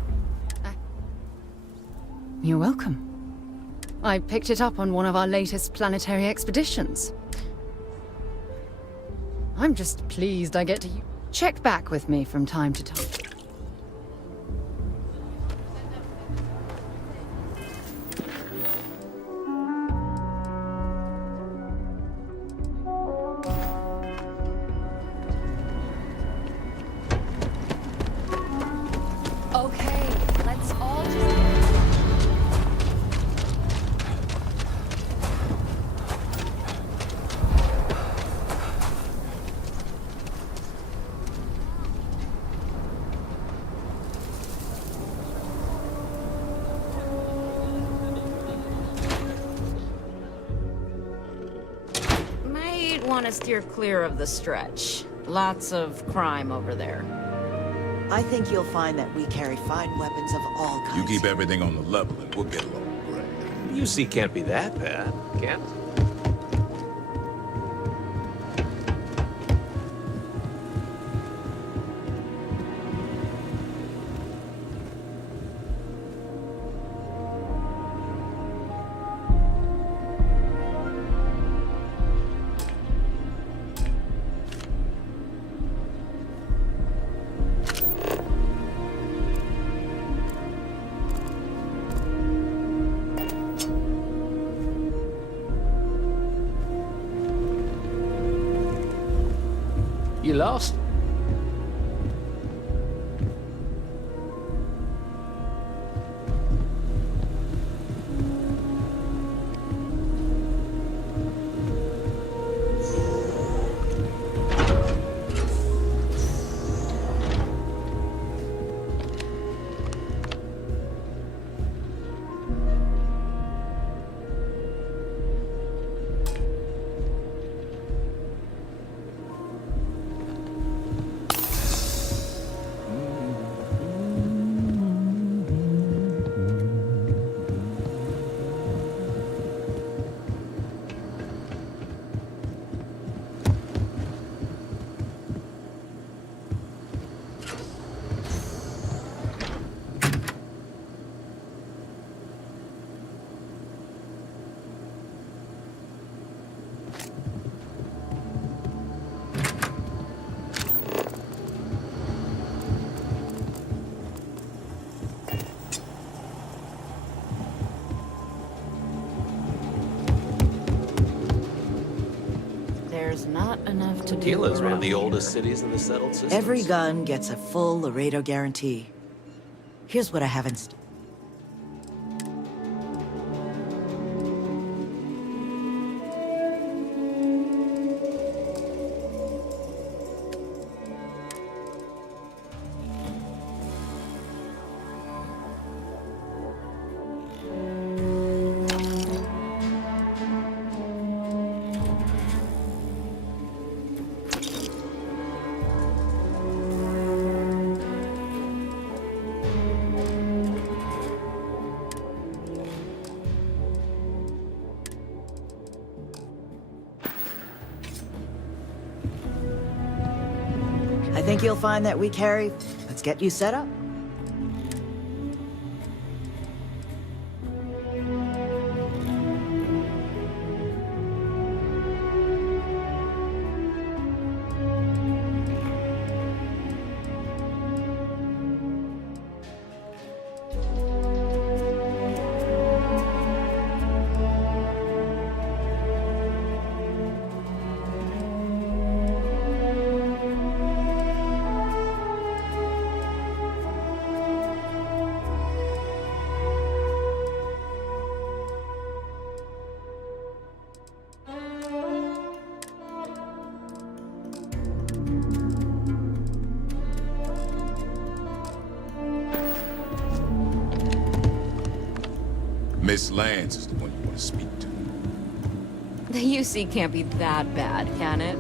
You're welcome. I picked it up on one of our latest planetary expeditions. I'm just pleased I get to check back with me from time to time. Okay, let's all just... want to steer clear of the stretch. Lots of crime over there. I think you'll find that we carry fine weapons of all kinds. You keep everything on the level and we'll get along great. UC can't be that bad, can it? You lost? There's not enough to do. Tequila is one of the around oldest here. cities in the settled systems. Every gun gets a full Laredo guarantee. Here's what I haven't. I think you'll find that we carry. Let's get you set up. Miss Lance is the one you want to speak to. The UC can't be that bad, can it?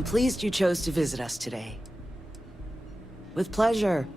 I'm pleased you chose to visit us today. With pleasure.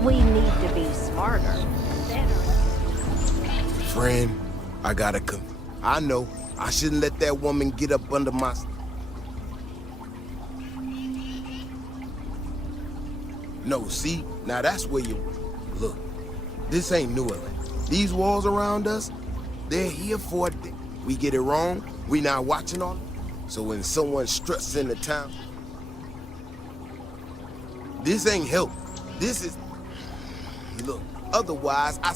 We need to be smarter. Friend, I gotta come. I know. I shouldn't let that woman get up under my... No, see? Now that's where you... Look, this ain't New Orleans. These walls around us, they're here for a day. We get it wrong, we not watching on them. So when someone struts into town... This ain't help. This is... Look, otherwise, I...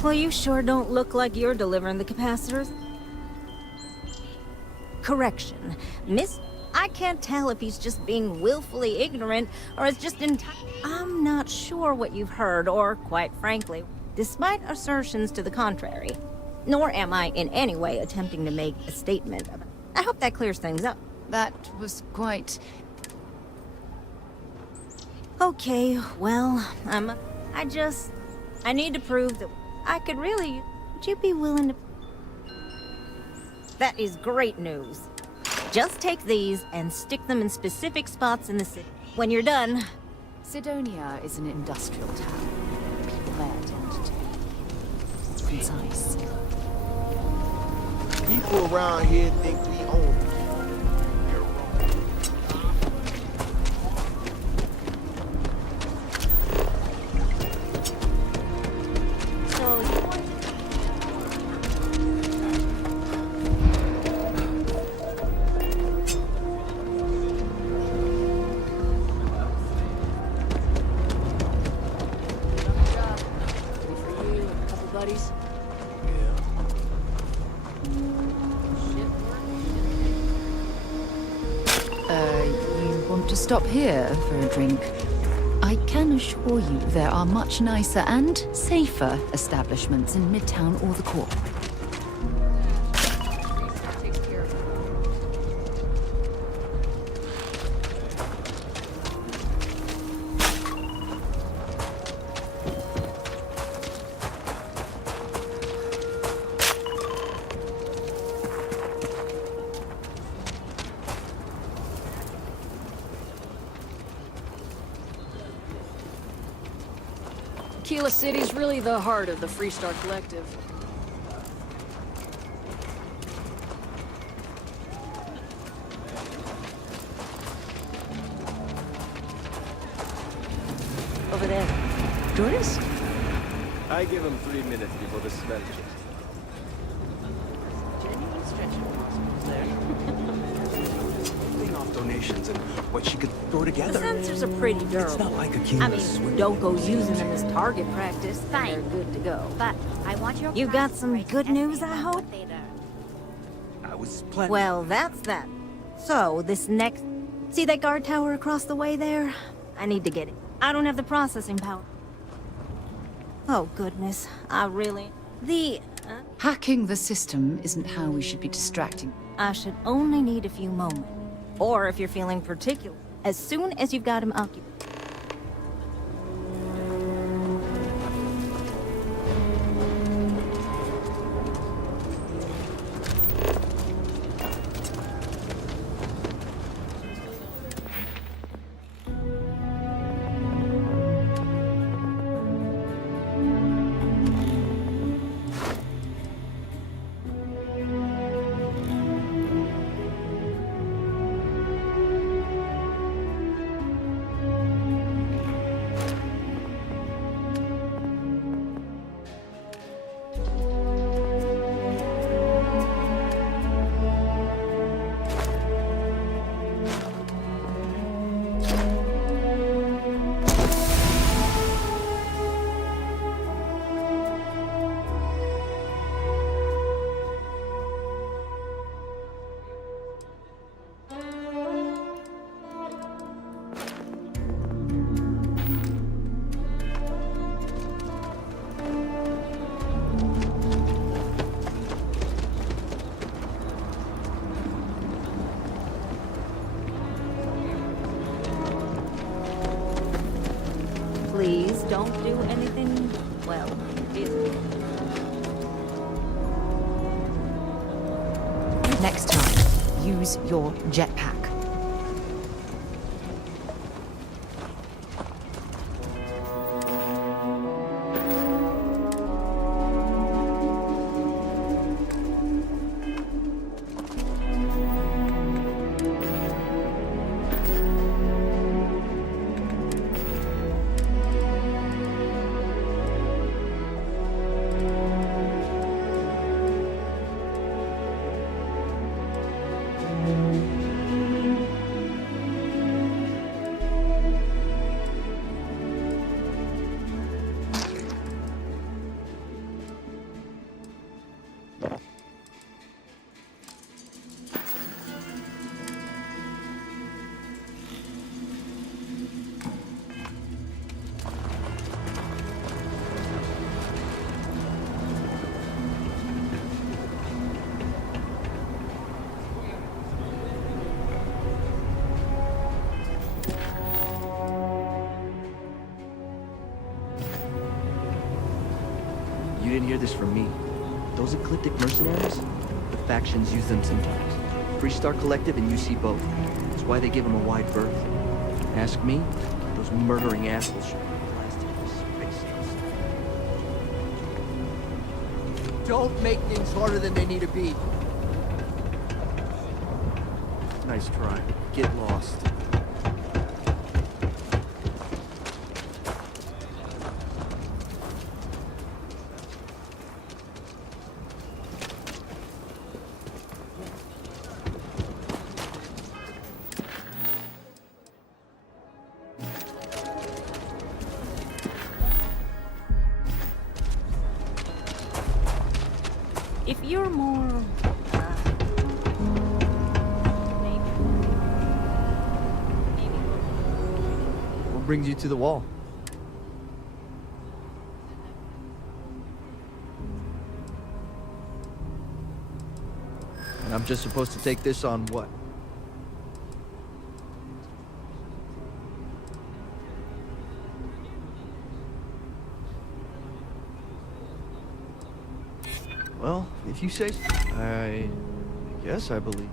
Well, you sure don't look like you're delivering the capacitors. Correction. Miss, I can't tell if he's just being willfully ignorant or it's just I'm not sure what you've heard or, quite frankly, despite assertions to the contrary. Nor am I in any way attempting to make a statement about... I hope that clears things up. That was quite... Okay, well, I need to prove that I could really... Would you be willing to... That is great news. Just take these and stick them in specific spots in the city. When you're done... Sidonia is an industrial town. People there tend to be concise. People around here think we own it. Stop here for a drink. I can assure you there are much nicer and safer establishments in Midtown or the Core. Keela City's really the heart of the Freestar Collective. Over there. Tourist? I give him 3 minutes before the smell changes. Genuine stretch of there. Off donations and what she could throw together. The sensors are pretty durable. It's not like a don't go using them as target practice. Fine. They're good to go. But I want your... You got some good news, I hope? I was planning... Well, that's that. So, this next... See that guard tower across the way there? I need to get it. I don't have the processing power. Oh, goodness. I really... Hacking the system isn't how we should be distracting. I should only need a few moments. Or if you're feeling particular, as soon as you've got him occupied. Next time, use your jetpack. You didn't hear this from me. Those ecliptic mercenaries, the factions use them sometimes. Freestar Collective and UC both. That's why they give them a wide berth. Ask me, those murdering assholes should be blasted into space. Don't make things harder than they need to be. Nice try. Get lost. If you're more... What brings you to the wall? And I'm just supposed to take this on what? Well, if you say so. I guess I believe.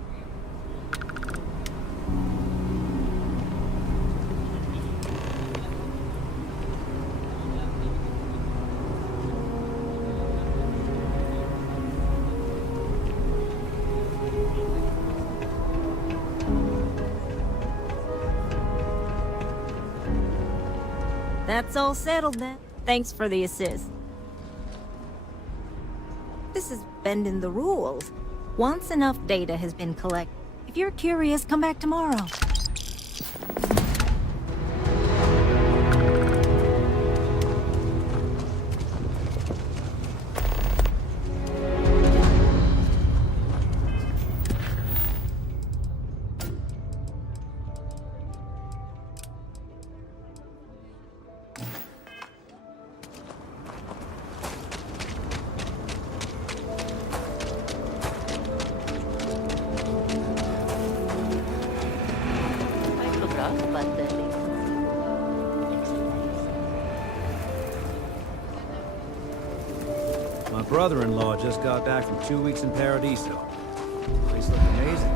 That's all settled then. Thanks for the assist. This is bending the rules. Once enough data has been collected, if you're curious, come back tomorrow. My brother-in-law just got back from 2 weeks in Paradiso. Place looked amazing.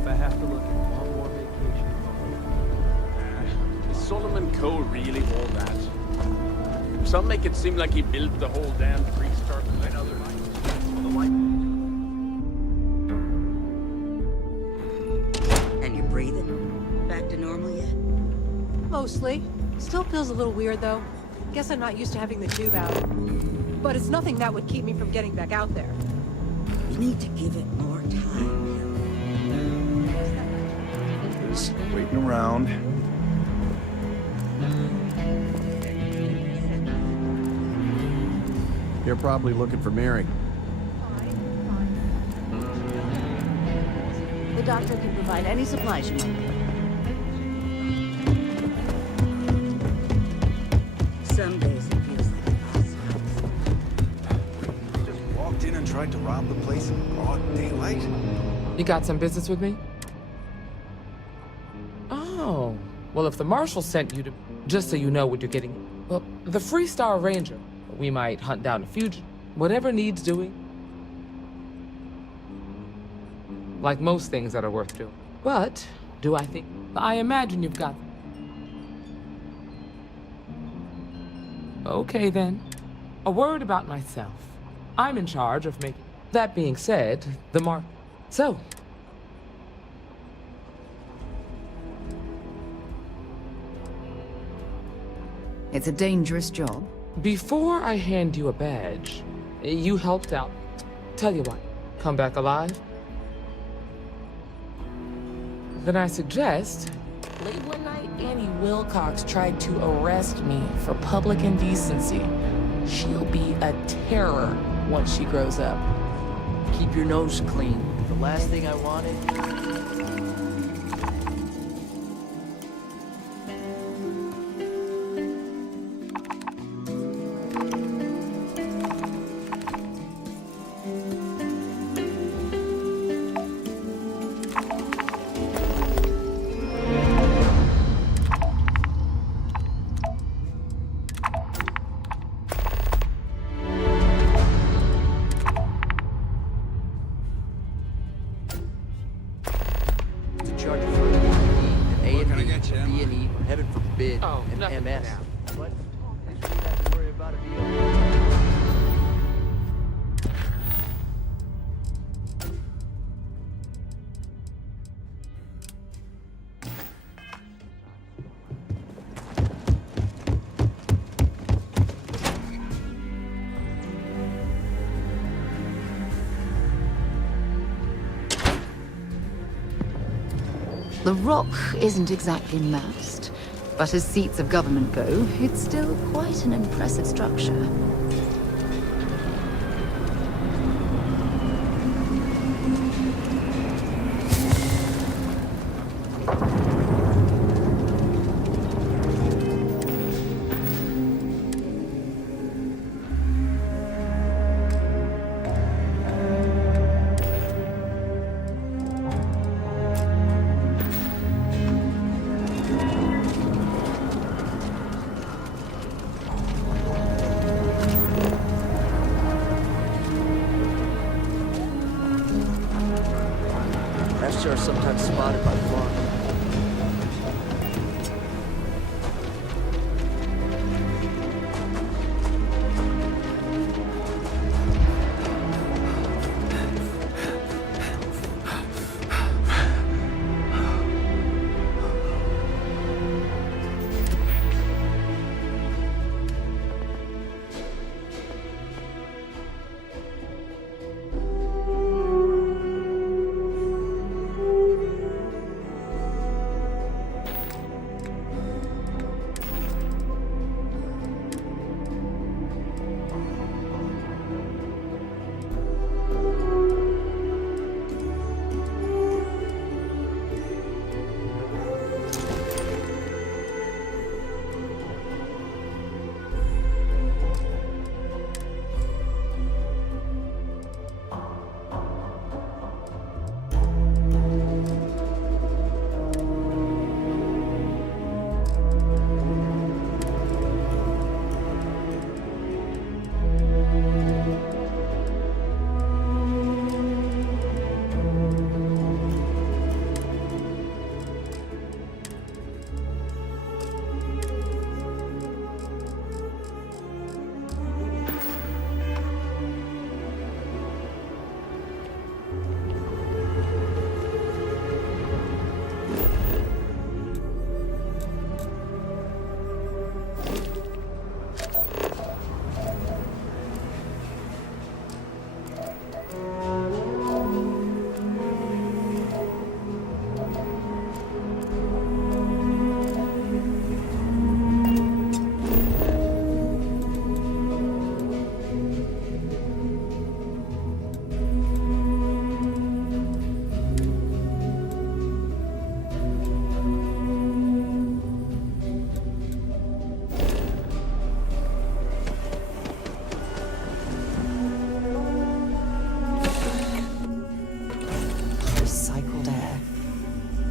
If I have to look at one more vacation... Is Solomon Coe really all that? Some make it seem like he built the whole damn three-star planet. And you're breathing? Back to normal yet? Mostly. Still feels a little weird, though. Guess I'm not used to having the tube out. But it's nothing that would keep me from getting back out there. You need to give it more time. Just waiting around. You're probably looking for Mary. The doctor can provide any supplies you need. Some days it feels like impossible. Just walked in and tried to rob the place in broad daylight. You got some business with me? Oh, well, if the marshal sent you to... Just so you know what you're getting... Well, the Freestar Ranger. We might hunt down a fugitive. Whatever needs doing. like most things that are worth doing. But, do I think... I imagine you've got... Okay then. A word about myself. I'm in charge of making... That being said, the mark... So... It's a dangerous job. Before I hand you a badge, you helped out. Tell you what, come back alive? Then I suggest... Late one night, Annie Wilcox tried to arrest me for public indecency. She'll be a terror once she grows up. Keep your nose clean. The last thing I wanted... The rock isn't exactly massed, but as seats of government go, it's still quite an impressive structure. Are sometimes spotted by the farm.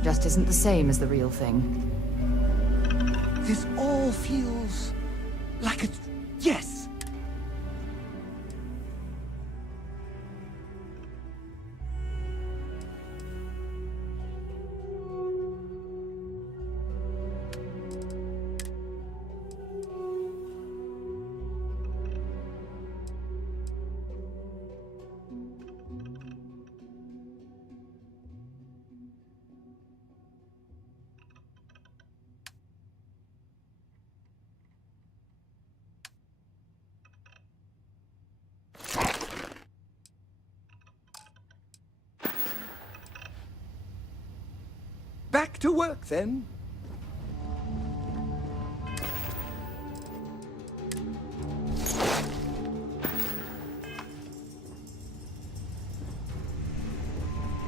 Just isn't the same as the real thing. This all feels like it's... Yes! Back to work, then.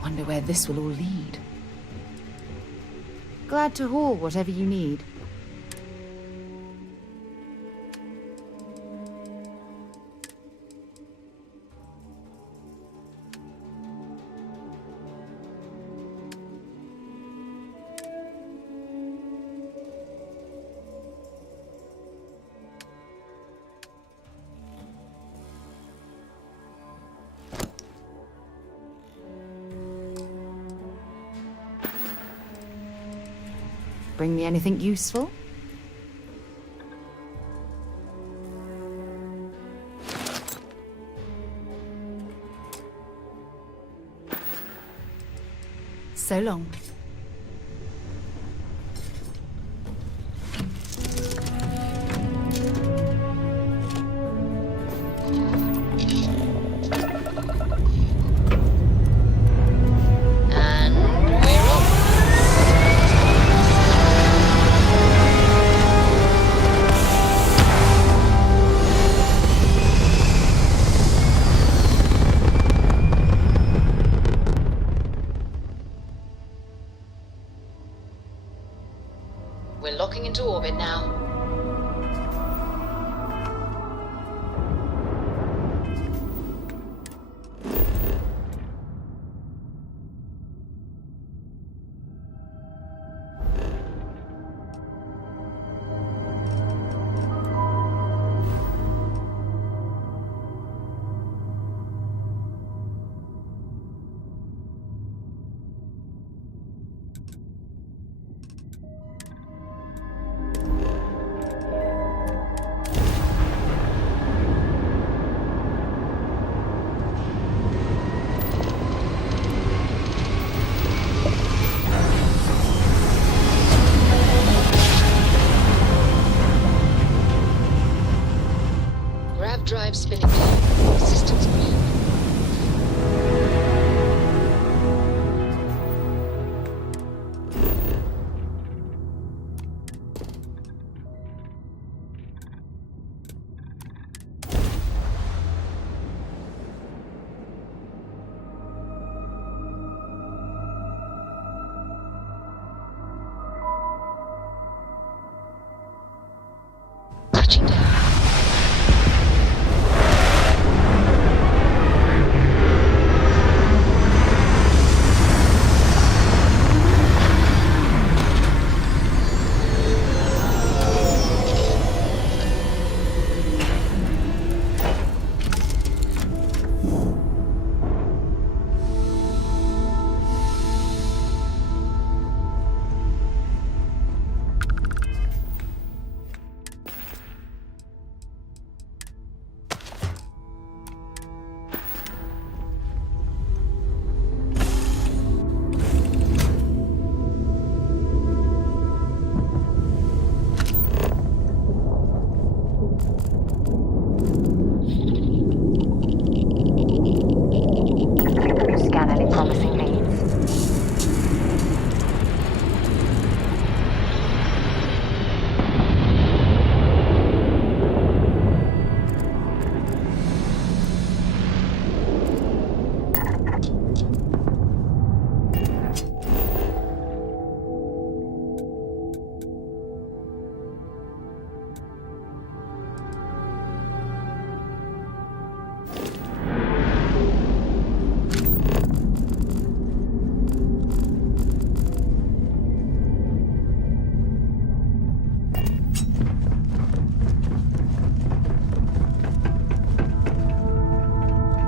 Wonder where this will all lead. Glad to haul whatever you need. Bring me anything useful? So long. We're locking into orbit now. Drive spinning clear. Systems clear. Touching down.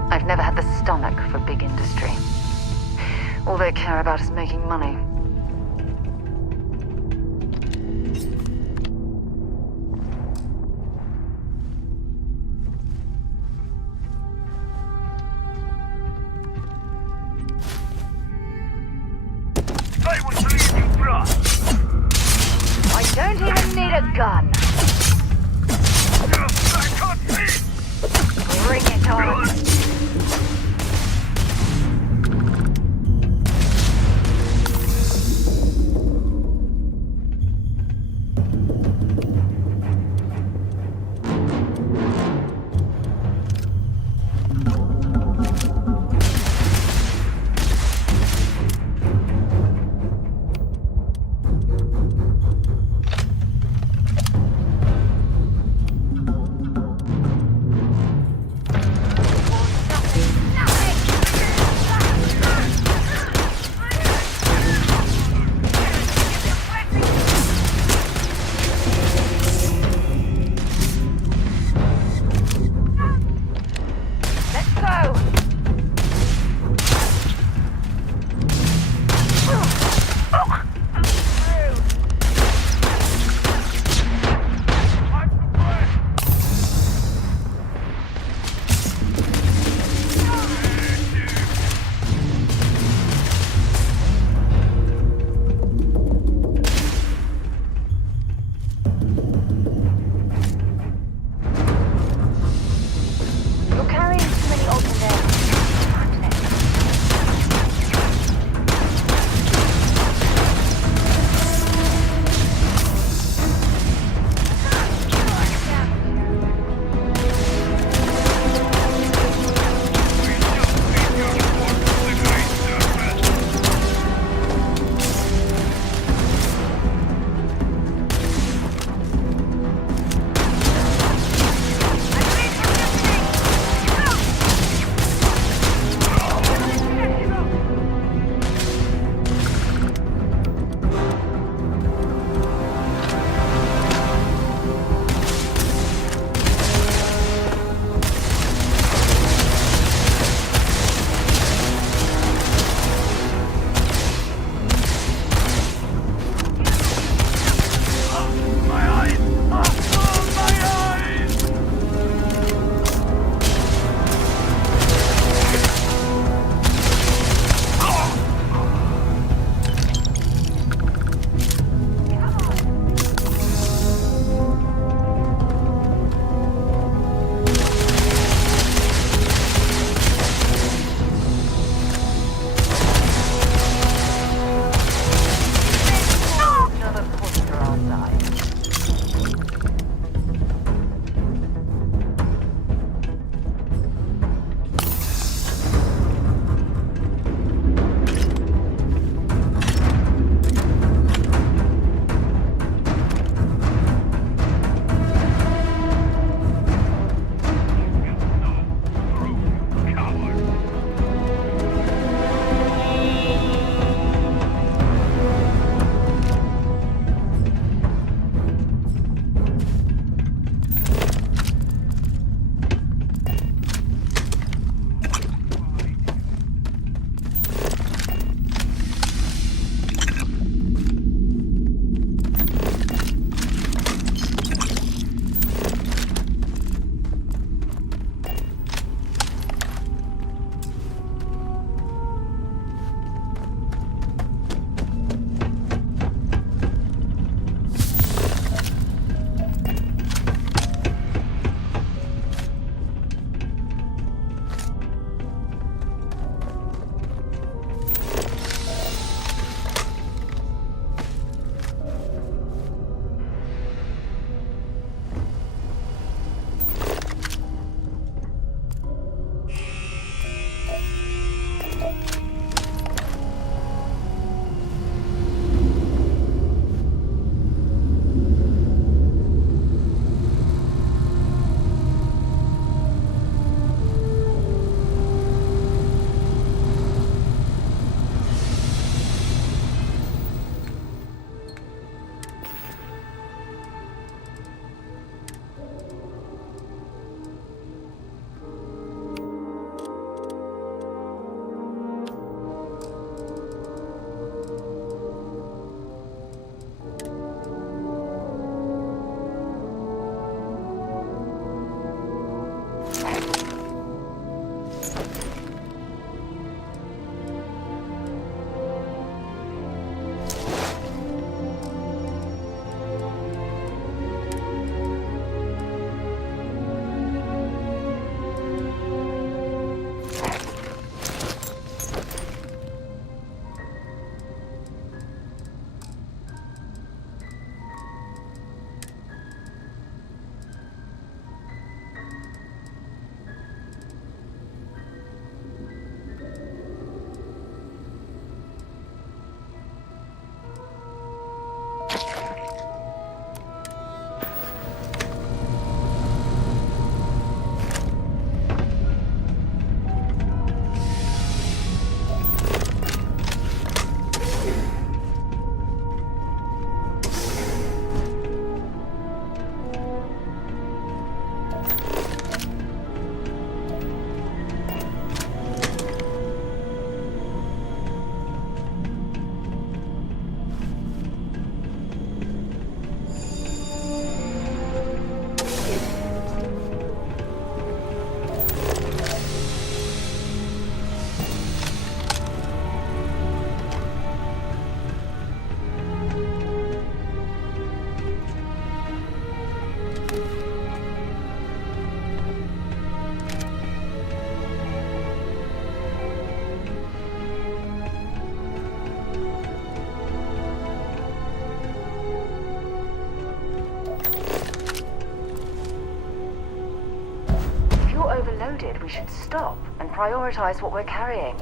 I've never had the stomach for big industry. All they care about is making money. I will leave you dry. I don't even need a gun. I can't see. Bring it on. prioritize what we're carrying.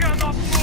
cannot move!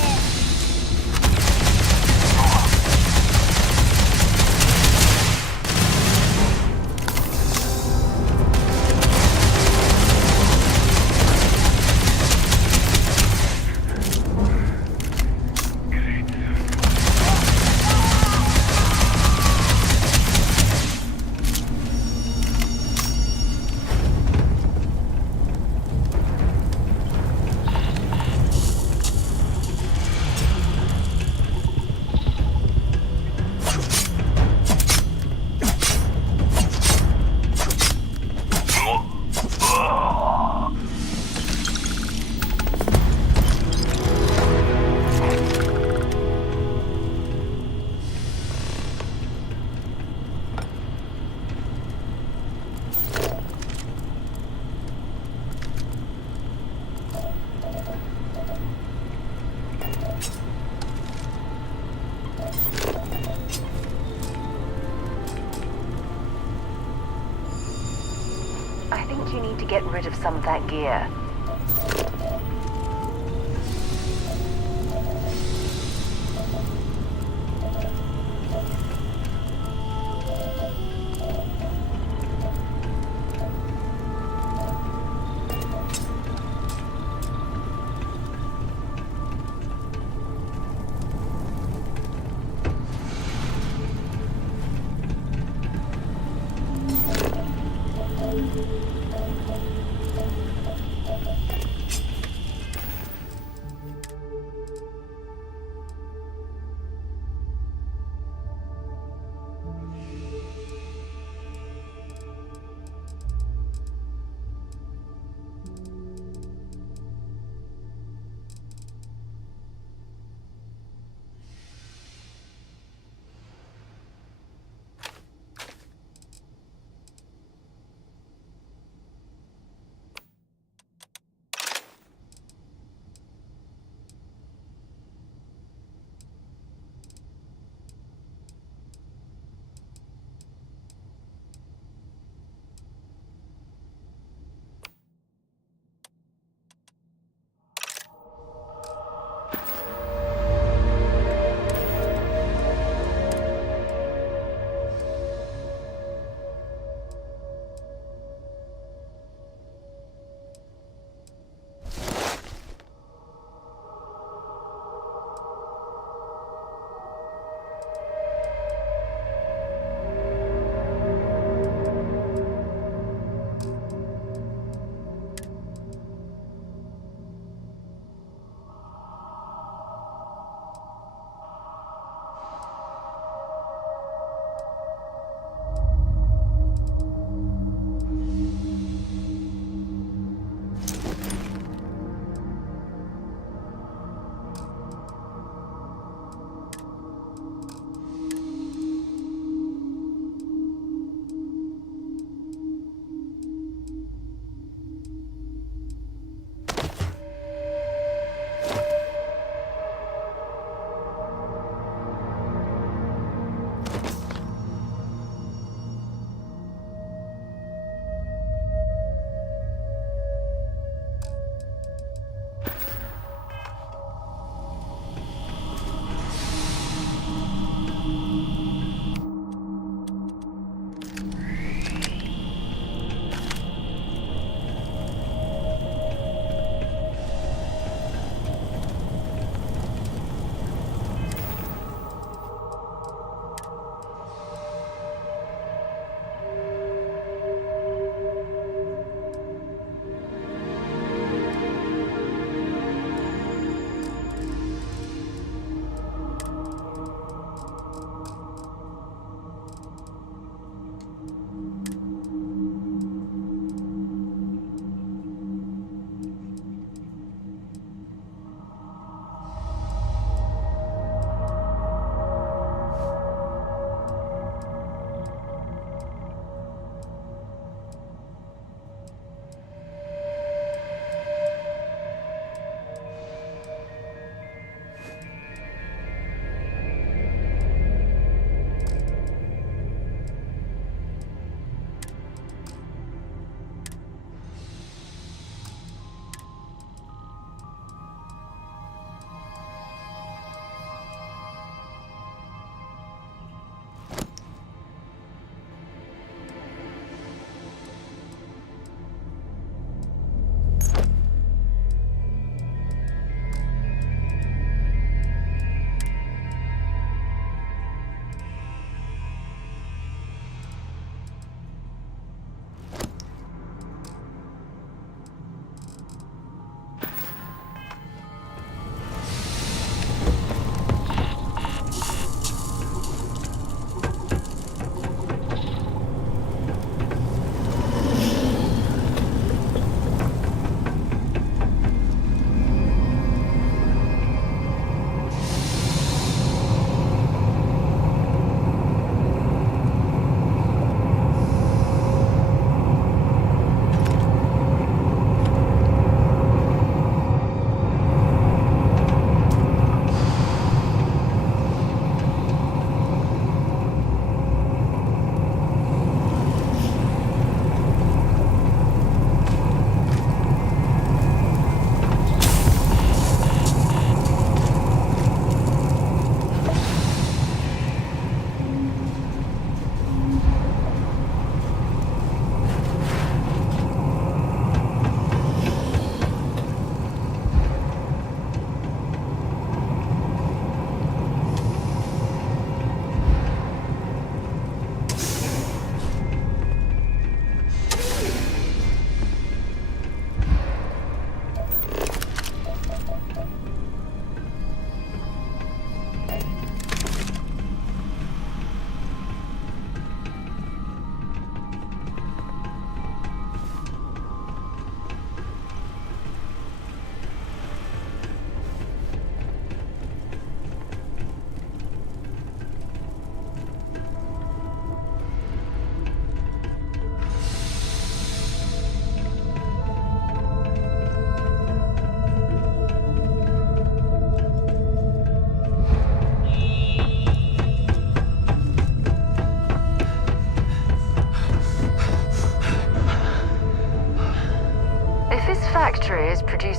I think you need to get rid of some of that gear.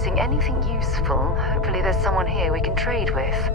producing anything useful, hopefully there's someone here we can trade with.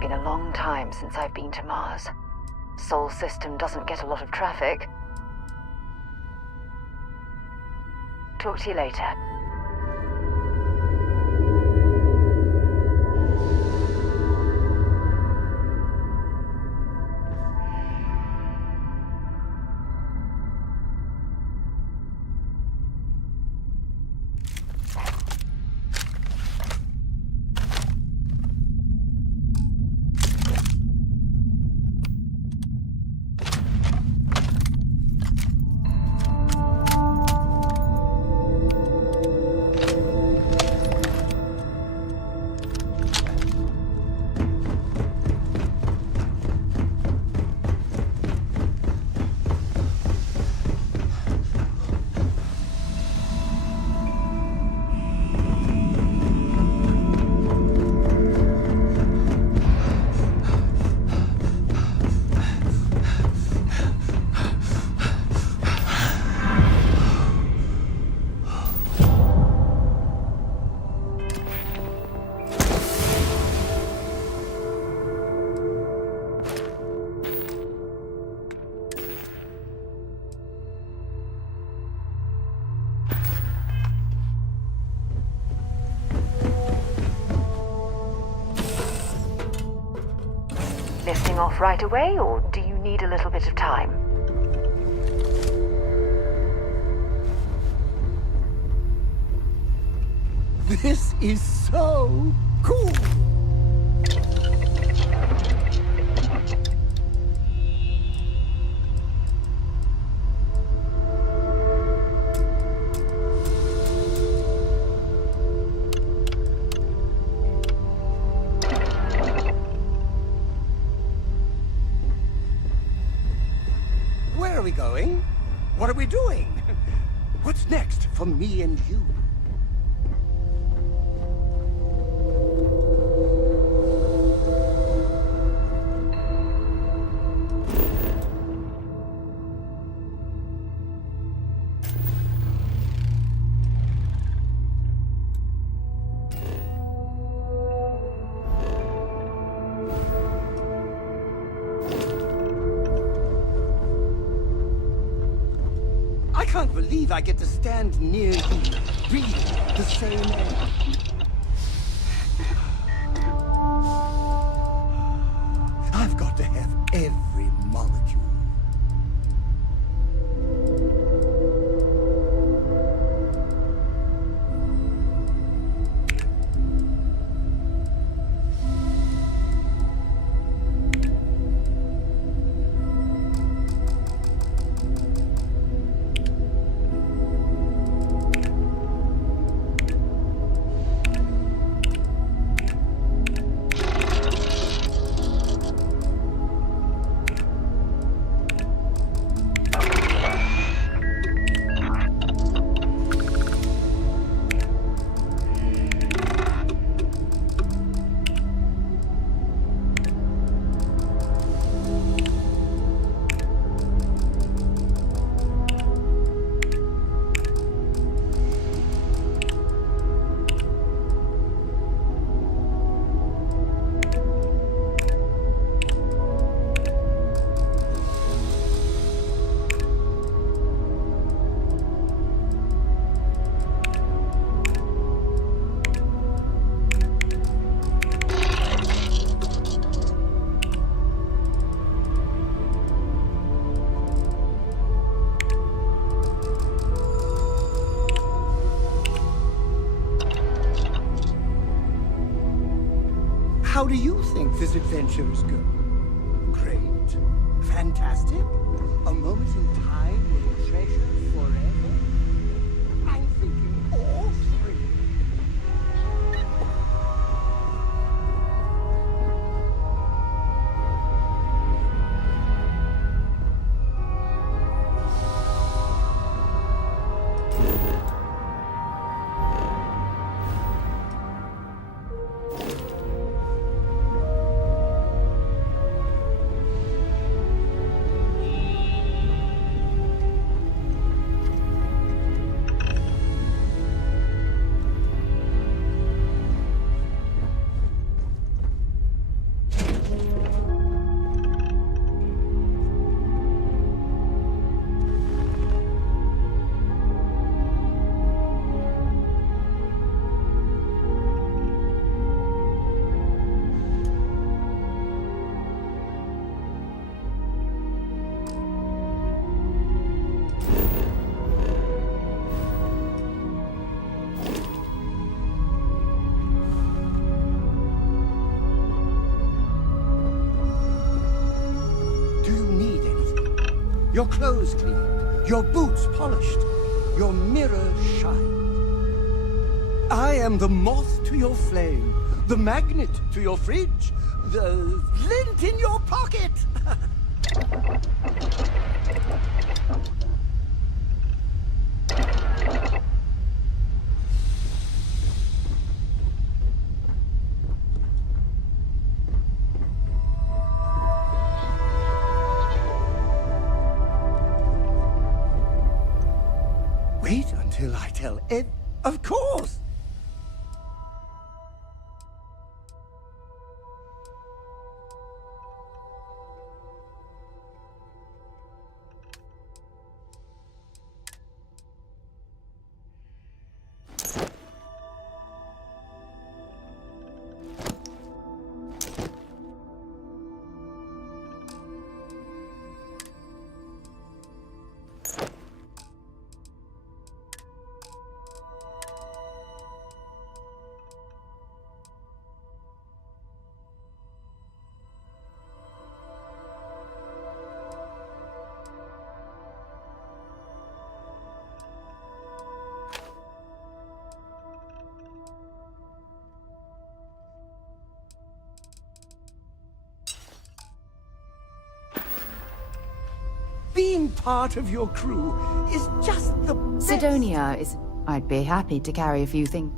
Been a long time since I've been to Mars. Sol system doesn't get a lot of traffic. Talk to you later. Lifting off right away, or do you need a little bit of time? This is so cool! Where are we going? What are we doing? What's next for me and you? I can't believe I get to stand near you, breathing the same air. I've got to have every molecule. do you think this adventure is going? Great? Fantastic? A moment in time we'll treasure forever? I'm thinking all three. Your clothes cleaned, your boots polished, your mirror shined. I am the moth to your flame, the magnet to your fridge, the lint in your pocket. Wait until I tell Ed. Of course! Being part of your crew is just the best. Sidonia is... I'd be happy to carry a few things.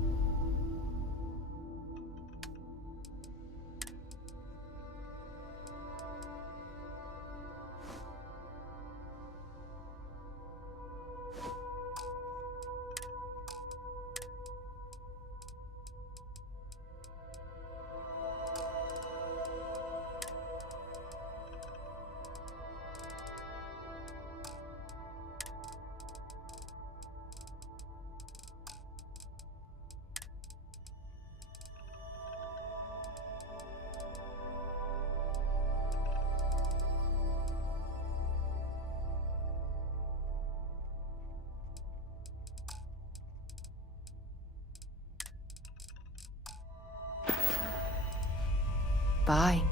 Bye.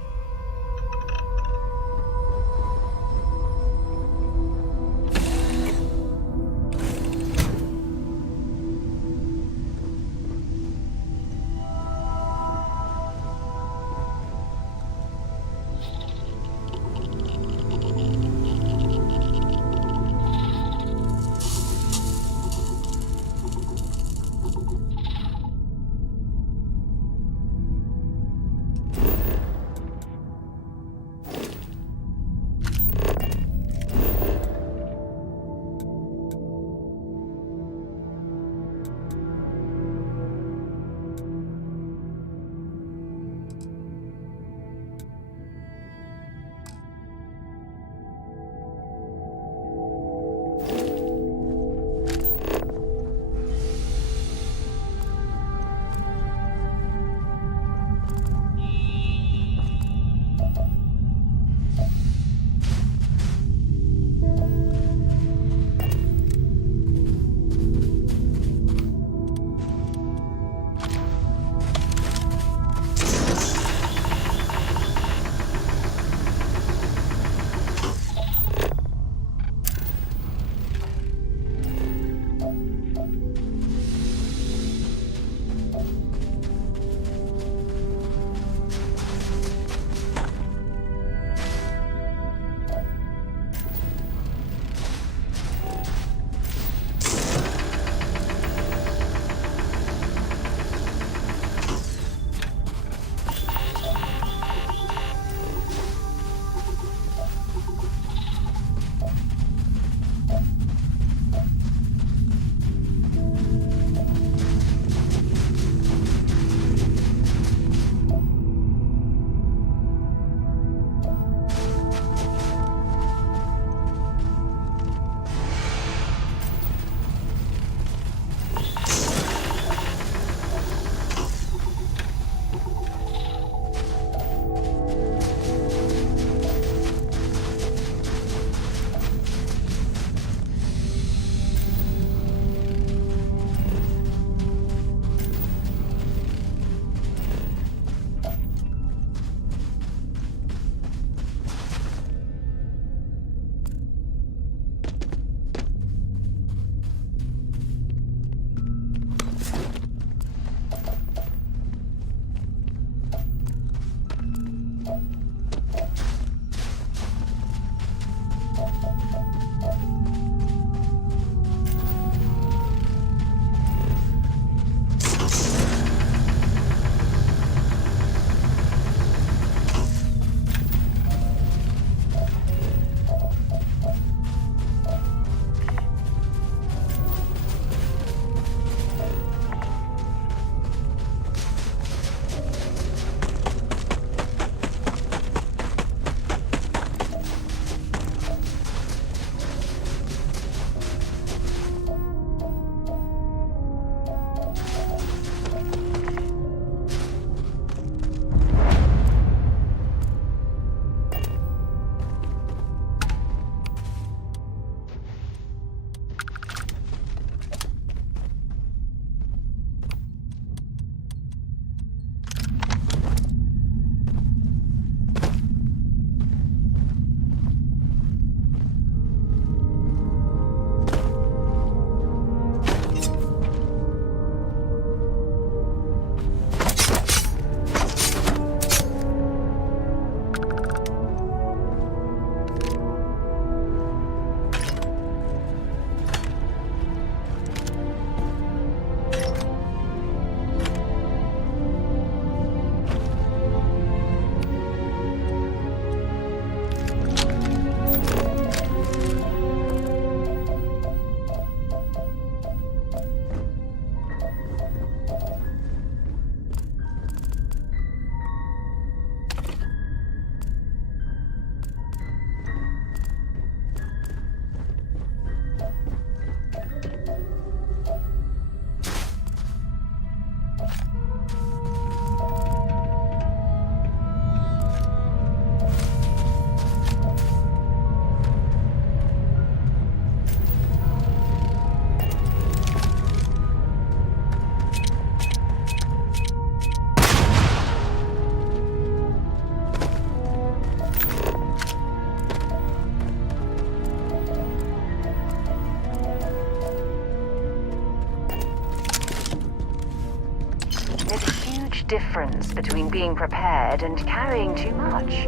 difference between being prepared and carrying too much.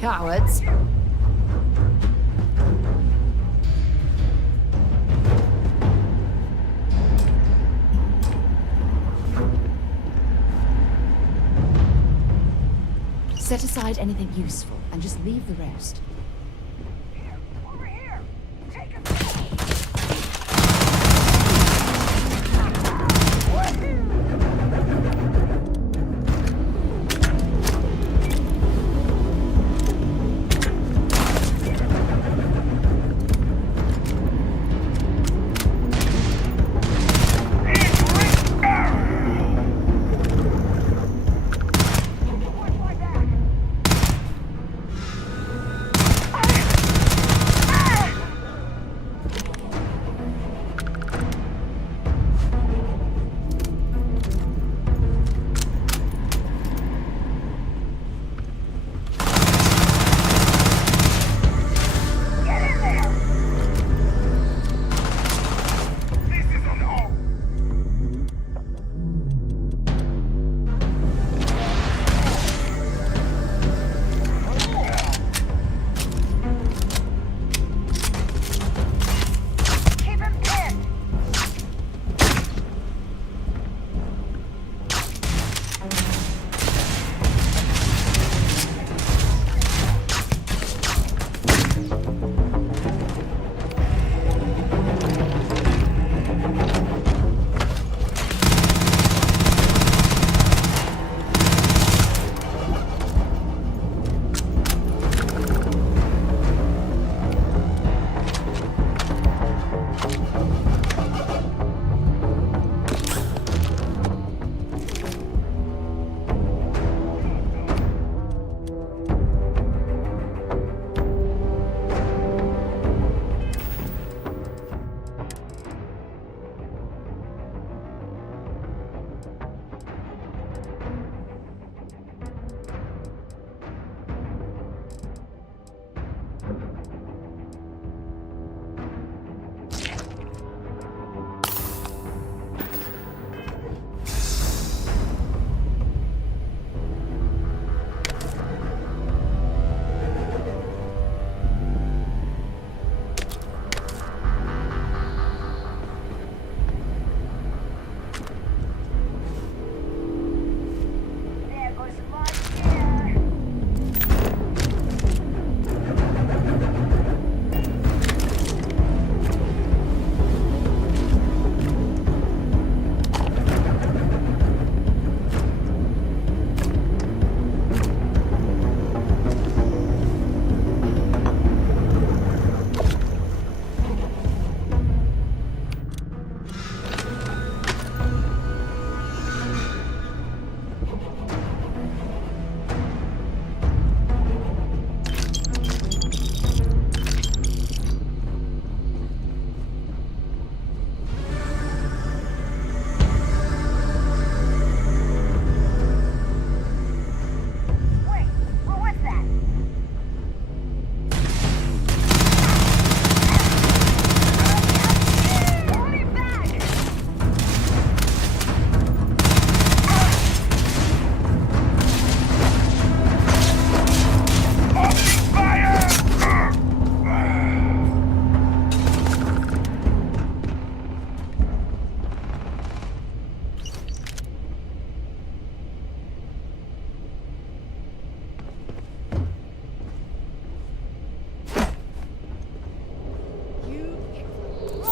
Cowards. Set aside anything useful and just leave the rest.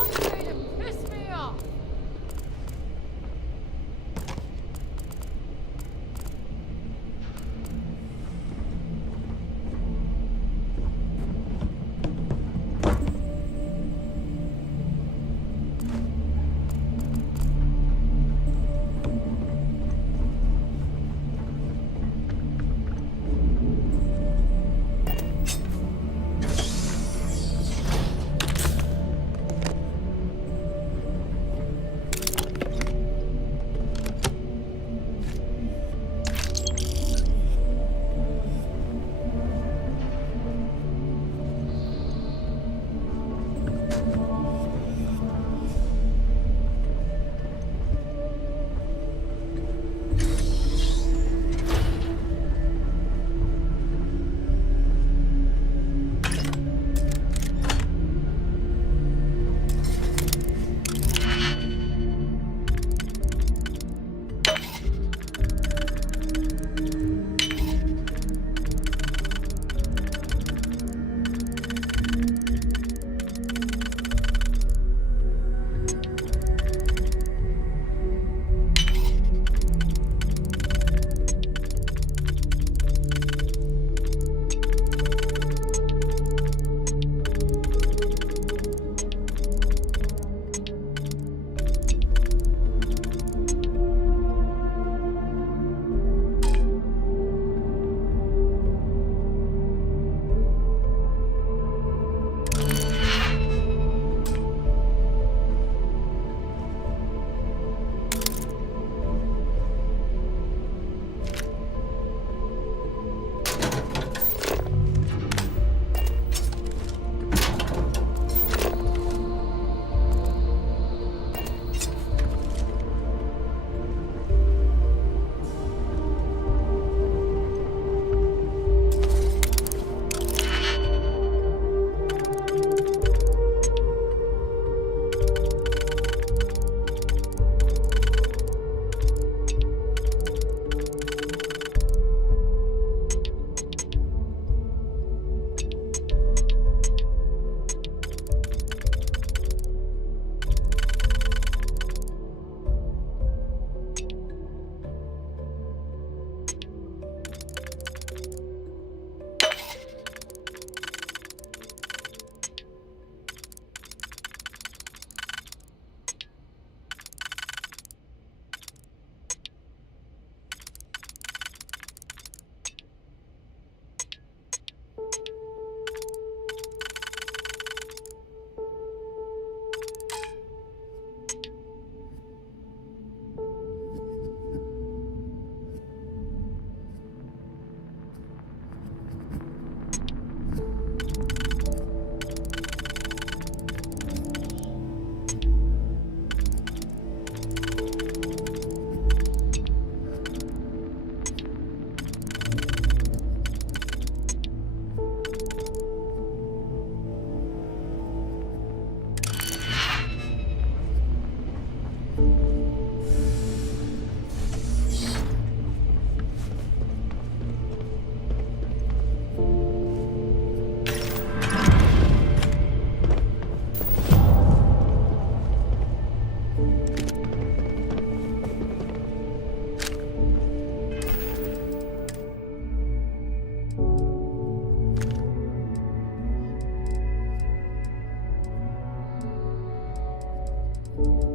way to piss me off! you